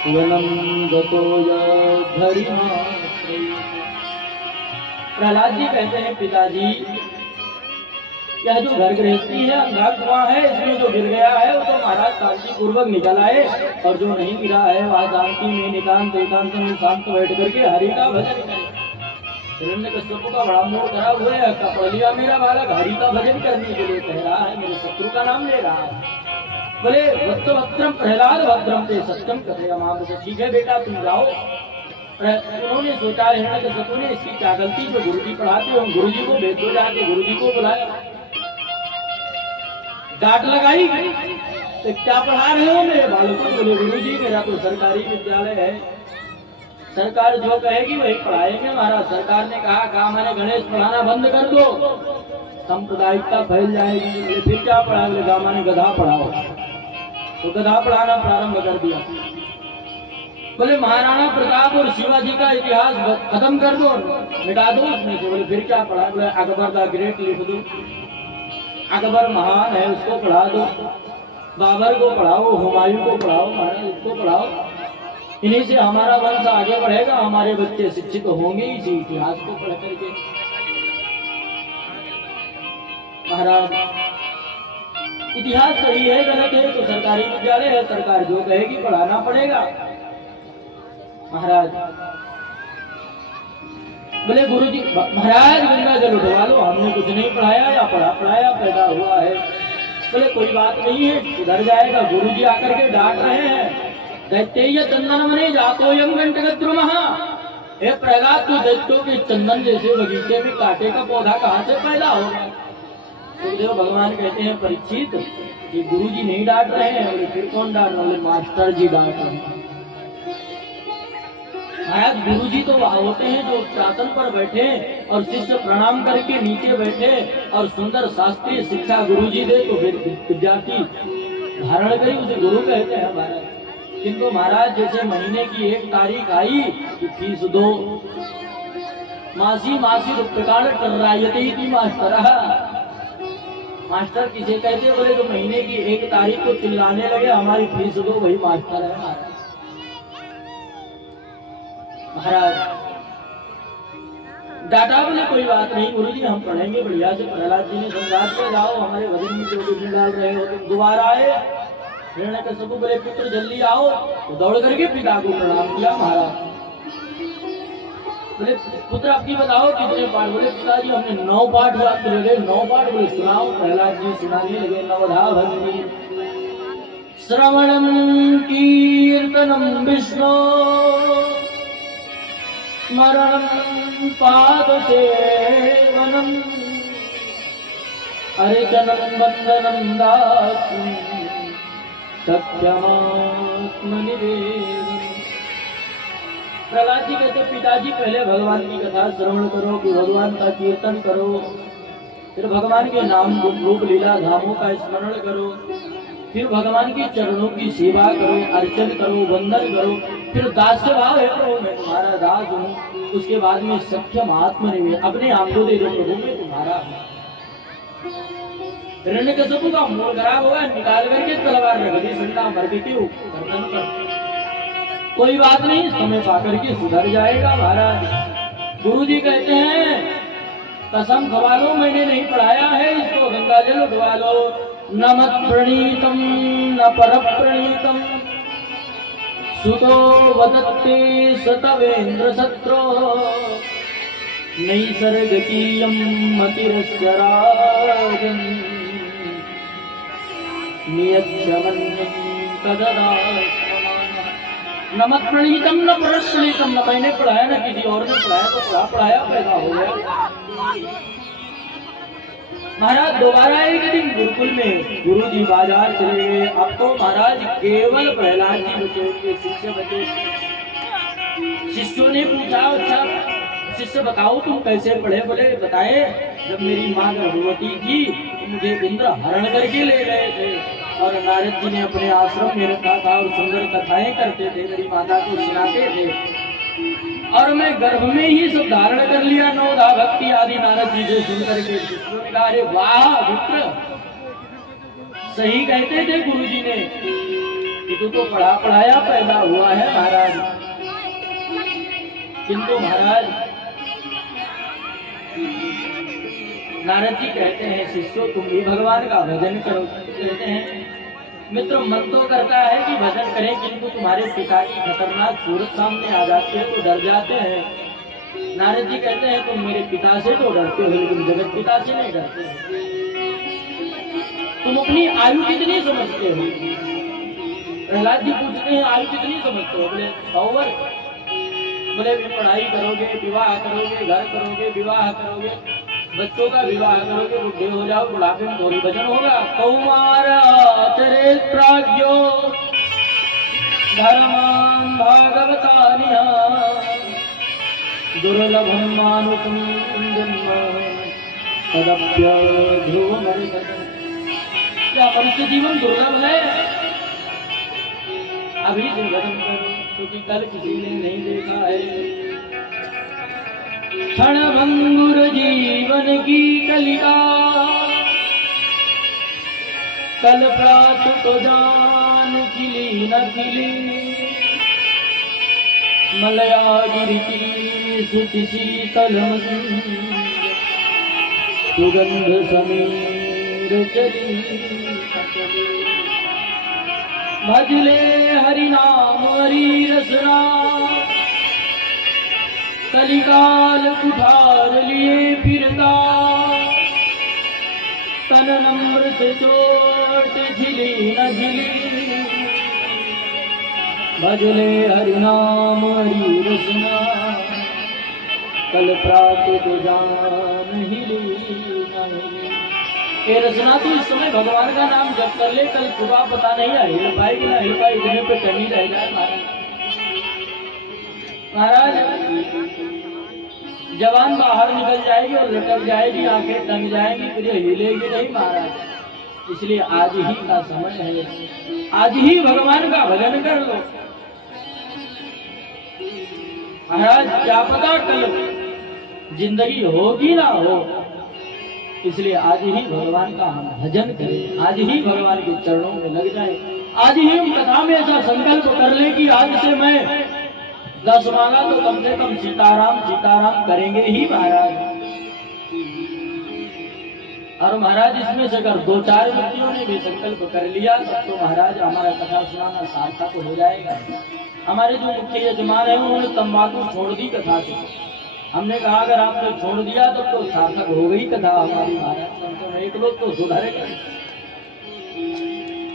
वनं गतो यद्धरिमा। प्रहलाद जी कहते हैं पिताजी यह जो घर गृहस्थी है अंधा कुआं है, इसमें जो गिर गया है वो तो महाराज शांति पूर्वक निकल आए, और जो नहीं गिरा है वह शांति में निकांत एकांत में शांत बैठ करके हरि का भजन करे। हिरण्यकश्यप का बड़ा मूड खराब हुआ है। पढ़ लिया मेरा बालक हरि का भजन करने के लिए कह रहा है, मेरे शत्रु का नाम ले रहा है। बोले वत्सवक्त्रम प्रहलाद भद्रम ते सत्यम कथेय माम। ठीक है बेटा तुम जाओ। उन्होंने सोचा हिरण्यकश्यप ने इसकी क्या गलती, जो गुरुजी पढ़ाते हो गुरुजी को भेज दो। जाके गुरुजी को बुलाया, डांट लगाई तो क्या पढ़ा रहे हो मेरे बालकों? बोले गुरुजी मेरा तो सरकारी विद्यालय है, सरकार जो कहेगी वही पढ़ाएंगे। महाराज सरकार ने कहा मैंने गणेश पढ़ाना बंद कर दो, सांप्रदायिकता फैल जाएगी। बोले फिर क्या पढ़ा? बोले गामा ने गधा पढ़ाओ। तो गधा पढ़ाना प्रारंभ कर दिया। बोले महाराणा प्रताप और शिवाजी का इतिहास खत्म कर दो, मिटा दो उसमें से। बोले फिर क्या पढ़ा? बोले अकबर द ग्रेट लिख दो, अकबर महान है उसको पढ़ा दो, बाबर को पढ़ाओ, हुमायूं को पढ़ाओ, महाराज इसको पढ़ाओ। इन्हीं से हमारा वंश आगे बढ़ेगा, हमारे बच्चे शिक्षित होंगे इसी इतिहास को पढ़ करके। महाराज इतिहास सही है गलत है तो सरकारी विद्यालय है, सरकार जो कहेगी पढ़ाना पड़ेगा। महाराज बोले गुरुजी महाराज गंगा जल उठवा लो, हमने कुछ नहीं पढ़ाया या पढ़ाया पैदा हुआ है। बोले कोई बात नहीं है, सुधर जाएगा। गुरुजी आकर के डांट रहे हैं, दैत्य चंदन मने जातो यम घंटगद्रुमः, हे प्रहलाद तू दैत्यों के चंदन जैसे बगीचे में कांटे का पौधा कहाँ से पैदा हो गया। सुखदेव भगवान कहते हैं परीक्षित, ये गुरुजी नहीं डांट रहे हैं। बोले फिर कौन डांट रहे? बोले मास्टर जी डांट रहे हैं। महाराज गुरुजी तो वहां होते हैं जो शासन पर बैठे और शिष्य प्रणाम करके नीचे बैठे और सुंदर शास्त्रीय शिक्षा गुरुजी दे तो फिर विद्यार्थी धारण करी उसे गुरु कहते हैं महाराज। किंतु महाराज जैसे महीने की 1 तारीख आई कि फीस दो, मासी मासी रुपकाल टर्रायती थी मास्टर। मास्टर किसे कहते? बोले तो महीने की 1 तारीख को चिल्लाने लगे हमारी फीस दो, वही मास्टर है महाराज। महाराज डाटा बोले कोई बात नहीं गुरुजी, हम पढ़ेंगे बढ़िया से। प्रहलाद जी ने समझा के जाओ, हमारे वजन में जो डाल रहे हो तुम। दोबारा आए हिरण्यकशिपु को बोले पुत्र जल्दी आओ, तो दौड़ करके पिता को प्रणाम किया। महाराज बोले पुत्र आपकी बताओ कितने पाठ? बोले पिताजी हमने 9 पाठ याद कर गए। 9 पाठ? बोले सुनाओ। प्रहलाद जी सुनाने लगे, नवधा भक्ति श्रवणम कीर्तनम विष्णु स्मरणं पाद सेवनम अर्चनं वंदनं दातुं सत्यमात्मनिवेदनम्। प्रहलाद जी कहते पिताजी पहले भगवान की कथा श्रवण करो, कि भगवान का कीर्तन करो, फिर भगवान के नाम रूप लीला धामों का स्मरण करो, फिर भगवान के चरणों की सेवा करो, अर्चन करो, वंदन करो, फिर दास्य भाव है प्रभु मैं तुम्हारा दास हूँ। उसके बाद में सत्यम आत्मनिवेदन, अपने आप को दे दो प्रभु मैं तुम्हारा हूँ। हिरण्यकशिपु का मूड खराब होगा, निकाल करके तलवार रख दी, संता मर के क्यों गर्दन पर। कोई बात नहीं, समय पाकर के सुधर जाएगा महाराज। गुरुजी कहते हैं कसम खवा लो मैंने नहीं पढ़ाया है, इसको गंगा जल उठवा लो। न मत प्रणीतम न पर प्रणीतम सुतो वदत्ते सतवेन्द्र सत्रो नैसर्गिकीयं मतिरस्य राजन् नियच्छमन्यं कददास्ममानः। न मत प्रणीतम न पर प्रणीतम, न मैंने पढ़ाया न किसी और ने पढ़ाया, तो क्या पढ़ाया पैदा हो गया। महाराज दोबारा एक दिन गुरुकुल में गुरुजी बाजार चले गए। अब तो महाराज केवल प्रहलाद जी बचे, उनके शिष्य बचे। शिष्यों ने पूछा अच्छा शिष्य बताओ तुम कैसे पढ़े? बोले बताए जब मेरी माँ गर्भवती थी तो मुझे इंद्र हरण करके ले गए थे और नारद जी ने अपने आश्रम में रखा था और सुंदर कथाएं करते थे, मेरी माता को सुनाते थे और मैं गर्भ में ही सब धारण कर लिया। नवधा भक्ति आदि नारद जी से सुन करके शिष्यों ने कहा अरे वाह पुत्र, सही कहते थे गुरुजी ने कि तू तो पढ़ा पढ़ाया पैदा हुआ है महाराज। किंतु महाराज नारद जी कहते हैं शिष्यों तुम भी भगवान का भजन करो। कहते हैं मित्र मन तो करता है कि भजन करें, किंतु तुम्हारे पिता की खतरनाक सूरत सामने आ जाती है तो डर जाते हैं। नारद जी कहते हैं तुम मेरे पिता से तो डरते हो लेकिन जगत पिता से नहीं डरते हो। तुम अपनी आयु कितनी समझते हो? प्रहलाद जी पूछते हैं आयु कितनी समझते हो? बोले 100 वर्ष। बोले पढ़ाई करोगे, विवाह करोगे, घर करोगे, विवाह करोगे, बच्चों का विवाह करोगे, बुढ़े हो जाओ, बुढ़ापे में थोड़ी भजन होगा। कौमार आचरे प्राज्ञो धर्मान् भागवतानिया दुर्लभं मानुषं जन्म तदप्य ध्रुवमर्हति। क्या मनुष्य जीवन दुर्लभ है? अभी से भजन करो क्योंकि कल किसी ने नहीं देखा है। क्षण भंगुर जीवन की कलिका कल प्रात तो जान खिली न खिली मलयागिरि की सुचि शीतल सुगंध समीर चली भजले हरि नाम हरि रसना कलिकाल कुठार लिए फिरता तन नम्र से चोट झिली न झिली, भजले हरि नाम हरि रसना, कल प्राकृत जान हिली न हिली। ये रचना तो इस समय भगवान का नाम जप कर ले, कल सुबह पता नहीं है हिल पाए कि ना हिल पाए, इतने पे टनी रह जाए महाराज। जवान बाहर निकल जाएगी और लटक जाएगी, आंखें टंग जाएंगी, फिर हिलेगी नहीं महाराज। इसलिए आज ही का समय है, आज ही भगवान का भजन कर लो महाराज। क्या पता कल जिंदगी होगी ना हो, इसलिए आज ही भगवान का हम भजन करें, आज ही भगवान के चरणों में लग जाए, आज ही हम कथा में ऐसा संकल्प कर ले कि आज से मैं 10 मांगा तो कम से कम सीताराम सीताराम करेंगे ही महाराज। और महाराज इसमें से अगर 2-4 व्यक्तियों ने भी संकल्प कर लिया तब तो महाराज हमारा कथा सुनाना सार्थक हो जाएगा। हमारे जो मुख्य यजमान है उन्होंने तंबाकू छोड़ दी कथा से। हमने कहा अगर आपने छोड़ दिया तो सार्थक हो गई कथा हमारी महाराज, एक लोग तो सुधरेगा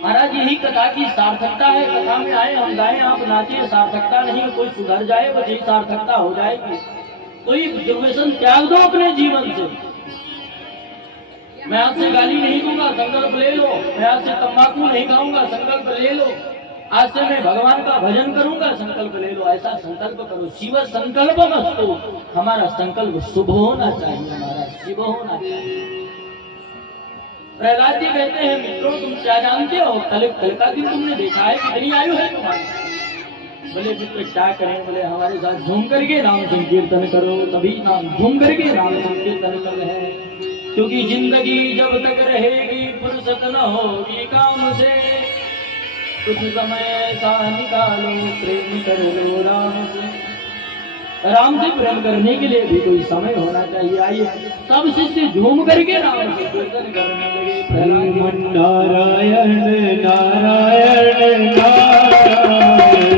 महाराज। यही कथा की सार्थकता है, कथा में आए हम गाएं आप नाचे, सार्थकता नहीं है कोई सुधर जाए, बस यही सार्थकता हो जाएगी। कोई दुर्व्यसन त्याग दो अपने जीवन से। मैं आपसे गाली नहीं दूंगा, संकल्प ले लो। मैं आपसे तंबाकू नहीं खाऊंगा, संकल्प ले लो। आज से मैं भगवान का भजन करूंगा, संकल्प ले लो। ऐसा संकल्प करो, शिव संकल्प मस्तु। हमारा संकल्प शुभ होना चाहिए, हमारा शिव होना चाहिए। प्रहलाद जी कहते हैं मित्रों तुम क्या जानते हो, कल का दिन तुमने देखा है, कितनी आयु है तुम्हारी? बोले मित्र क्या करें, बोले हमारे साथ झूम करके नाम संकीर्तन करो। सभी नाम झूम करके नाम संकीर्तन कर रहे हैं, क्योंकि जिंदगी जब तक रहेगी फुर्सत न होगी काम से। कुछ समय ऐसा निकालो प्रेम कर लो राम से। राम से प्रेम करने के लिए भी कोई समय होना चाहिए। आइए सब शिष्य झूम करके नाम से कीर्तन करने लगे। नारायण नारायण नारायण नारायण नारायण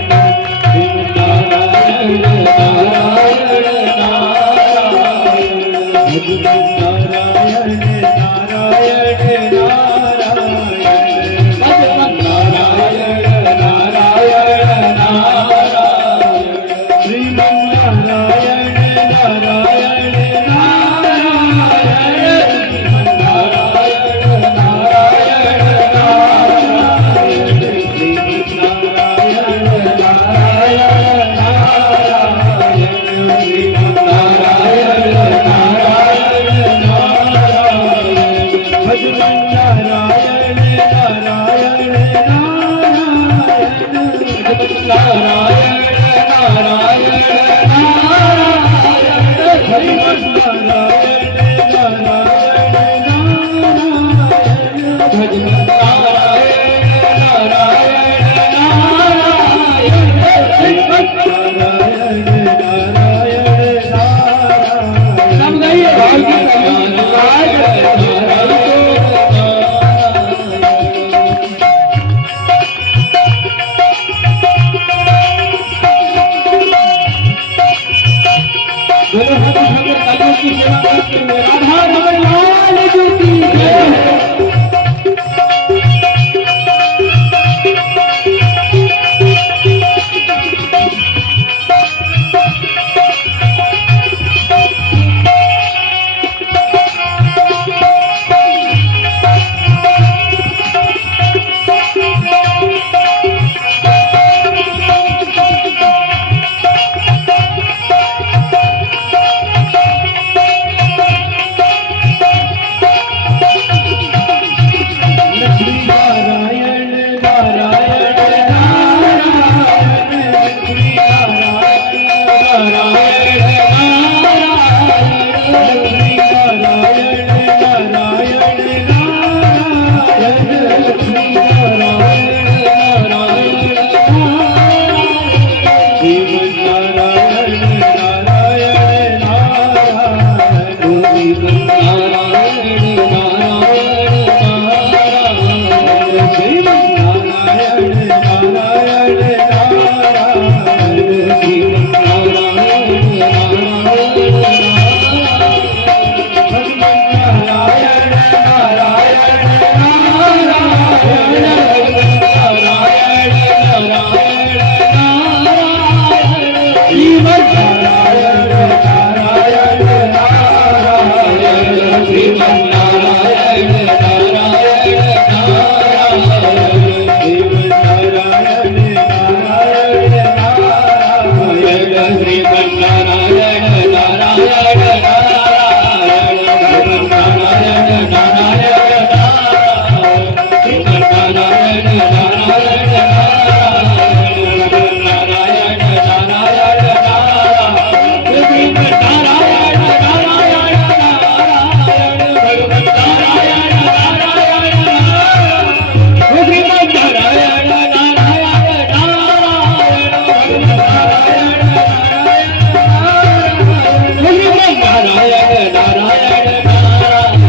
नारायण नारायण नारायण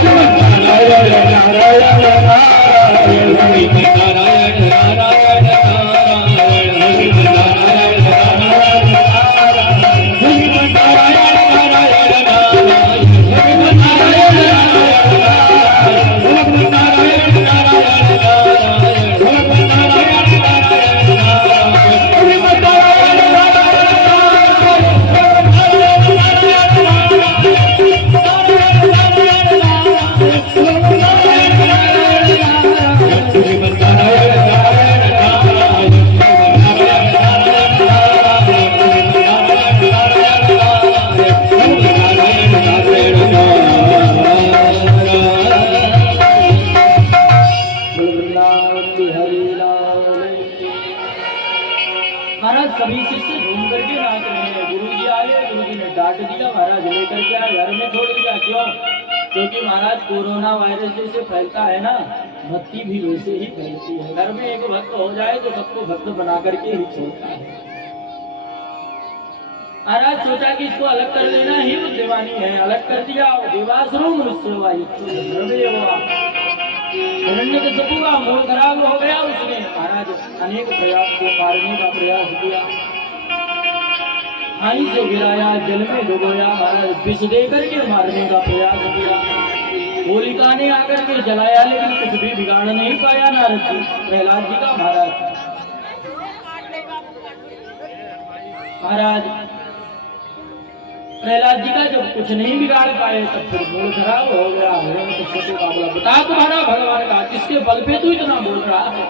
नारायण नारायण नारायण नारायण नारायण महाराज सभी शिष्य घूम करके नाच रहे हैं। गुरु जी आए, गुरु जी ने डांट दिया, महाराज लेकर के आए, घर में छोड़ दिया। क्यों? क्योंकि महाराज कोरोना वायरस जैसे फैलता है ना, भक्ति भी वैसे ही फैलती है। घर में एक भक्त हो जाए तो सबको भक्त बना करके ही छोड़ता है। महाराज सोचा कि इसको अलग कर देना ही बुद्धिमानी है, अलग कर दिया। देवासुरो हिरण्यकशिपु का मूड खराब हो गया। उसने महाराज अनेक प्रयास से मारने का प्रयास किया, खाई से गिराया, जल में डुबोया, महाराज विष दे करके मारने का प्रयास किया। होलिका ने आकर के जलाया, लेकिन कुछ भी बिगाड़ नहीं पाया नारद जी, प्रहलाद जी का। महाराज प्रहलाद जी का जब कुछ नहीं बिगाड़ पाए तब फिर मूड खराब हो गया। हिरण्यकशिपु का बोला, बता तुम्हारा भगवान का किसके बल पे तू इतना बोल रहा है?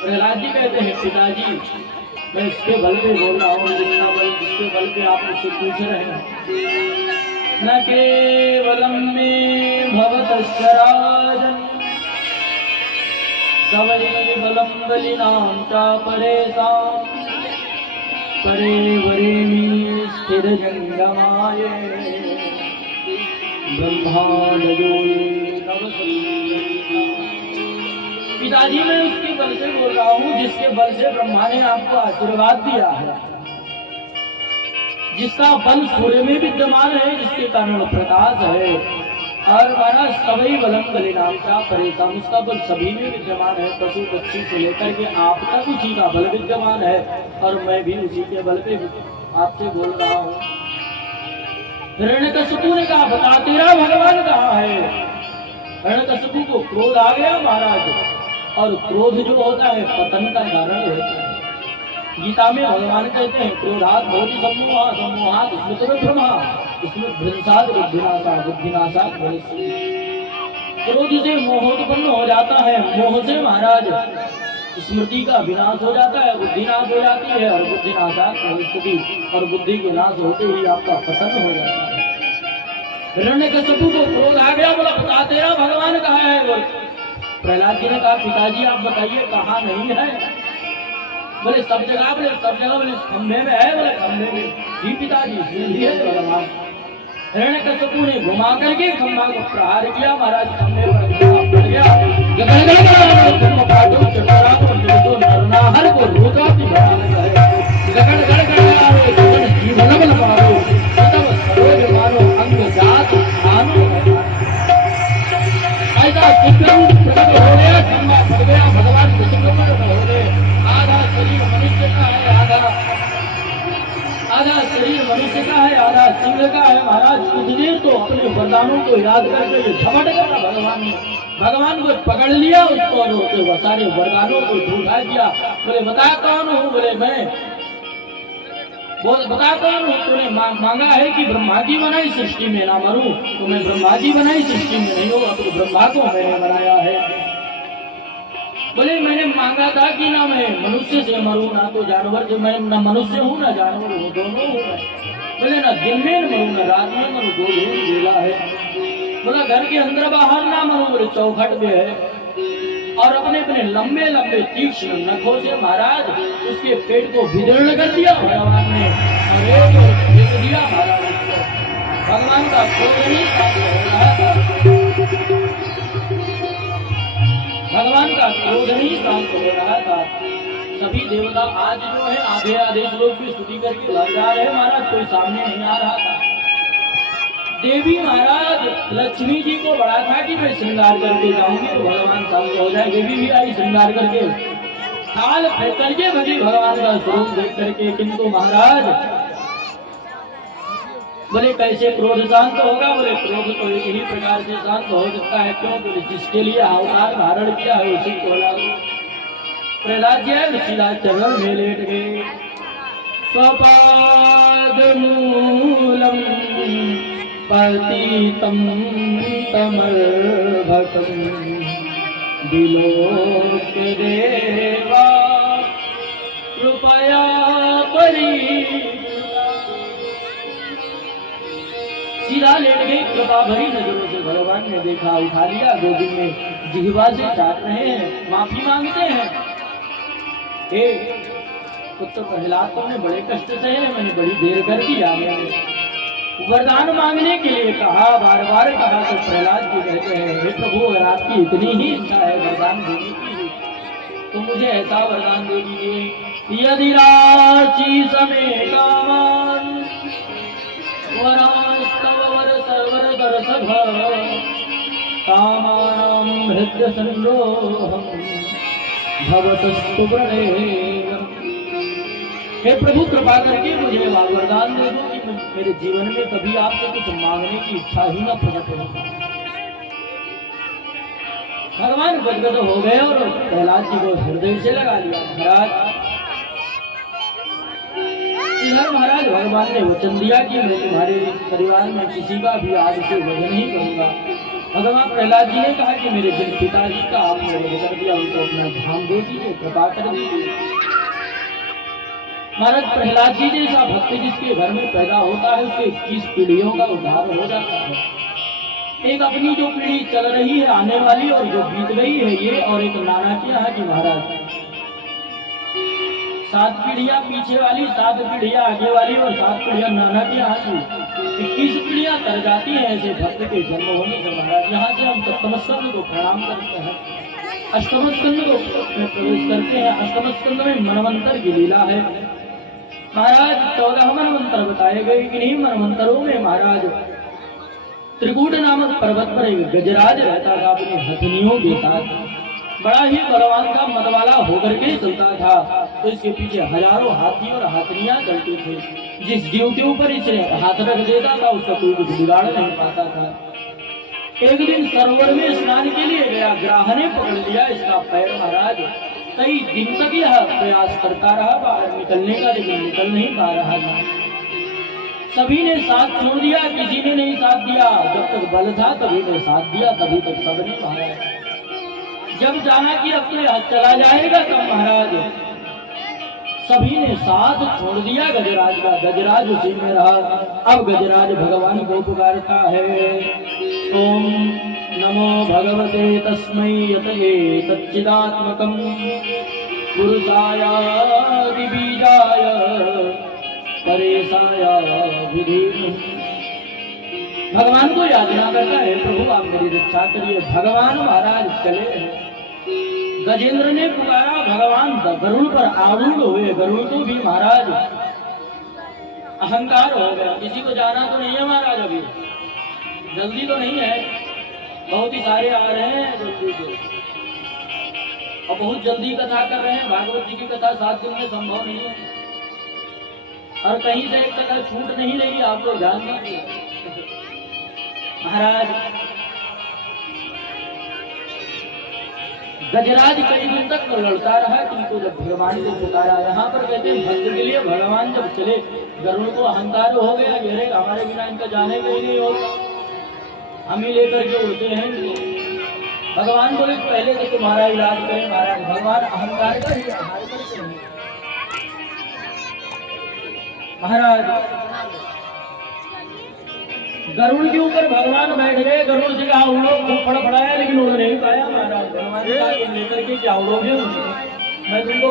प्रहलाद जी कहते हैं, पिताजी मैं इसके बल पे बोल रहा हूँ, जिसके बल पे आप मुझसे पूछ रहे हैं। न केवलम में भवतस्य राजन् सवै बलम बलिनां च परेषां परे वरेमि स्थिर जंगमाये ब्रह्मांडयो पिताजी मैं उसके बल से बोल रहा हूँ जिसके बल से ब्रह्मा ने आपको आशीर्वाद दिया है, जिसका बल सूर्य में विद्यमान है, जिसके कारण प्रकाश है। और महाराज सभी बलम बलिनाम का परेशान, उसका बल सभी में विद्यमान है, पशु पक्षी से लेकर के आप तक उसी का बल विद्यमान है। और मैं भी उसी के बल पे आपसे बोल रहा हूँ। हिरण्यकशिपु ने कहा, बता तेरा भगवान कहाँ है? हिरण्यकशिपु को क्रोध आ गया महाराज, और क्रोध जो होता है पतन का कारण होता है। गीता में भगवान कहते हैं, क्रोधात् भवति सम्मोहः, सम्मोहात् स्मृतिर्भ्रमः, स्मृतिभ्रंशात् बुद्धिनाशात्, बुद्धिनाशात् भविष्यति। क्रोध से मोह उत्पन्न हो जाता है, मोह से महाराज स्मृति का विनाश हो जाता है, बुद्धि नाश हो जाती है, और बुद्धि नाशात् भविष्यति, और बुद्धि के नाश होते ही आपका पतन हो जाता है। हिरण्यकशिपु को क्रोध आ गया, बोला बता तेरा भगवान कहाँ है? प्रहलाद जी ने कहा, पिताजी आप बताइए कहाँ नहीं है? बोले सब जगह, बोले सब जगह, बोले खंभे में है, बोले खंभे में ही पिताजी, इसलिए है भगवान। हिरण्यकशिपु ने घुमा करके खंभा को प्रहार किया, महाराज खंभे पर पड़ गया। नरनाहर को रोता भी भरा लगा है, गगन गड़गड़ावे गगन जीवन बल पावे, सतव सरोज मानो अंग जात आनो है। ऐसा विक्रम प्रकट हो गया, खंभा फट गया, भगवान विष्णु हो गए। आधा शरीर मनुष्य का है, आधा शरीर मनुष्य का है, आधा सिंह का है। महाराज कुछ देर तो अपने वरदानों को याद करके झपट गया भगवान को पकड़ लिया उसको, और उसके सारे वरदानों को झूठा दिया। बोले बता कौन हूँ? बोले मैं। बोल बता कौन हूँ? तूने मांगा है कि ब्रह्मा जी बनाई सृष्टि में ना मरूं, तो मैं ब्रह्मा जी बनाई सृष्टि में नहीं हूँ, तो ब्रह्मा को मैंने बनाया है। बोले मैंने मांगा था कि ना मैं मनुष्य से मरूं, ना तो जानवर से, मैं ना मनुष्य हूँ ना जानवर हूँ, दोनों हूँ मैं। बोले ना दिन में मरूं ना रात में मरूं, दो धूल झूला है। बोला घर के अंदर बाहर ना मरूं, बोले चौखट पे है। और अपने अपने लंबे लंबे तीक्ष्ण नखों से महाराज उसके पेट को विदीर्ण कर दिया भगवान ने, और एक फेंक दिया महाराज उसको। भगवान का क्रोध नहीं शांत हो रहा था, भगवान का क्रोध नहीं शांत हो रहा था। सभी देवता आज जो है आधे आधे लोग की स्तुति करके लग जा रहे हैं महाराज, कोई सामने नहीं आ रहा था। देवी महाराज लक्ष्मी जी को बड़ा था कि मैं श्रृंगार करके जाऊंगी तो भगवान शांत हो जाए। देवी भी आई श्रृंगार करके, थाल फेंक करके भगी भगवान का स्वरूप देख करके। किंतु महाराज बोले कैसे क्रोध शांत होगा? बोले क्रोध तो एक ही प्रकार से शांत हो सकता है। क्यों? बोले जिसके लिए अवतार धारण किया है उसी को लागू। प्रहलाद जी है सीधा चरण में लेट गए। स्वपाद मूलम पतितं तमर्भकं विलोक्य देवा कृपया सीधा लेट गई। कृपा भरी नजरों से भगवान ने देखा, उठा लिया, गोदी में जिह्वा से चाट रहे हैं, माफी मांगते हैं। हे पुत्र प्रहलाद, तुमने बड़े कष्ट से है, मैंने बड़ी देर कर दी। मैंने वरदान मांगने के लिए कहा, बार बार कहा, तो प्रहलाद जी कहते हैं हे प्रभु, अगर आपकी इतनी ही इच्छा है वरदान देने की तो मुझे ऐसा वरदान दे दीजिए। यदि राशि समेत कामान वरास्तव वर सर्वर दर्शभ कामानां हृदय संरोहम् भवतस्तु प्रणेयम्। हे प्रभु, कृपा करके मुझे वरदान दे दो कि मेरे जीवन में कभी आपसे कुछ मांगने की इच्छा ही न प्रकट हो। भगवान गदगद हो गए और प्रहलाद जी को हृदय से लगा लिया। महाराज भगवान ने वचन दिया कि मैं तुम्हारे परिवार में किसी का भी आज से वध नहीं करूंगा। भगवान प्रहलाद जी ने कहा कि मेरे जिन पिताजी का आपने वध कर दिया उनको अपना धाम दे दीजिए, कृपा कर दीजिए। महाराज प्रहलाद जी जैसा भक्त जिसके घर में पैदा होता है उसके 21 पीढ़ियों का उद्धार हो जाता है। एक अपनी जो पीढ़ी चल रही है आने वाली और जो बीत गई है ये, और एक नाना के यहाँ की महाराज 7 पीढ़ियां पीछे वाली, 7 पीढ़ियां आगे वाली और 7 पीढ़ियां नाना के यहाँ की, 21 पीढ़ियां तर जाती हैं ऐसे भक्त के जन्म होने से। महाराज यहाँ से हम सप्तम स्कंद को प्रणाम करते हैं, अष्टम स्कंद को प्रवेश करते हैं। अष्टम स्कंद में मनवंतर की लीला है। महाराज 14 मनवंतर बताए गए। इन्हीं मनवंतरों में महाराज त्रिकूट नामक पर्वत पर एक गजराज रहता था अपनी हथनियों के साथ। बड़ा ही बलवान का मतवाला होकर के चलता था, तो इसके पीछे हजारों हाथी और हाथनियां चलते थे। जिस जीव के ऊपर इसे हाथ रख देता था उसका कोई कुछ बिगाड़ नहीं पाता था। एक दिन सरोवर में स्नान के लिए गया, ग्राह ने पकड़ लिया इसका पैर। महाराज कई दिन तक यह प्रयास करता रहा बाहर निकलने का, लेकिन निकल नहीं पा रहा था। सभी ने साथ छोड़ दिया, किसी ने नहीं साथ दिया। जब तक बल था तभी ने साथ दिया, तभी तक सबने महाराज जब जाना कि अपने हाथ चला जाएगा तब महाराज सभी ने साथ छोड़ दिया गजराज का। गजराज उसी में रहा। अब गजराज भगवान को पुकारता है, ओम नमो भगवते तस्मै यतये तच्चिदात्मकं पुरुषाय बीजाय परेशाय विधि। भगवान को याचना करता है, प्रभु आप मेरी रक्षा करिए। भगवान महाराज चले हैं। गजेंद्र ने पुकारा, भगवान गरुड़ पर आरूढ़ हुए। गरुड़ को भी महाराज अहंकार हो गया। किसी को जाना तो नहीं है महाराज, अभी जल्दी तो नहीं है, बहुत ही सारे आ रहे हैं जल्दी से और बहुत जल्दी कथा कर रहे हैं। भागवत जी की कथा 7 दिन में संभव नहीं है और कहीं से एक कथा छूट नहीं रही। आप लोग ध्यान दीजिए। महाराज गजराज कई दिन तक लड़ता रहा, किंतु जब भगवान ने पुकारा, यहाँ पर कहते हैं भक्त के लिए भगवान जब चले, गरुड़ को अहंकार हो गया, घेरे हमारे बिना इनका जाने का ही नहीं होगा, हम ही लेकर के उड़ते हैं। भगवान बोले पहले तो तुम्हारा इलाज करें महाराज। भगवान अहंकार का ही आहार करते हैं। महाराज गरुड़ के ऊपर भगवान बैठ गए। गरुड़ से कहा उड़ो, खूब फड़फड़ाया लेकिन उड़ नहीं पाया। महाराज भगवान लेकर के क्या उड़ोगे, मैं तुमको